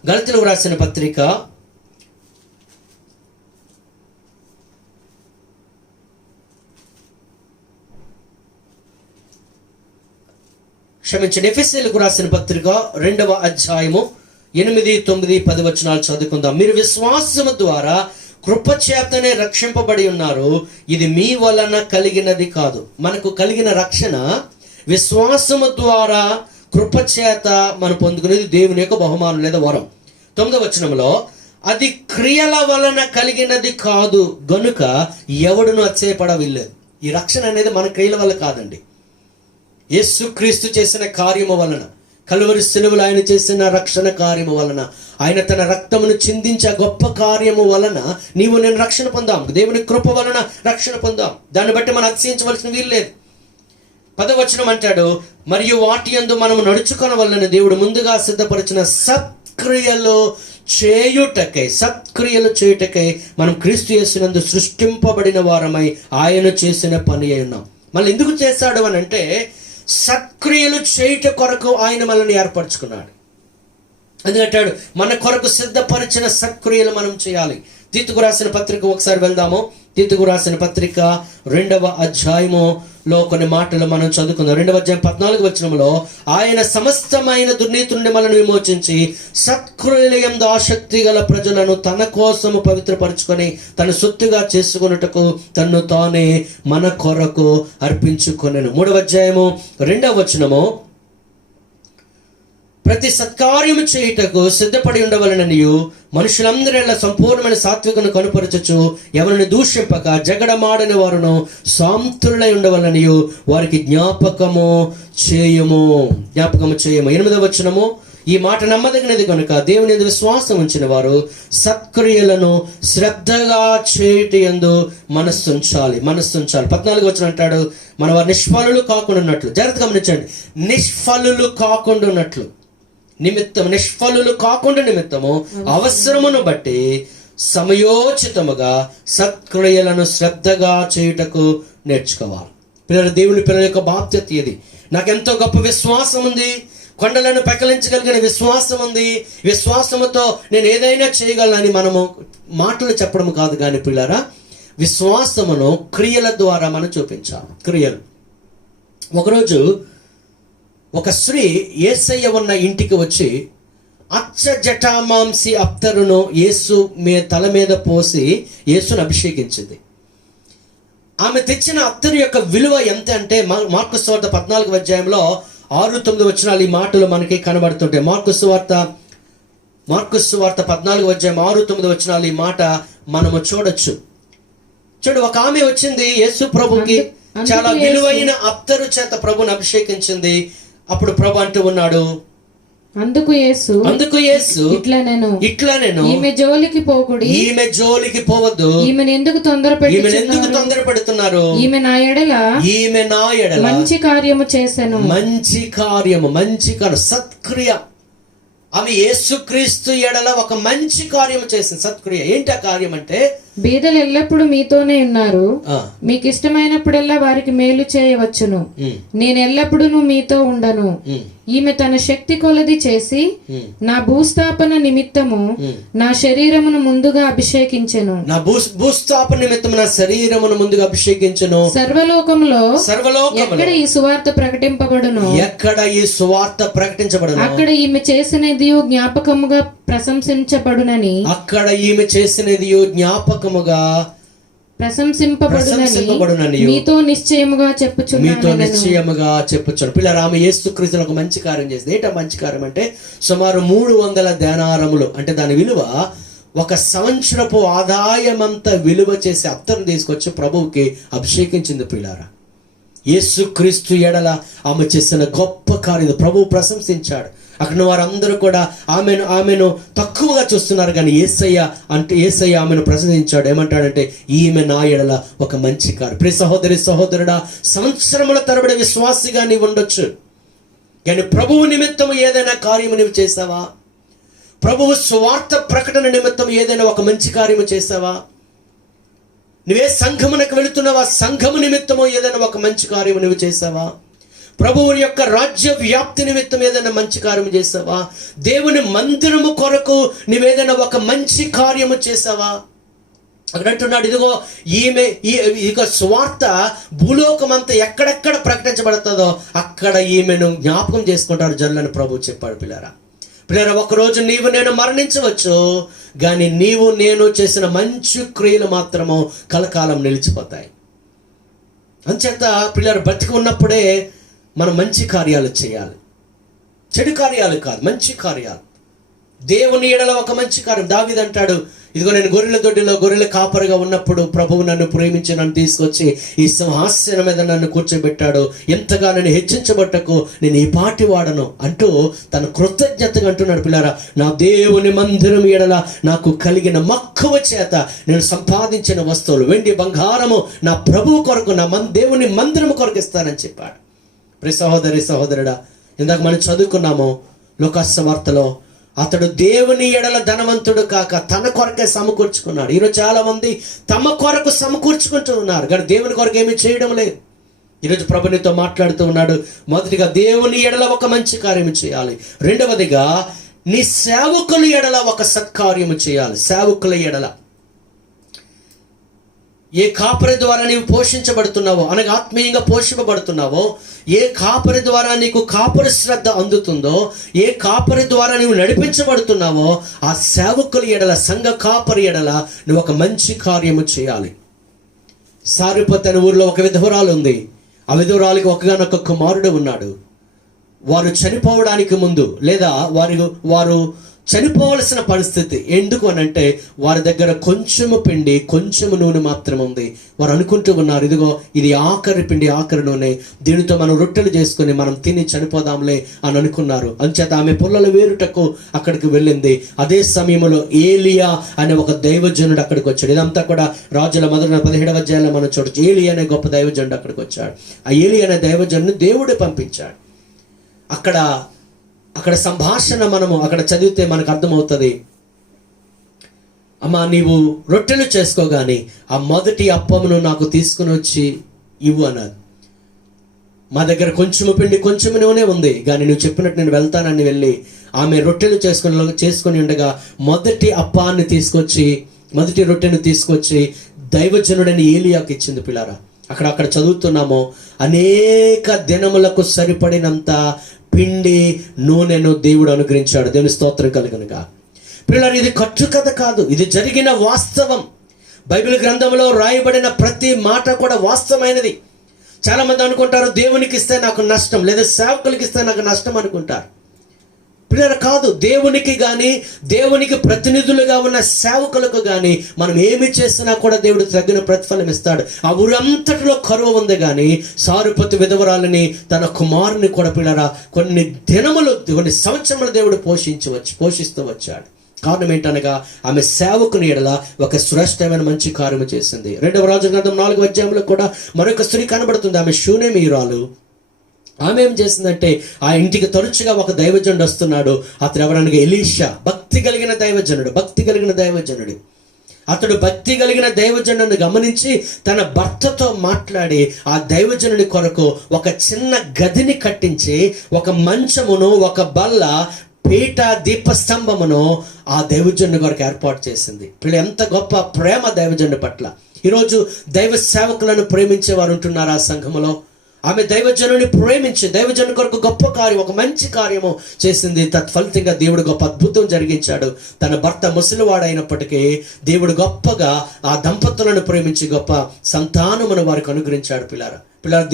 గలతీయులకు రాసిన పత్రిక ఎఫెసీయులకు రాసిన పత్రిక 2వ అధ్యాయము 8, 9, 10 వచనాలు చదువుకుందాం. మీరు విశ్వాసము ద్వారా కృపచేతనే రక్షింపబడి ఉన్నారు, ఇది మీ వలన కలిగినది కాదు. మనకు కలిగిన రక్షణ విశ్వాసము ద్వారా కృపచేత మనం పొందుకునేది దేవుని యొక్క బహుమానం లేదా వరం. 9వ వచనంలో, అది క్రియల వలన కలిగినది కాదు గనుక ఎవడును అతిశయపడవిల్లేదు. ఈ రక్షణ అనేది మన క్రియల వల్ల కాదండి, యేసుక్రీస్తు చేసిన కార్యము వలన, కలువరి శిలువలో ఆయన చేసిన రక్షణ కార్యము వలన, ఆయన తన రక్తమును చిందించే గొప్ప కార్యము వలన నీవు నేను రక్షణ పొందాం. దేవుని కృప వలన రక్షణ పొందాం. దాన్ని బట్టి మనం అతిశయించవలసిన వీలు లేదు. 10వ వచనం అంటాడు, మరియు వాటి యందు మనము నడుచుకొనవలెనని దేవుడు ముందుగా సిద్ధపరిచిన సత్క్రియలు చేయుటకై మనం క్రీస్తు యేసునందు సృష్టింపబడిన వారమై ఆయన చేసిన పని అయి ఉన్నాం. మళ్ళీ ఎందుకు చేశాడు అని అంటే, సత్క్రియలు చేయుట కొరకు ఆయన మనల్ని ఏర్పరచుకున్నాడు. అందుకంటాడు మన కొరకు సిద్ధపరిచిన సత్క్రియలు మనం చేయాలి. తీతుకు రాసిన పత్రిక ఒకసారి వెళ్దాము. తీతుకు రాసిన పత్రిక 2వ అధ్యాయములో కొన్ని మాటలు మనం చదువుకుందాం. 2వ అధ్యాయం 14వ వచనంలో, ఆయన సమస్తమైన దుర్నీతి నుండి మనల్ని విమోచించి సత్క్రియల యందు ఆసక్తి గల ప్రజలను తన కోసము పవిత్రపరచుకొని తన సొత్తుగా చేసుకొనుటకు తన్ను తానే మన కొరకు అర్పించుకొనెను. 3వ అధ్యాయము 2వ వచనము, ప్రతి సత్కార్యము చేయుటకు సిద్ధపడి ఉండవలననియు మనుషులందరిలో సంపూర్ణమైన సాత్వికను కనుపరచచ్చు ఎవరిని దూషింపక జగడమాడని వారును సాంతులై ఉండవలననియు వారికి జ్ఞాపకము చేయము. 8వ వచనము, ఈ మాట నమ్మదగినది కనుక దేవుని యందు విశ్వాసం ఉంచిన వారు సత్క్రియలను శ్రద్ధగా చేయుట యందు మనస్సుంచాలి. 14వ వచనం అంటాడు, మన వారు నిష్ఫలులు కాకుండా ఉన్నట్లు. జాగ్రత్తగా గమనించండి, నిష్ఫలులు కాకుండా ఉన్నట్లు నిష్ఫలులు కాకుండా నిమిత్తము అవసరమును బట్టి సమయోచితముగా సత్క్రియలను శ్రద్ధగా చేయుటకు నేర్చుకోవాలి. దేవుని పిల్లల యొక్క బాధ్యత ఇది. నాకెంతో గొప్ప విశ్వాసం ఉంది, కొండలను పెకలించగలిగిన విశ్వాసం ఉంది, విశ్వాసముతో నేను ఏదైనా చేయగలనని మనము మాటలు చెప్పడం కాదు, కానీ పిల్లరా విశ్వాసమును క్రియల ద్వారా మనం చూపించాలి. క్రియలు. ఒకరోజు ఒక స్త్రీ యేసయ్య ఉన్న ఇంటికి వచ్చి అచ్చ జటామాంసి అత్తరును యేసు తల మీద పోసి యేసును అభిషేకించింది. ఆమె తెచ్చిన అత్తరు యొక్క విలువ ఎంత అంటే, మార్కు సువార్త 14వ అధ్యాయంలో 6-9 వచనాలు ఈ మాటలు మనకి కనబడుతుంటాయి. మార్కు సువార్త 14వ అధ్యాయం 6-9 వచనాలు ఈ మాట మనము చూడొచ్చు. చూడు, ఒక ఆమె వచ్చింది యేసు ప్రభుకి చాలా విలువైన అత్తరు చేత ప్రభుని అభిషేకించింది. అప్పుడు ప్రభు అంటూ ఉన్నాడు, అందుకు యేసు ఇట్లా నేను ఈమె జోలికి పోవద్దు, ఈమెను ఎందుకు తొందర పెడుతున్నారు, ఈమె నా ఎడల మంచి కార్యము చేశాను. మంచి కార్యము సత్క్రియ. ఆమె యేసుక్రీస్తు ఎడల ఒక మంచి కార్యము చేసింది, సత్క్రియ. ఏంటి ఆ కార్యం అంటే, బీదలు ఎల్లప్పుడు మీతోనే ఉన్నారు, మీకు ఇష్టమైనప్పుడల్లా వారికి మేలు చేయవచ్చును, నేను ఎల్లప్పుడూ మీతో ఉండను. ఈమె తన శక్తి కొలది చేసి నా భూస్థాపన నిమిత్తము నా శరీరమును ముందుగా అభిషేకించెను. నా భూస్థాపన నిమిత్తము నా శరీరమును ముందుగా అభిషేకించెను. సర్వలోకములో ఎక్కడ ఈ సువార్త ప్రకటింపబడును, అక్కడ ఈమె చేసినది జ్ఞాపకముగా ప్రశంసించబడునని, ప్రశంసింపబడునని మీతో నిశ్చయముగా చెప్పుచున్నాను. పిల్లలు, ఆమె యేసుక్రీస్తును ఒక మంచి కార్యం చేసింది. ఏంటో మంచి కార్యం అంటే, సుమారు 300 దేనారములు అంటే దాని విలువ 1 సంవత్సరపు ఆదాయమంతా విలువ చేసి అత్తరు తీసుకొచ్చి ప్రభువుకి అభిషేకించింది. పిల్లారా, యేసుక్రీస్తు ఎడల ఆమె చేసిన గొప్ప కార్యం ప్రభువు ప్రశంసించాడు. అక్కడ వారందరూ కూడా ఆమెను తక్కువగా చూస్తున్నారు, కానీ యేసయ్య ఆమెను ప్రశంసించాడు. ఏమంటాడంటే, ఈమె నా ఎడల ఒక మంచి కార్యం. ప్రియ సహోదరుడా, సంవత్సరముల తరబడి విశ్వాసిగా నీవు ఉండొచ్చు, కానీ ప్రభువు నిమిత్తం ఏదైనా కార్యము నీవు చేసావా? ప్రభువు సువార్త ప్రకటన నిమిత్తం ఏదైనా ఒక మంచి కార్యము చేసావా? నువ్వే సంఘమునకు వెళుతున్నావా? సంఘము నిమిత్తము ఏదైనా ఒక మంచి కార్యము నువ్వు చేసావా? ప్రభువు యొక్క రాజ్య వ్యాప్తి నిమిత్తం ఏదైనా మంచి కార్యము చేసావా? దేవుని మందిరము కొరకు నువ్వేదైనా ఒక మంచి కార్యము చేసావా? అక్కడ అంటున్నాడు, ఇదిగో ఇక స్వార్థ భూలోకమంతా ఎక్కడెక్కడ ప్రకటించబడుతుందో అక్కడ ఈమెను జ్ఞాపకం చేసుకుంటారు జనులని ప్రభు చెప్పాడు. పిల్లరా, ఒకరోజు నీవు నేను మరణించవచ్చు, కానీ నీవు నేను చేసిన మంచి క్రియలు మాత్రము కలకాలం నిలిచిపోతాయి. అంచేత పిల్లలు బ్రతికి ఉన్నప్పుడే మనం మంచి కార్యాలు చేయాలి, చెడు కార్యాలు కాదు, మంచి కార్యాలు. దేవుని ఎడల ఒక మంచి కార్యం. దావీదు అంటాడు, ఇదిగో నేను గొర్రెల దొడ్డిలో గొర్రెల కాపరిగా ఉన్నప్పుడు ప్రభువు నన్ను ప్రేమించి నన్ను తీసుకొచ్చి ఈ సింహాసనం మీద నన్ను కూర్చోబెట్టాడు, ఎంతగా నన్ను హెచ్చించబట్టకు నేను ఈ పాటి వాడను అంటూ తన కృతజ్ఞతగా అంటున్నాడు. పిల్లారా, నా దేవుని మందిరం ఎడల నాకు కలిగిన మక్కువ చేత నేను సంపాదించిన వస్తువులు, వెండి బంగారము నా ప్రభువు కొరకు, నా దేవుని మందిరం కొరకు ఇస్తానని చెప్పాడు. ప్రియ సహోదరుడా, ఇందాక మనం చదువుకున్నాము లోకాసువార్తలో, అతడు దేవుని ఎడల ధనవంతుడు కాక తన కొరకే సమకూర్చుకున్నాడు. ఈరోజు చాలా మంది తమ కొరకు సమకూర్చుకుంటూ ఉన్నారు, కానీ దేవుని కొరకు ఏమీ చేయడం లేదు. ఈరోజు ప్రభునితో మాట్లాడుతూ ఉన్నాడు. మొదటిగా దేవుని ఎడల ఒక మంచి కార్యం చేయాలి. రెండవదిగా నీ సేవకుల ఎడల ఒక సత్కార్యము చేయాలి. సేవకుల ఎడల ఏ కాపరి ద్వారా నీవు పోషించబడుతున్నావో, అనగా ఆత్మీయంగా పోషింపబడుతున్నావో, ఏ కాపరి ద్వారా నీకు కాపరి శ్రద్ధ అందుతుందో, ఏ కాపరి ద్వారా నీవు నడిపించబడుతున్నావో, ఆ సేవకుల ఎడల, సంఘ కాపరి ఎడల నువ్వు ఒక మంచి కార్యము చేయాలి. సారిపత్ అనే ఊరిలో ఒక విధవరాలు ఉంది. ఆ విధవరాలికి ఒకగానొక కుమారుడు ఉన్నాడు. వారు చనిపోవడానికి ముందు, లేదా వారు చనిపోవలసిన పరిస్థితి. ఎందుకు అనంటే వారి దగ్గర కొంచెము పిండి, కొంచెము నూనె మాత్రం ఉంది. వారు అనుకుంటూ ఉన్నారు, ఇదిగో ఇది ఆఖరి పిండి, ఆఖరి నూనె, దీనితో మనం రొట్టెలు చేసుకుని మనం తిని చనిపోదాంలే అని అనుకున్నారు. అంచేత ఆమె పుల్లలు వేరుటకు అక్కడికి వెళ్ళింది. అదే సమయంలో ఏలియా అనే ఒక దైవజనుడు అక్కడికి వచ్చాడు. ఇదంతా కూడా రాజుల మొదటి 17వ అధ్యాయంలో మనం చూడొచ్చు. ఏలియా అనే గొప్ప దైవజనుడు అక్కడికి వచ్చాడు. ఆ ఏలియా అనే దైవజనుడు దేవుడు పంపించాడు. అక్కడ సంభాషణ మనము అక్కడ చదివితే మనకు అర్థమవుతుంది. అమ్మా, నీవు రొట్టెలు చేసుకోగాని ఆ మొదటి అప్పమును నాకు తీసుకుని వచ్చి ఇవ్వు అన్నారు. మా దగ్గర కొంచెము పిండి, కొంచెము నూనె ఉంది, కానీ నువ్వు చెప్పినట్టు నేను వెళ్తానని వెళ్ళి ఆమె రొట్టెలు చేసుకొని ఉండగా మొదటి అప్పాన్ని తీసుకొచ్చి, మొదటి రొట్టెను తీసుకొచ్చి దైవజనుడని ఏలియాకి ఇచ్చింది. పిల్లారా, అక్కడ చదువుతున్నాము, అనేక దినములకు సరిపడినంత పిండి నూనెను దేవుడు అనుగ్రహించాడు. దేవుని స్తోత్రం కలుగునుగా. పిల్లలు, ఇది కట్టు కథ కాదు, ఇది జరిగిన వాస్తవం. బైబిల్ గ్రంథంలో రాయబడిన ప్రతి మాట కూడా వాస్తవమైనది. చాలా మంది అనుకుంటారు, దేవునికి ఇస్తే నాకు నష్టం, లేదా సేవకులకి ఇస్తే నాకు నష్టం అనుకుంటారు. పిల్లలు కాదు, దేవునికి కానీ, దేవునికి ప్రతినిధులుగా ఉన్న సేవకులకు కానీ మనం ఏమి చేసినా కూడా దేవుడు తగిన ప్రతిఫలం ఇస్తాడు. ఆ ఊరంతటిలో కరువు ఉంది, కానీ సారుపతి విధవరాలని తన కుమారుని కూడా పిల్లరా కొన్ని దినములు, కొన్ని సంవత్సరములు దేవుడు పోషిస్తూ వచ్చాడు. కారణం ఏంటనగా ఆమె సేవకుని ఎడల ఒక శ్రేష్టమైన మంచి కార్యము చేసింది. 2వ రాజుల గ్రంథం 4వ అధ్యాయంలో కూడా మరొక స్త్రీ కనబడుతుంది. ఆమె షూనేమీయురాలు. ఆమె ఏం చేసిందంటే, ఆ ఇంటికి తరచుగా ఒక దైవజనుడు వస్తున్నాడు. అతడు ఎవరనగా ఎలీషా, భక్తి కలిగిన దైవజనుడు. అతడు భక్తి కలిగిన దైవజనుడిని గమనించి తన భర్తతో మాట్లాడి ఆ దైవజనుడి కొరకు ఒక చిన్న గదిని కట్టించి, ఒక మంచమును, ఒక బల్ల, పీఠ, దీపస్తంభమును ఆ దైవజనుడి కొరకు ఏర్పాటు చేసింది. వీళ్ళు ఎంత గొప్ప ప్రేమ దైవజనుడి పట్ల. ఈరోజు దైవ సేవకులను ప్రేమించే వారు ఉంటున్నారు ఆ సంఘములో. ఆమె దైవజనుని ప్రేమించి దైవజను కొరకు గొప్ప కార్యం, ఒక మంచి కార్యము చేసింది. తత్ఫలితంగా దేవుడు గొప్ప అద్భుతం జరిగించాడు. తన భర్త ముసలివాడైనప్పటికీ దేవుడు గొప్పగా ఆ దంపతులను ప్రేమించి గొప్ప సంతానమును వారికి అనుగ్రహించాడు. పిల్లారా,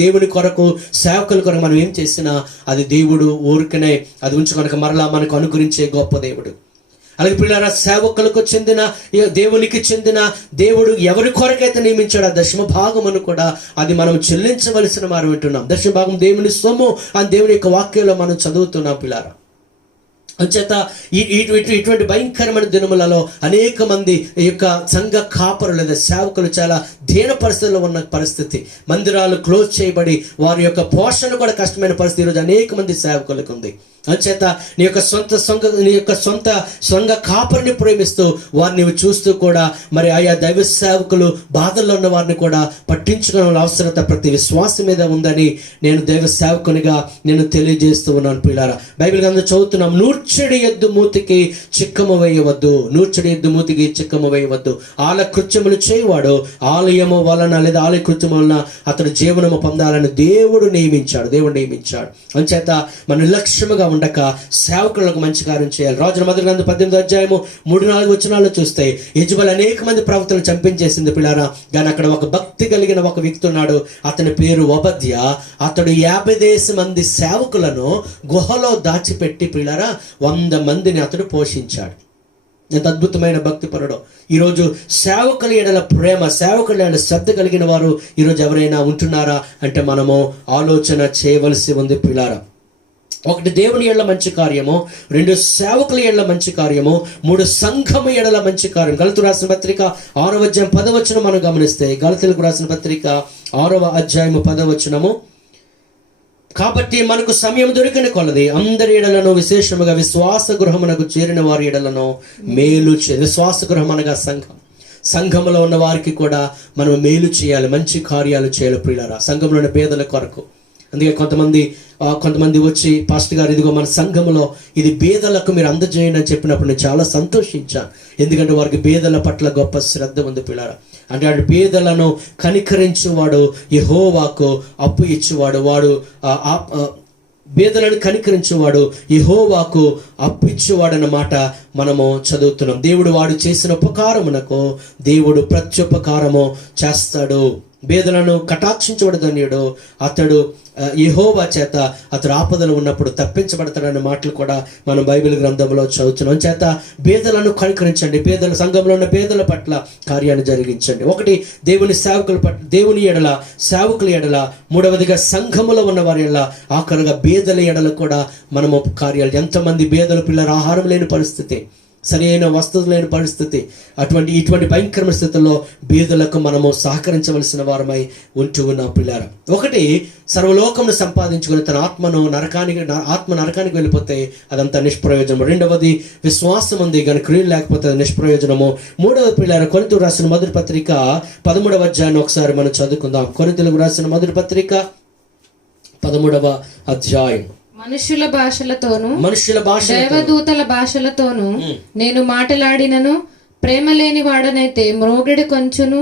దేవుని కొరకు, సేవకుల కొరకు మనం ఏం చేసినా అది దేవుడు ఊరికనే అది ఉంచుకొనక మరలా మనకు అనుగ్రహించే గొప్ప దేవుడు. అలాగే పిల్లారా, సేవకులకు చెందిన, దేవునికి చెందిన, దేవుడు ఎవరి కొరకైతే నియమించాడు ఆ దశమ భాగమును కూడా అది మనం చెల్లించవలసిన వారు వింటున్నాం. దశమ భాగం దేవుని సొమ్ము అని దేవుని యొక్క వాక్యంలో మనం చదువుతున్నాం. పిల్లారా, అంచేత ఇటువంటి భయంకరమైన దినములలో అనేక మంది ఈ యొక్క సంఘ కాపరులు లేదా సేవకులు చాలా దీన పరిస్థితుల్లో ఉన్న పరిస్థితి. మందిరాలు క్లోజ్ చేయబడి వారి యొక్క పోషణ కూడా కష్టమైన పరిస్థితి ఈరోజు అనేక మంది సేవకులకు ఉంది. అంచేత నీ యొక్క సొంత సంఘ కాపరిని ప్రేమిస్తూ వారిని నీవు చూస్తూ కూడా మరి ఆయా దైవ సేవకులు బాధల్లో ఉన్న వారిని కూడా పట్టించుకోవాల్సిన అవసరత ప్రతి విశ్వాసం మీద ఉందని నేను దైవ సేవకునిగా నేను తెలియజేస్తూ ఉన్నాను. పిల్లారా, బైబిల్ గ్రంథం చదువుతున్నాం, నూర్చెడి ఎద్దు మూతికి చిక్కము వేయవద్దు, ఆల కృత్యములు చేయవాడు ఆలయము వలన లేదా ఆలయ కృత్యము వలన అతడు జీవనము పొందాలని దేవుడు నియమించాడు. అంచేత మన నిర్లక్ష్యముగా ఉండక సేవకులకు మంచి కార్యం చేయాలి. రాజుల మొదటి గ్రంథం 18వ అధ్యాయము 3-4 వచనాల్లో చూస్తే యెజబెల్ అనేక మంది ప్రవక్తలను చంపించేసింది. పిల్లారా, కానీ అక్కడ ఒక భక్తి కలిగిన ఒక వ్యక్తి ఉన్నాడు. అతని పేరు ఒబద్య. అతడు 50 మంది సేవకులను గుహలో దాచిపెట్టి పిల్లారా 100 మందిని అతడు పోషించాడు. ఎంత అద్భుతమైన భక్తి పరుడు. ఈరోజు సేవకుల ఎడల ప్రేమ, సేవకుల ఎడల శ్రద్ధ కలిగిన వారు ఈరోజు ఎవరైనా ఉంటున్నారా అంటే మనము ఆలోచన చేయవలసి ఉంది. పిల్లారా, 1 దేవుని ఎడల మంచి కార్యము, 2 సేవకుల ఎడల మంచి కార్యము, 3 సంఘము ఎడల మంచి కార్యం. గలతీయులకు రాసిన పత్రిక 6వ అధ్యాయం 10వ వచనం మనం గమనిస్తే, గలతీయులకు రాసిన పత్రిక 6వ అధ్యాయము 10వ వచనము, కాబట్టి మనకు సమయం దొరికిన కొలది అందరి ఎడలను విశేషముగా విశ్వాస గృహమునకు చేరిన వారి ఎడలను మేలు విశ్వాస గృహం అనగా సంఘంలో ఉన్న వారికి కూడా మనం మేలు చేయాలి, మంచి కార్యాలు చేయాలి. ప్రియులారా, సంఘంలోని పేదల కొరకు, అందుకే కొంతమంది వచ్చి పాస్టర్ గారు ఇదిగో మన సంఘంలో ఇది బీదలకు మీరు అందజేయండి అని చెప్పినప్పుడు నేను చాలా సంతోషించాను. ఎందుకంటే వారికి బీదల పట్ల గొప్ప శ్రద్ధ ఉంది పిల్లారా. అంటే వాడు బీదలను కనికరించేవాడు, యెహోవాకు అప్పు ఇచ్చేవాడు, వాడు బీదలను కనికరించేవాడు, యెహోవాకు అప్పిచ్చేవాడు అన్నమాట మనము చదువుతున్నాం. దేవుడు వాడు చేసిన ఉపకారమునకు దేవుడు ప్రత్యుపకారము చేస్తాడు. బీదలను కటాక్షించబడు ధన్యుడు, అతడు యెహోవా చేత అతడు ఆపదలు ఉన్నప్పుడు తప్పించబడతాడన్న మాటలు కూడా మనం బైబిల్ గ్రంథంలో చదువుతున్నాం. చేత బీదలను కనికరించండి, బీదల సంఘంలో ఉన్న బీదల పట్ల కార్యాన్ని జరిగించండి. ఒకటి దేవుని సేవకుల పట్ల, దేవుని ఎడల, సేవకుల ఎడల, మూడవదిగా సంఘములో ఉన్న వారి ఎడల, ఆఖరుగా బీదల ఎడల కూడా మనము కార్యాలు. ఎంతమంది బీదల పిల్లలు ఆహారం లేని పరిస్థితి, సరైన వస్తువులు లేని పరిస్థితి, ఇటువంటి భయంకరమైన స్థితుల్లో బీదలకు మనము సహకరించవలసిన వారమై ఉంటూ ఉన్న పిల్లారా. ఒకటి, సర్వలోకమును సంపాదించుకుని తన ఆత్మ నరకానికి వెళ్ళిపోతే అదంతా నిష్ప్రయోజనం. రెండవది, విశ్వాసం ఉంది కానీ క్రియలు లేకపోతే అది నిష్ప్రయోజనము. మూడవ పిల్లారా, కొరింథీయులకు రాసిన మొదటి పత్రిక 13వ అధ్యాయాన్ని ఒకసారి మనం చదువుకుందాం. కొరింథీయులకు రాసిన మొదటి పత్రిక 13వ అధ్యాయం. మనుషుల భాషలతోను దేవదూతల భాషలతోను నేను మాటలాడినను ప్రేమ లేని వాడనైతే మ్రోగిడి కొంచును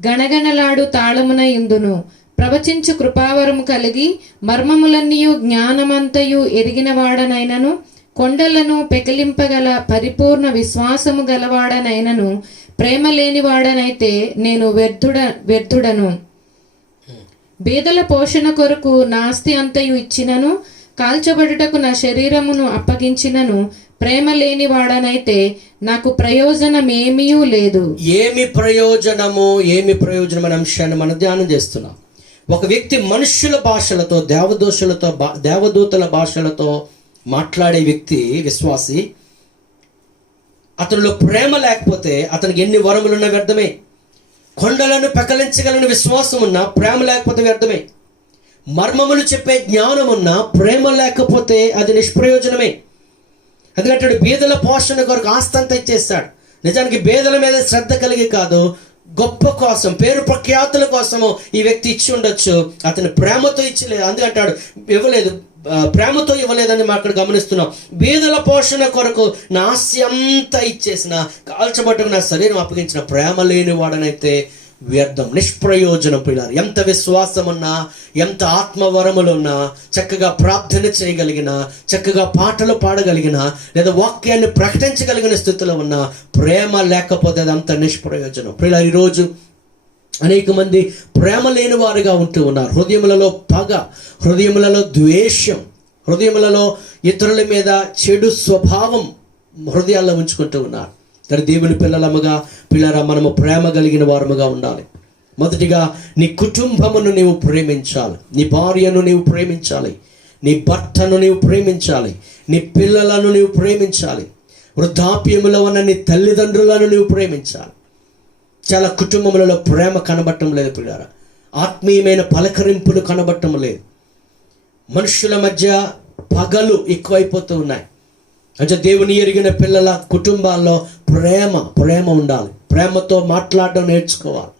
గణగణలాడు తాళమున ఇందును. ప్రవచించు కృపావరము కలిగి మర్మములన్నీయు జ్ఞానమంతయు ఎరిగిన వాడనైనను కొండలను పెకిలింపగల పరిపూర్ణ విశ్వాసము గలవాడనైనను ప్రేమ లేని వాడనైతే నేను వ్యర్థుడను. బీదల పోషణ కొరకు నాస్తి అంతయు ఇచ్చినను కాల్చబడుటకు నా శరీరమును అప్పగించినను ప్రేమ లేని వాడనైతే నాకు ప్రయోజనమేమీ లేదు. ఏమి ప్రయోజనం అనే అంశాన్ని మనం ధ్యానం చేస్తున్నాం. ఒక వ్యక్తి మనుష్యుల భాషలతో, దేవదూతల భాషలతో మాట్లాడే వ్యక్తి, విశ్వాసి, అతనిలో ప్రేమ లేకపోతే అతనికి ఎన్ని వరములున్నా వ్యర్థమే. కొండలను పెకలించగలని విశ్వాసం ఉన్నా ప్రేమ లేకపోతే వ్యర్థమే. మర్మములు చెప్పే జ్ఞానం ఉన్నా ప్రేమ లేకపోతే అది నిష్ప్రయోజనమే. ఎందుకంటే బీదల పోషణ కొరకు ఆస్తంతా ఇచ్చేస్తాడు. నిజానికి బీదల మీద శ్రద్ధ కలిగి కాదు, గొప్ప కోసం, పేరు ప్రఖ్యాతుల కోసము ఈ వ్యక్తి ఇచ్చి ఉండొచ్చు, అతను ప్రేమతో ఇచ్చలేదు. అందుకంటాడు ఇవ్వలేదు, ప్రేమతో ఇవ్వలేదని మనం అక్కడ గమనిస్తున్నాం. బీదల పోషణ కొరకు నా ఆస్తి అంతా ఇచ్చేసిన, కాల్చబట్టుకు నా శరీరం అప్పగించిన ప్రేమ లేని వాడనైతే వ్యర్థం, నిష్ప్రయోజనం. పిల్లలు ఎంత విశ్వాసం ఉన్నా, ఎంత ఆత్మవరములున్నా, చక్కగా ప్రార్థన చేయగలిగిన, చక్కగా పాటలు పాడగలిగిన, లేదా వాక్యాన్ని ప్రకటించగలిగిన స్థితిలో ఉన్న ప్రేమ లేకపోతే అదంత నిష్ప్రయోజనం. పిల్లలు ఈరోజు అనేక మంది ప్రేమ లేని వారుగా ఉంటూ ఉన్నారు. హృదయములలో పగ, హృదయములలో ద్వేషం, హృదయములలో ఇతరుల మీద చెడు స్వభావం హృదయాల్లో ఉంచుకుంటూ ఉన్నారు. కానీ దేవుని పిల్లరా, మనము ప్రేమ కలిగిన వారముగా ఉండాలి. మొదటిగా నీ కుటుంబమును నీవు ప్రేమించాలి, నీ భార్యను నీవు ప్రేమించాలి, నీ భర్తను నీవు ప్రేమించాలి, నీ పిల్లలను నీవు ప్రేమించాలి, వృద్ధాప్యములో ఉన్న నీ తల్లిదండ్రులను నీవు ప్రేమించాలి. చాలా కుటుంబములలో ప్రేమ కనబడటం లేదు పిల్లరా. ఆత్మీయమైన పలకరింపులు కనబడటం లేదు. మనుషుల మధ్య పగలు ఎక్కువైపోతూ ఉన్నాయి. అంటే దేవుని ఎరిగిన పిల్లల కుటుంబాల్లో ప్రేమ ఉండాలి. ప్రేమతో మాట్లాడడం నేర్చుకోవాలి,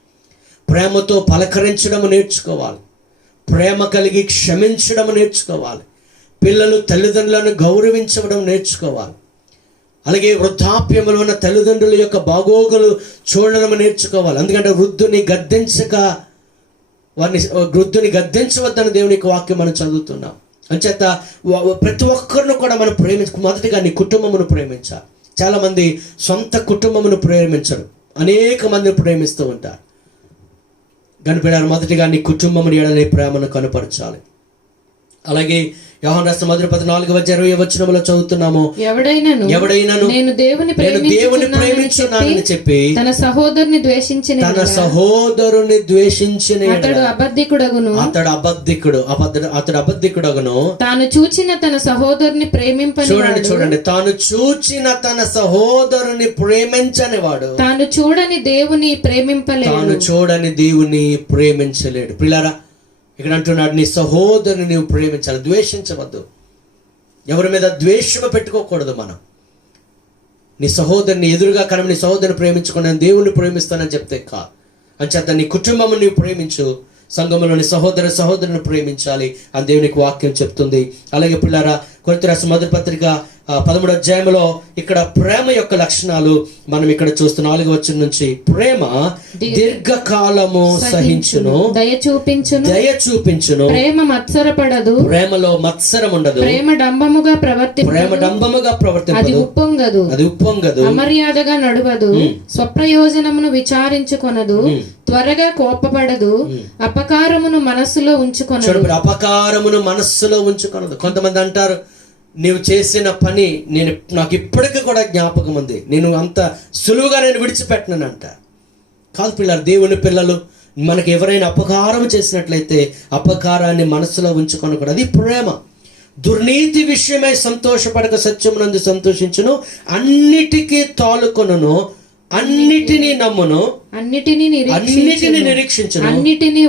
ప్రేమతో పలకరించడం నేర్చుకోవాలి, ప్రేమ కలిగి క్షమించడం నేర్చుకోవాలి. పిల్లలు తల్లిదండ్రులను గౌరవించడం నేర్చుకోవాలి. అలాగే వృద్ధాప్యములో ఉన్న తల్లిదండ్రుల యొక్క బాగోగులు చూడడం నేర్చుకోవాలి. ఎందుకంటే వృద్ధుని గద్దించవద్దని దేవుని యొక్క వాక్యం మనం చదువుతున్నాం. అంచేత ప్రతి ఒక్కరిని కూడా మనం మొదటిగా నీ కుటుంబమును ప్రేమించాలి. చాలామంది సొంత కుటుంబమును ప్రేమించరు, అనేక మందిని ప్రేమిస్తూ ఉంటారు. కనిపెడారు. మొదటిగా నీ కుటుంబముని ఎడల నీ ప్రేమను కనపరచాలి. అలాగే యోహాను రాసిన మొదటి 14:20 చదువుతున్నాము, ఎవడైనాను నేను దేవుని ప్రేమించున్నానని చెప్పి తన సహోదరుని ద్వేషించిన అతడు అబద్ధికుడగును. తాను చూచిన తన సహోదరుని చూడండి, తాను చూచిన తన సహోదరుని ప్రేమించని వాడు తాను చూడని దేవుని ప్రేమించలేడు. పిల్లారా, ఇక్కడ అంటున్నాడు, నీ సహోదరుని నీవు ప్రేమించాలి, ద్వేషించవద్దు. ఎవరి మీద ద్వేషము పెట్టుకోకూడదు. మనం నీ సహోదరుని ఎదురుగా నీ సహోదరుని ప్రేమించుకుని నేను దేవుణ్ణి ప్రేమిస్తానని చెప్తే అంచేత నీ కుటుంబము నీవు ప్రేమించు, సంఘంలోని సహోదర సహోదరుని ప్రేమించాలి అని దేవునికి వాక్యం చెప్తుంది. అలాగే పిల్లారా, కొరింథీ రాసిన మొదటి పత్రిక 13వ అధ్యాయంలో ఇక్కడ ప్రేమ యొక్క లక్షణాలు మనం ఇక్కడ చూస్తున్నాం. 4వ వచనం నుంచి, ప్రేమ దీర్ఘకాలము సహించును, దయ చూపించును, ప్రేమ మత్సరపడదు, ప్రేమలో మత్సరం ఉండదు, ప్రేమ డంబముగా ప్రవర్తింపదు, అది ఉప్పొంగదు, అమర్యాదగా నడువదు, స్వప్రయోజనమును విచారించుకొనదు, త్వరగా కోపపడదు, అపకారమును మనస్సులో ఉంచుకొనదు. అపకారమును మనస్సులో ఉంచుకొనదు. కొంతమంది అంటారు, నీవు చేసిన పని నాకు ఇప్పటికీ కూడా జ్ఞాపకం ఉంది, నేను అంత సులువుగా విడిచిపెట్టనంట. కాదు పిల్లలు, దేవుని పిల్లలు మనకి ఎవరైనా అపకారం చేసినట్లయితే అపకారాన్ని మనసులో ఉంచుకొనకూడదు. అది ప్రేమ. దుర్నీతి విషయమై సంతోషపడక సత్యమునందు సంతోషించును, అన్నిటికీ తాలుకొనును, అన్నిటినీ నమ్మును, అన్నిటినీ నిరీక్షించును, అన్నిటినీ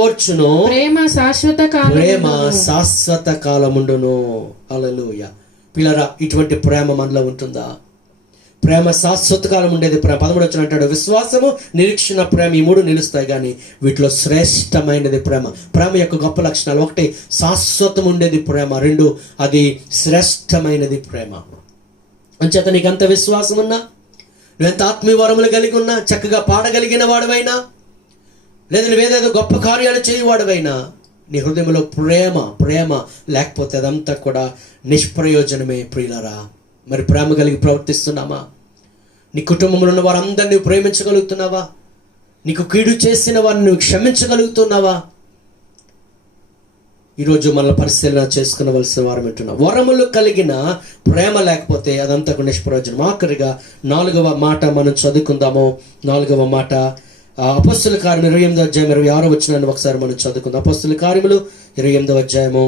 ఓర్చును, ప్రేమ శాశ్వత కాలముండును. హల్లెలూయా. పిల్లరా, ఇటువంటి ప్రేమ మనలో ఉంటుందా? ప్రేమ శాశ్వత కాలం ఉండేది ప్రేమ. 13వ వచనం అంటాడు, విశ్వాసము, నిరీక్షణ, ప్రేమ, ఈ 3 నిలుస్తాయి, కానీ వీటిలో శ్రేష్టమైనది ప్రేమ. ప్రేమ యొక్క గొప్ప లక్షణాలు: 1 శాశ్వతం ఉండేది ప్రేమ, 2 అది శ్రేష్టమైనది ప్రేమ. అంచేత నీకు ఎంత విశ్వాసం ఉన్నా, నువ్వెంత ఆత్మీయ వరములు కలిగి ఉన్నా, చక్కగా పాడగలిగిన వాడివైనా, లేదా నువ్వేదేదో గొప్ప కార్యాలు చేయవాడివైనా, నీ హృదయంలో ప్రేమ లేకపోతే అదంతా కూడా నిష్ప్రయోజనమే. ప్రియులారా, మరి ప్రేమ కలిగి ప్రవర్తిస్తున్నామా? నీ కుటుంబంలో ఉన్న వారందరినీ నువ్వు ప్రేమించగలుగుతున్నావా? నీకు కీడు చేసిన వారిని నువ్వు క్షమించగలుగుతున్నావా? ఈరోజు మనల్ని పరిశీలన చేసుకునవలసిన వారం అంటున్నాం. వరములు కలిగిన ప్రేమ లేకపోతే అదంతా నిష్ప్రయోజనం. ఆఖరిగా 4వ మాట మనం చదువుకుందాము. 4వ మాట అపొస్తలుల కార్యములు 28వ అధ్యాయం 26వ వచనాన్ని ఒకసారి మనం చదువుకుందాం. అపొస్తలుల కార్యములు 28వ అధ్యాయము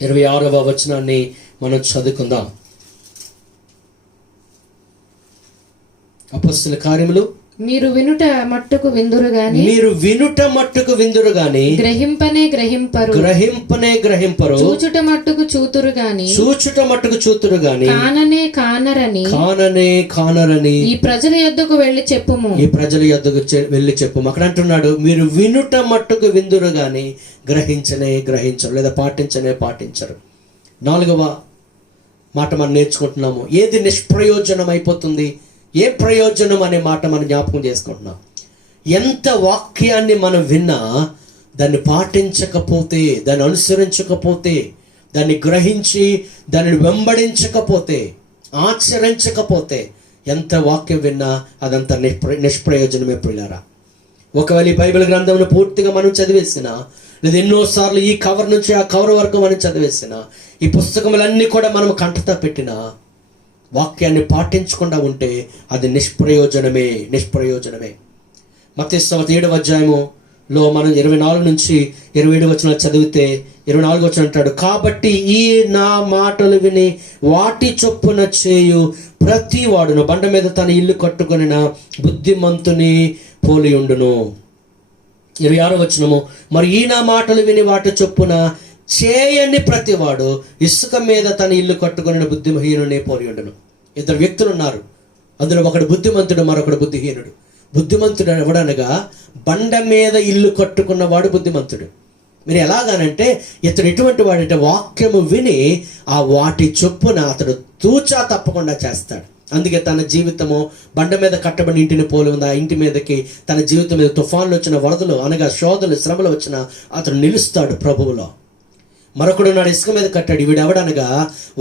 26వ వచనాన్ని మనం చదువుకుందాం. అపొస్తలుల కార్యములు, మీరు వినుట మట్టుకు విందురు గాని గ్రహింపనే గ్రహింపరు, చూచుట మట్టుకు చూతురు గాని కాననే కానరని ఈ ప్రజల యొద్దకు వెళ్ళి చెప్పుము. అక్కడ అంటున్నాడు, మీరు వినుట మట్టుకు విందురు గాని గ్రహించరు, లేదా పాటించరు. 4వ మాట మనం నేర్చుకుంటున్నాము. ఏది నిష్ప్రయోజనం అయిపోతుంది, ఏ ప్రయోజనం అనే మాట మనం జ్ఞాపకం చేసుకుంటున్నాం. ఎంత వాక్యాన్ని మనం విన్నా దాన్ని పాటించకపోతే, దాన్ని అనుసరించకపోతే, దాన్ని గ్రహించి దానిని వెంబడించకపోతే, ఆచరించకపోతే, ఎంత వాక్యం విన్నా అదంతా నిష్ప్రయోజనమే. ప్రియులారా, ఒకవేళ ఈ బైబిల్ గ్రంథంను పూర్తిగా మనం చదివేసినా, లేదా ఎన్నోసార్లు ఈ కవర్ నుంచి ఆ కవర్ వరకు మనం చదివేసినా, ఈ పుస్తకములన్నీ కూడా మనం కంటతా పెట్టినా, వాక్యాన్ని పాటించకుండా ఉంటే అది నిష్ప్రయోజనమే. మత్తయి సువార్త 7వ అధ్యాయములో మనం 24 నుంచి 27 వచనాలు చదివితే 24 వచనం అంటాడు, కాబట్టి ఈ నా మాటలు విని వాటి చొప్పున చేయు ప్రతి వాడును బండ మీద తన ఇల్లు కట్టుకొనిన బుద్ధిమంతుని పోలి ఉండును. 26వ వచనము, మరి ఈ నా మాటలు విని వాటి చొప్పున చేయని ప్రతివాడు ఇసుక మీద తన ఇల్లు కట్టుకుని బుద్ధిహీనునే పోలి ఉండును. 2 వ్యక్తులు ఉన్నారు, అందులో ఒకడు బుద్ధిమంతుడు, మరొకడు బుద్ధిహీనుడు. బుద్ధిమంతుడు ఎవడనగా బండ మీద ఇల్లు కట్టుకున్నవాడు బుద్ధిమంతుడు. మీరు ఎలాగానంటే ఇతడు ఎటువంటి వాడంటే వాక్యము విని ఆ వాటి చొప్పున అతడు తూచా తప్పకుండా చేస్తాడు. అందుకే తన జీవితము బండ మీద కట్టబడిన ఇంటిని పోలి ఉంది. ఆ ఇంటి మీదకి తన జీవితం మీద తుఫాన్లు వచ్చిన, వరదలు అనగా శోధనలు, శ్రమలు వచ్చిన అతడు నిలుస్తాడు ప్రభువులో. మరొకడు నాడు ఇసుక మీద కట్టాడు. వీడు ఎవడనగా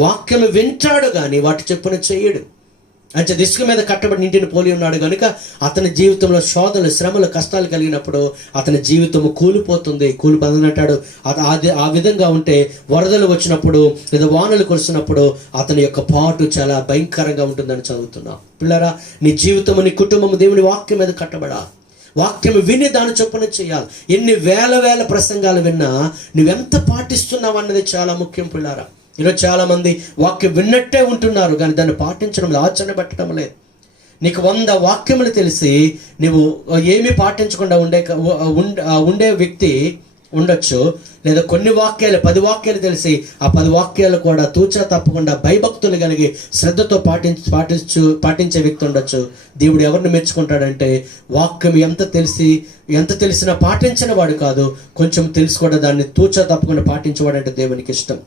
వాక్యము వింటాడు కానీ వాటి చొప్పున చేయడు. అంటే ఇసుక మీద కట్టబడిన ఇంటిని పోలి ఉన్నాడు కనుక అతని జీవితంలో శోధనలు, శ్రమలు, కష్టాలు కలిగినప్పుడు అతని జీవితము కూలిపోతుందంటాడు. ఆ విధంగా ఉంటే వరదలు వచ్చినప్పుడు లేదా వానలు కురిసినప్పుడు అతని యొక్క పాటు చాలా భయంకరంగా ఉంటుందని చదువుతున్నాం. పిల్లరా, నీ జీవితము, నీ కుటుంబము దేవుని వాక్యం మీద కట్టబడా. వాక్యం విని దాని చొప్పున చేయాలి. ఎన్ని వేల ప్రసంగాలు విన్నా నువ్వెంత పాటిస్తున్నావు అన్నది చాలా ముఖ్యం. పిల్లారా, ఈరోజు చాలా మంది వాక్యం విన్నట్టే ఉంటున్నారు కానీ దాన్ని పాటించడం, ఆచరణ పెట్టడం లేదు. నీకు 100 వాక్యములు తెలిసి నువ్వు ఏమీ పాటించకుండా ఉండే వ్యక్తి ఉండొచ్చు, లేదా కొన్ని వాక్యాలు 10 వాక్యాలు తెలిసి ఆ 10 వాక్యాలు కూడా తూచా తప్పకుండా భయభక్తులు కలిగి శ్రద్ధతో పాటించే వ్యక్తి ఉండొచ్చు. దేవుడు ఎవరిని మెచ్చుకుంటాడంటే వాక్యం ఎంత తెలిసినా పాటించిన వాడు కాదు, కొంచెం తెలిసి కూడా దాన్ని తూచా తప్పకుండా పాటించేవాడంటే దేవునికి ఇష్టం.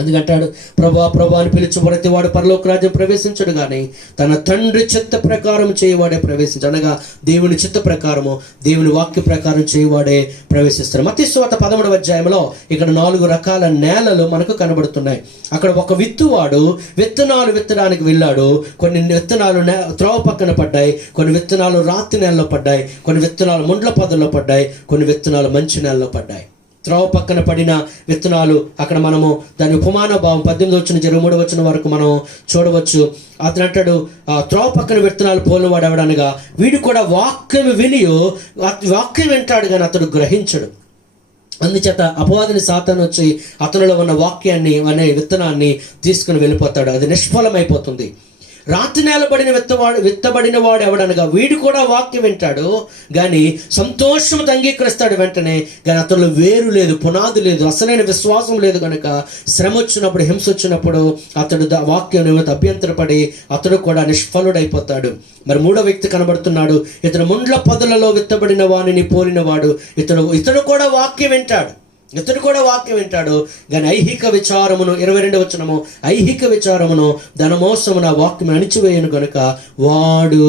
అందుకంటాడు, ప్రభా ప్రభా అని పిలిచి ప్రతి వాడు పరలోక రాజ్యం ప్రవేశించడు కానీ తన తండ్రి చిత్త ప్రకారం చేయవాడే ప్రవేశించు. అనగా దేవుని చిత్త ప్రకారము, దేవుని వాక్య ప్రకారం చేయవాడే ప్రవేశిస్తాడు. మత్తయి సువార్త 13వ అధ్యాయంలో ఇక్కడ 4 రకాల నేలలు మనకు కనబడుతున్నాయి. అక్కడ ఒక విత్తువాడు విత్తనాలు విత్తడానికి వెళ్ళాడు. కొన్ని విత్తనాలు త్రోవ పక్కన పడ్డాయి, కొన్ని విత్తనాలు రాతి నేలలో పడ్డాయి, కొన్ని విత్తనాలు ముండ్ల పొదల్లో పడ్డాయి, కొన్ని విత్తనాలు మంచి నేలలో పడ్డాయి. త్రోవ పక్కన పడిన విత్తనాలు అక్కడ మనము దాని ఉపమాన భావం 18-23 వరకు మనం చూడవచ్చు. అతను అంటాడు, త్రోవ పక్కన విత్తనాలు పోలినవాడు ఎవడనగా వీడు కూడా వాక్యం వాక్యం వింటాడు కానీ అతడు గ్రహించడు. అందుచేత అపవాదిని సాతాను వచ్చి అతనిలో ఉన్న వాక్యాన్ని అనే విత్తనాన్ని తీసుకుని వెళ్ళిపోతాడు. అది నిష్ఫలమైపోతుంది. రాతి నేలబడిన విత్తబడిన వాడు ఎవడనగా వీడు కూడా వాక్యం వింటాడు కానీ సంతోషంతో అంగీకరిస్తాడు వెంటనే, కానీ అతను వేరు లేదు, పునాది లేదు, అసలైన విశ్వాసం లేదు. కనుక శ్రమ వచ్చినప్పుడు, హింస వచ్చినప్పుడు అతడు వాక్యం నిమిత్తం అభ్యంతరపడి అతడు కూడా నిష్ఫలుడైపోతాడు. మరి 3వ వ్యక్తి కనబడుతున్నాడు. ఇతడు ముండ్ల పొదలలో విత్తబడిన వానిని పోలిన వాడు. ఇతడు కూడా వాక్యం వింటాడు, కానీ ఐహిక విచారమును 22వ వచనము, ఐహిక విచారమును ధనమోసమున వాక్యం అణిచివేయను గనుక వాడు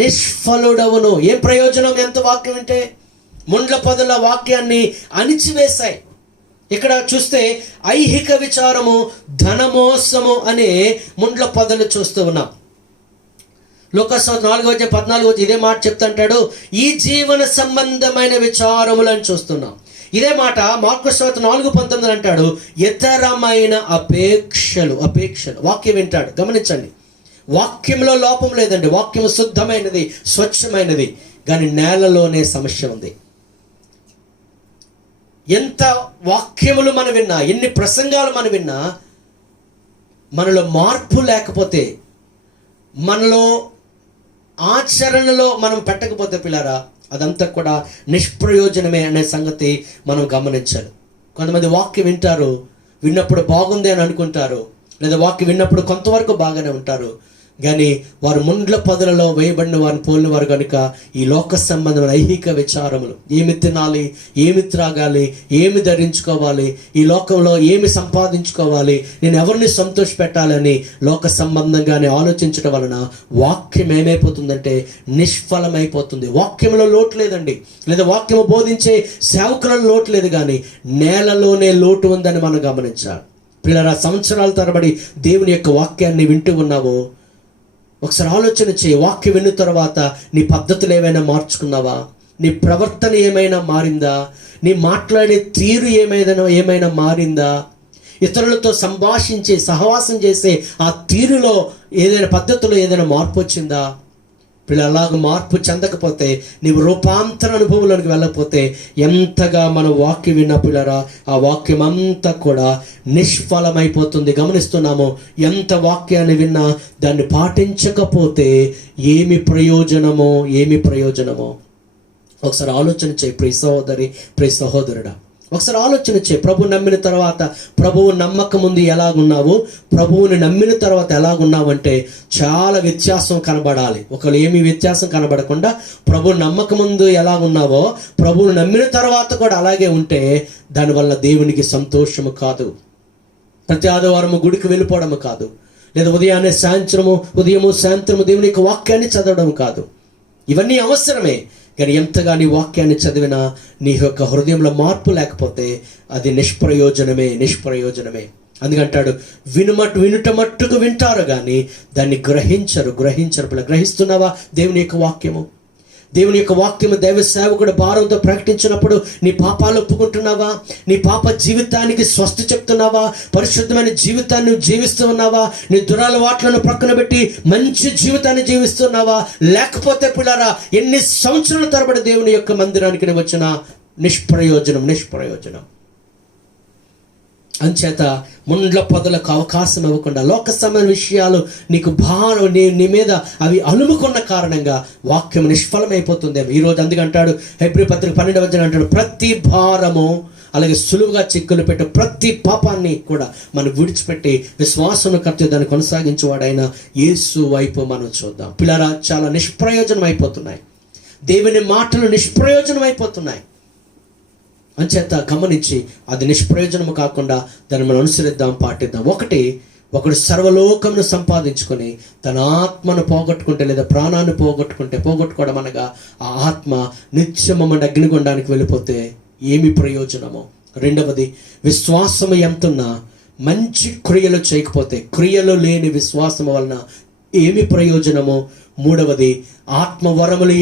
నిష్ఫలుడవును. ఏం ప్రయోజనం ఎంత వాక్యం వింటే? ముండ్ల పొదల వాక్యాన్ని అణిచివేశాయి. ఇక్కడ చూస్తే ఐహిక విచారము, ధనమోసము అనే ముండ్ల పొదలు చూస్తూ ఉన్నాం. లోకస్వార్థ 4:14 ఇదే మాట చెప్తుంటాడు, ఈ జీవన సంబంధమైన విచారములను చూస్తున్నాం. ఇదే మాట మార్కు సువార్త 4:19 అంటాడు, ఇతరమైన అపేక్షలు. వాక్యం వింటాడు. గమనించండి, వాక్యంలో లోపం లేదండి. వాక్యం శుద్ధమైనది, స్వచ్ఛమైనది. కానీ నేలలోనే సమస్య ఉంది. ఎంత వాక్యములు మనం విన్నా, ఎన్ని ప్రసంగాలు మనం విన్నా, మనలో మార్పు లేకపోతే, మనలో ఆచరణలో మనం పెట్టకపోతే పిల్లరా, అదంతా కూడా నిష్ప్రయోజనమే అనే సంగతి మనం గమనించాలి. కొంతమంది వాక్యం వింటారు, విన్నప్పుడు బాగుంది అని అనుకుంటారు, లేదా వాక్యం విన్నప్పుడు కొంతవరకు బాగానే ఉంటారు, కానీ వారు ముండ్ల పొదలలో వేయబడిన వారిని పోలిన వారు కనుక ఈ లోక సంబంధమైన ఐహిక విచారములు, ఏమి తినాలి, ఏమి త్రాగాలి, ఏమి ధరించుకోవాలి, ఈ లోకంలో ఏమి సంపాదించుకోవాలి, నేను ఎవరిని సంతోష పెట్టాలని లోక సంబంధంగానే ఆలోచించడం వలన వాక్యం ఏమైపోతుందంటే నిష్ఫలమైపోతుంది. వాక్యంలో లోటు లేదండి, లేదా వాక్యము బోధించే సేవకులలో లోటు లేదు, కానీ నేలలోనే లోటు ఉందని మనం గమనించాలి. పిల్లల సంవత్సరాల తరబడి దేవుని యొక్క వాక్యాన్ని వింటూ ఉన్నావో ఒకసారి ఆలోచన చేయి. వాక్యం విన్న తర్వాత నీ పద్ధతులు ఏమైనా మార్చుకున్నావా? నీ ప్రవర్తన ఏమైనా మారిందా? నీ మాట్లాడే తీరు ఏమైనా మారిందా? ఇతరులతో సంభాషించే, సహవాసం చేసే ఆ తీరులో ఏదైనా పద్ధతిలో ఏదైనా మార్పు వచ్చిందా? అలాగ మార్పు చెందకపోతే, నీవు రూపాంతర అనుభవంలోనికి వెళ్ళకపోతే, ఎంతగా మన వాక్యం విన్న పిల్లరా ఆ వాక్యం అంతా కూడా నిష్ఫలమైపోతుంది. గమనిస్తున్నాము, ఎంత వాక్యాన్ని విన్నా దాన్ని పాటించకపోతే ఏమి ప్రయోజనమో. ఒకసారి ఆలోచన చేయి ప్రియ సహోదరి, ప్రియ సహోదరుడా. ఒకసారి ఆలోచన చేయి. ప్రభువు నమ్మిన తర్వాత, ప్రభువు నమ్మక ముందు ఎలాగున్నావు, ప్రభువుని నమ్మిన తర్వాత ఎలాగున్నావంటే చాలా వ్యత్యాసం కనబడాలి. ఒకవేళ ఏమీ వ్యత్యాసం కనబడకుండా ప్రభువు నమ్మక ముందు ఎలాగున్నావో ప్రభువుని నమ్మిన తర్వాత కూడా అలాగే ఉంటే దానివల్ల దేవునికి సంతోషము కాదు. ప్రతి ఆదివారము గుడికి వెళ్ళిపోవడము కాదు, లేదా ఉదయము సాయంత్రము దేవుని యొక్క వాక్యాన్ని చదవడం కాదు. ఇవన్నీ అవసరమే, కానీ ఎంతగా నీ వాక్యాన్ని చదివినా నీ యొక్క హృదయంలో మార్పు లేకపోతే అది నిష్ప్రయోజనమే. అందుకంటాడు, వినుట మట్టుకు వింటారు కానీ దాన్ని గ్రహించరు. గ్రహిస్తున్నావా దేవుని యొక్క వాక్యము? దేవుని యొక్క వాక్యము దైవ సేవకుడు భారంతో ప్రకటించినప్పుడు నీ పాపాలు ఒప్పుకుంటున్నావా? నీ పాప జీవితానికి స్వస్తి చెప్తున్నావా? పరిశుద్ధమైన జీవితాన్ని జీవిస్తూ ఉన్నావా? నీ దురలవాట్లను ప్రక్కన పెట్టి మంచి జీవితాన్ని జీవిస్తున్నావా? లేకపోతే పిల్లరా, ఎన్ని సంవత్సరాల తరబడి దేవుని యొక్క మందిరానికి వచ్చిన నిష్ప్రయోజనం. అంచేత ముండ్ల పొదలకు అవకాశం ఇవ్వకుండా లోక సంబంధ విషయాలు నీకు భారం నీ మీద అవి అలుముకున్న కారణంగా వాక్యం నిష్ఫలమైపోతుంది. ఈరోజు అందుకంటాడు హెబ్రీ పత్రిక 12వ అంటాడు, ప్రతి భారము అలాగే సులువుగా చిక్కులు పెట్టే ప్రతి పాపాన్ని కూడా మనం విడిచిపెట్టి విశ్వాసం కర్త దాన్ని కొనసాగించేవాడైన యేసు వైపు మనం చూద్దాం. పిల్లరా, చాలా నిష్ప్రయోజనం అయిపోతున్నాయి, దేవుని మాటలు నిష్ప్రయోజనం అయిపోతున్నాయి. అంచేత గమనించి అది నిష్ప్రయోజనము కాకుండా దాన్ని మనం అనుసరిద్దాం, పాటిద్దాం. ఒకడు సర్వలోకమును సంపాదించుకొని తన ఆత్మను పోగొట్టుకుంటే లేదా ప్రాణాన్ని పోగొట్టుకోవడం అనగా ఆ ఆత్మ నిత్యమమైన అగ్నిగుండానికి వెళ్ళిపోతే ఏమి ప్రయోజనమో. రెండవది, విశ్వాసము ఎంతున్నా మంచి క్రియలు చేయకపోతే, క్రియలు లేని విశ్వాసము వలన ఏమి ప్రయోజనమో. మూడవది, ఆత్మవరములు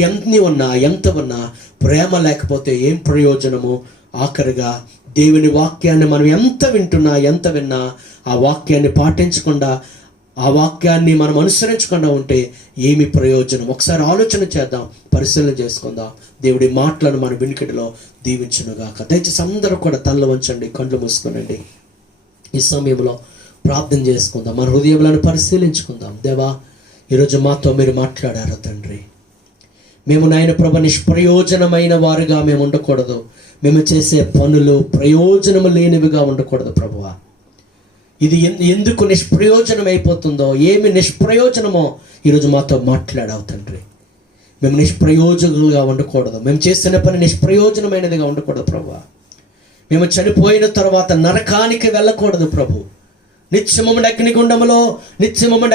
ఎంత ఉన్నా ప్రేమ లేకపోతే ఏం ప్రయోజనము. ఆఖరిగా, దేవుని వాక్యాన్ని మనం ఎంత విన్నా ఆ వాక్యాన్ని పాటించకుండా, ఆ వాక్యాన్ని మనం అనుసరించకుండా ఉంటే ఏమి ప్రయోజనం. ఒకసారి ఆలోచన చేద్దాం, పరిశీలన చేసుకుందాం. దేవుడి మాటలను మన వినికిడిలో దీవించునుగాక. దయచేసి అందరూ కూడా తల్ల వంచండి, కళ్ళు మూసుకునండి. ఈ సమయంలో ప్రార్థన చేసుకుందాం, మన హృదయములను పరిశీలించుకుందాం. దేవా, ఈరోజు మాతో మీరు మాట్లాడారు తండ్రి. మేము నాయన ప్రభు నిష్ప్రయోజనమైన వారుగా మేము ఉండకూడదు. మేము చేసే పనులు ప్రయోజనము లేనివిగా ఉండకూడదు ప్రభువా. ఇది ఎందుకు నిష్ప్రయోజనం అయిపోతుందో, ఏమి నిష్ప్రయోజనమో ఈరోజు మాతో మాట్లాడావు తండ్రి. మేము నిష్ప్రయోజకులుగా ఉండకూడదు, మేము చేసిన పని నిష్ప్రయోజనమైనదిగా ఉండకూడదు ప్రభువా. మేము చనిపోయిన తర్వాత నరకానికి వెళ్ళకూడదు ప్రభు. నిత్యముండే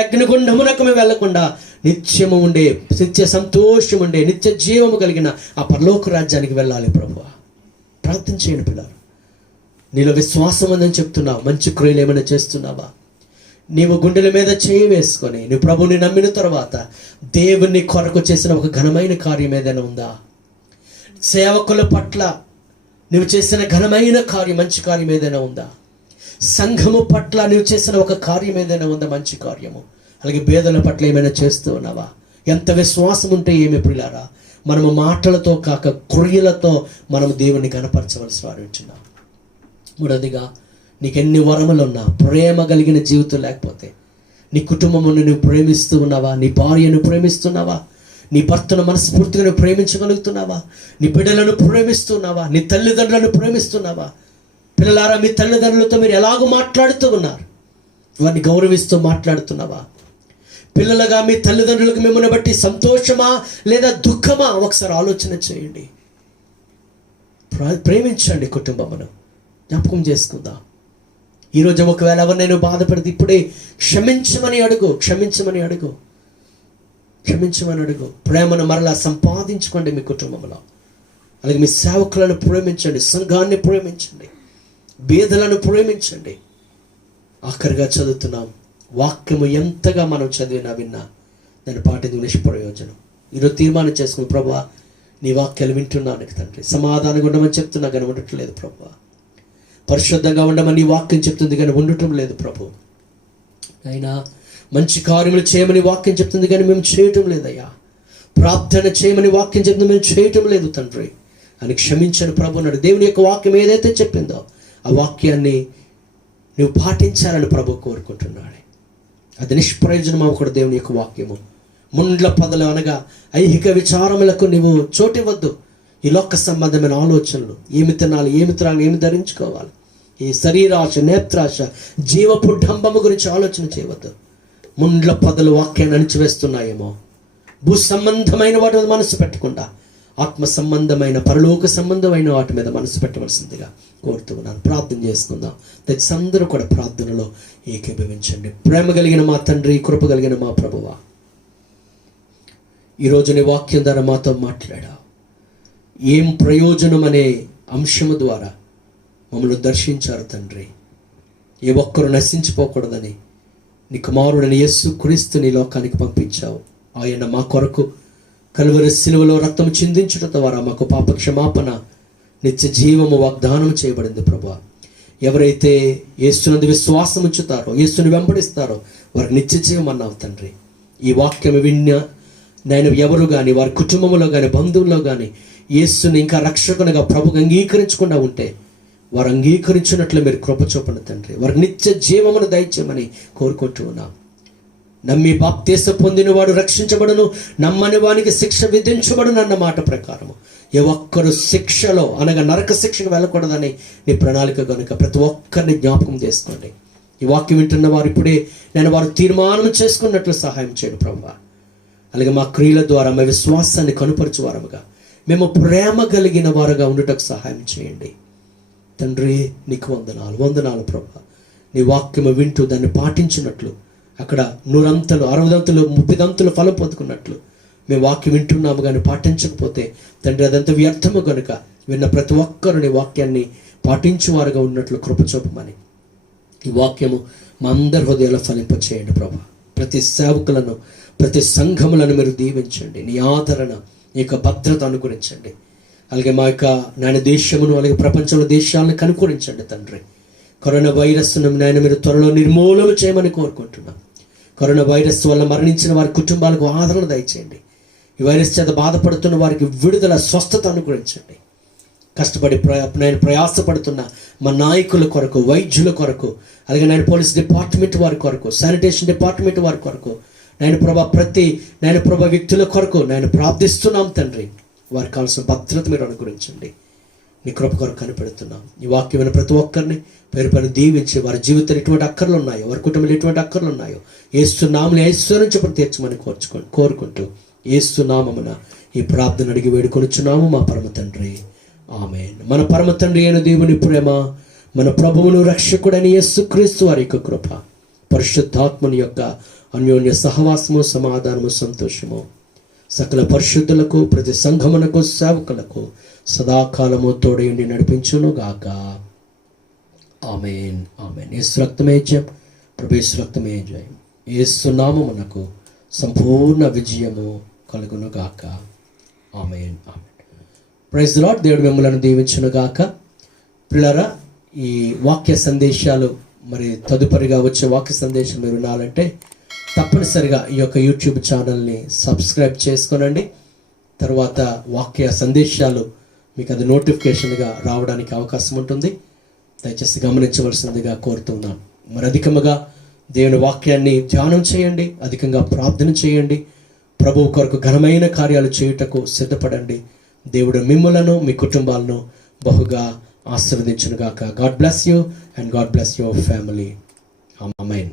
అగ్నిగుండమునకు మేము వెళ్ళకుండా నిత్యము ఉండే నిత్య సంతోషం ఉండే నిత్య జీవము కలిగిన ఆ పరలోక రాజ్యానికి వెళ్ళాలి ప్రభువా. ప్రార్థన చేయండి పిల్లలు. నీలో విశ్వాసం ఉందని చెప్తున్నావు, మంచి క్రియలు ఏమైనా చేస్తున్నావా? నీవు గుండెల మీద చేయి వేసుకొని నీ ప్రభుని నమ్మిన తర్వాత దేవుని కొరకు చేసిన ఒక ఘనమైన కార్యం ఏదైనా ఉందా? సేవకుల పట్ల నువ్వు చేసిన ఘనమైన కార్యం, మంచి కార్యం ఏదైనా ఉందా? సంఘము పట్ల నువ్వు చేసిన ఒక కార్యం ఏదైనా ఉందా, మంచి కార్యము? అలాగే పేదల పట్ల ఏమైనా చేస్తూ ఉన్నావా? ఎంత విశ్వాసం ఉంటే ఏమి ప్రియులారా, మనము మాటలతో కాక క్రియలతో మనము దేవుని కనపరచవలసి వారించున్నాం. మూడవదిగా, నీకెన్ని వరములు ఉన్నా ప్రేమ కలిగిన జీవితం లేకపోతే, నీ కుటుంబమును నువ్వు ప్రేమిస్తూ ఉన్నావా? నీ భార్యను ప్రేమిస్తున్నావా? నీ భర్తను మనస్ఫూర్తిగా నువ్వు ప్రేమించగలుగుతున్నావా? నీ బిడ్డలను ప్రేమిస్తున్నావా? నీ తల్లిదండ్రులను ప్రేమిస్తున్నావా? పిల్లలారా, మీ తల్లిదండ్రులతో మీరు ఎలాగో మాట్లాడుతూ ఉన్నారు? వారిని గౌరవిస్తూ మాట్లాడుతున్నావా? పిల్లలుగా మీ తల్లిదండ్రులకు మిమ్మల్ని బట్టి సంతోషమా లేదా దుఃఖమా? ఒకసారి ఆలోచన చేయండి. ప్రేమించండి కుటుంబమును. జ్ఞాపకం చేసుకుందాం. ఈరోజు ఒకవేళ ఎవరినైనా బాధపడితే ఇప్పుడే క్షమించమని అడుగు. ప్రేమను మరలా సంపాదించుకోండి మీ కుటుంబంలో. అలాగే మీ సేవకులను ప్రేమించండి, సంఘాన్ని ప్రేమించండి, బీదలను ప్రేమించండి. ఆఖరిగా చదువుతున్నాం, వాక్యము ఎంతగా మనం చదివినా విన్నా దాన్ని పాటించడం నిష్ప్రయోజనం. ఈరోజు తీర్మానం చేసుకుని, ప్రభువా నీ వాక్యాలు వింటున్నాను తండ్రి, సమాధానంగా ఉండమని చెప్తున్నా కానీ ఉండటం లేదు ప్రభువా. పరిశుద్ధంగా ఉండమని నీ వాక్యం చెప్తుంది కానీ ఉండటం లేదు ప్రభు. అయినా మంచి కార్యములు చేయమని వాక్యం చెప్తుంది కానీ మేము చేయటం లేదయ్యా. ప్రార్థన చేయమని వాక్యం చెప్తుంది, మేము చేయటం లేదు తండ్రి అని క్షమించని ప్రభు అన్నాడు. దేవుని యొక్క వాక్యం ఏదైతే చెప్పిందో ఆ వాక్యాన్ని నువ్వు పాటించాలని ప్రభు కోరుకుంటున్నాడు. అది నిష్ప్రయోజనం అవ్వకూడదు. దేవుని యొక్క వాక్యము ముండ్ల పొదలు అనగా ఐహిక విచారములకు నువ్వు చోటివ్వద్దు. ఈ లోక సంబంధమైన ఆలోచనలు, ఏమి తినాలి, ఏమి త్రాగాలి, ఏమి ధరించుకోవాలి, ఈ శరీరాశ, నేత్రాశ, జీవపు డంబము గురించి ఆలోచన చేయవద్దు. ముండ్ల పొదలు వాక్యాన్ని అణిచివేస్తున్నాయేమో. భూ సంబంధమైన వాటి మీద మనసు పెట్టకుండా ఆత్మ సంబంధమైన, పరలోక సంబంధమైన వాటి మీద మనసు పెట్టవలసిందిగా కోరుతున్నాను. ప్రార్థన చేసుకుందాం. దయచేసి అందరూ కూడా ప్రార్థనలో ఏకీభవించండి. ప్రేమ కలిగిన మా తండ్రి, కృప కలిగిన మా ప్రభువా, ఈరోజు నీ వాక్యం ద్వారా మాతో మాట్లాడావు. ఏం ప్రయోజనం అనే అంశము ద్వారా మమ్మల్ని దర్శించారు తండ్రి. ఏ ఒక్కరు నశించిపోకూడదని నీ కుమారుడైన యేసు క్రీస్తు నీ లోకానికి పంపించావు. ఆయన మా కొరకు కలువరి శిలువలో రక్తము చిందించడం ద్వారా మాకు పాప క్షమాపణ, నిత్య జీవము వాగ్దానం చేయబడింది ప్రభువా. ఎవరైతే యేసునందు విశ్వాసం ఉంచుతారో, యేసుని వెంబడిస్తారో వారికి నిత్య జీవం అన్నావు తండ్రి. ఈ వాక్యం విన్న నేను ఎవరు కానీ, వారి కుటుంబంలో కానీ, బంధువుల్లో కానీ యేసుని ఇంకా రక్షకునిగా ప్రభుగా అంగీకరించకుండా ఉంటే వారు అంగీకరించినట్లు మీరు కృప చూపండి తండ్రి. వారికి నిత్య జీవమును దయచేయమని కోరుకుంటూ ఉన్నాం. నమ్మి బాప్తీసం పొందిన వాడు రక్షించబడును, నమ్మని వానికి శిక్ష విధించబడును అన్న మాట ప్రకారము ఏ ఒక్కరు శిక్షలో అనగా నరక శిక్షకు వెళ్ళకూడదని నీ ప్రణాళిక కనుక ప్రతి ఒక్కరిని జ్ఞాపకం చేసుకోండి. ఈ వాక్యం వింటున్న వారు ఇప్పుడే నేను వారు తీర్మానం చేసుకున్నట్లు సహాయం చేయండి ప్రభువా. అలాగే మా క్రియల ద్వారా మా విశ్వాసాన్ని కనుపరచు వారముగా, మేము ప్రేమ కలిగిన వారుగా ఉండటకు సహాయం చేయండి తండ్రి. నీకు వందనాలు ప్రభువా. నీ వాక్యము వింటూ దాన్ని పాటించినట్లు అక్కడ 100 60 30 ఫలం పొందుకున్నట్లు మేము వాక్యం వింటున్నాము కానీ పాటించకపోతే తండ్రి అదంతా వ్యర్థము కనుక విన్న ప్రతి ఒక్కరు నీ వాక్యాన్ని పాటించేవారుగా ఉన్నట్లు కృప చూపమని ఈ వాక్యము మా అందరి హృదయాల్లో ఫలింపచేయండి ప్రభా. ప్రతి సేవకులను ప్రతి సంఘములను మీరు దీవించండి. నీ ఆదరణ, నీ యొక్క భద్రత అనుగ్రహించండి. అలాగే మా యొక్క నాయన దేశమును అలాగే ప్రపంచంలో దేశాలను కనుకరించండి తండ్రి. కరోనా వైరస్ను నాయన మీరు త్వరలో నిర్మూలన చేయమని కోరుకుంటున్నాం. కరోనా వైరస్ వల్ల మరణించిన వారి కుటుంబాలకు ఆదరణ దయచేయండి. ఈ వైరస్ చేత బాధపడుతున్న వారికి విడుదల, స్వస్థత అనుగ్రహించండి. కష్టపడి ప్రయాసపడుతున్న మా నాయకుల కొరకు, వైద్యుల కొరకు, అలాగే నేను పోలీస్ డిపార్ట్మెంట్ వారి కొరకు, శానిటేషన్ డిపార్ట్మెంట్ వారి కొరకు, నేను ప్రభా వ్యక్తుల కొరకు నేను ప్రార్థిస్తున్నాం తండ్రి. వారికి కావాల్సిన భద్రత మీరు అనుగ్రహించండి. నీ కృప కొరకు కనిపెడుతున్నాం. ఈ వాక్యమైన ప్రతి ఒక్కరిని పేరు దీవించి వారి జీవితంలో ఎటువంటి అక్కర్లు ఉన్నాయో, వారి కుటుంబంలో ఎటువంటి అక్కర్లు ఉన్నాయో ఏస్తున్నాములు ఐశ్వర్యం చెప్పని తీర్చమని కోరుకుంటూ ఏస్తున్నామమున ఈ ప్రార్థన అడిగి వేడుకొనుచున్నాము మా పరమ తండ్రి, ఆమేన్. మన పరమ తండ్రి అయిన దేవుని ప్రేమ, మన ప్రభువును రక్షకుడైన యేసుక్రీస్తు వారి యొక్క కృప, పరిశుద్ధాత్మని యొక్క అన్యోన్య సహవాసము, సమాధానము, సంతోషము సకల పరిశుద్ధులకు, ప్రతి సంఘమునకు, సేవకులకు సదాకాలము తోడయుండి నడిపించును గాక. ఆమేన్, ఆమేన్. యేసు రక్తమే జయం, ప్రభు యేసు రక్తమే జయం. యేసు నామమునకు సంపూర్ణ విజయము కలుగును గాక. Amen, amen. Praise the lord. దేవుడు మిమ్మల్ని దీవించును గాక. పిల్లరా, ఈ వాక్య సందేశాలు మరి తదుపరిగా వచ్చే వాక్య సందేశం మీరు వినాలంటే తప్పనిసరిగా ఈ యొక్క యూట్యూబ్ ఛానల్ని సబ్స్క్రైబ్ చేసుకోనండి. తర్వాత వాక్య సందేశాలు మీకు అది నోటిఫికేషన్గా రావడానికి అవకాశం ఉంటుంది. దయచేసి గమనించవలసిందిగా కోరుతున్నాను. మరి అధికముగా దేవుని వాక్యాన్ని ధ్యానం చేయండి, అధికంగా ప్రార్థన చేయండి, ప్రభువు కొరకు ఘనమైన కార్యాలు చేయుటకు సిద్ధపడండి. దేవుడు మిమ్ములను, మీ కుటుంబాలను బహుగా ఆశీర్వదించునుగాక. God bless you and God bless your family. Amen.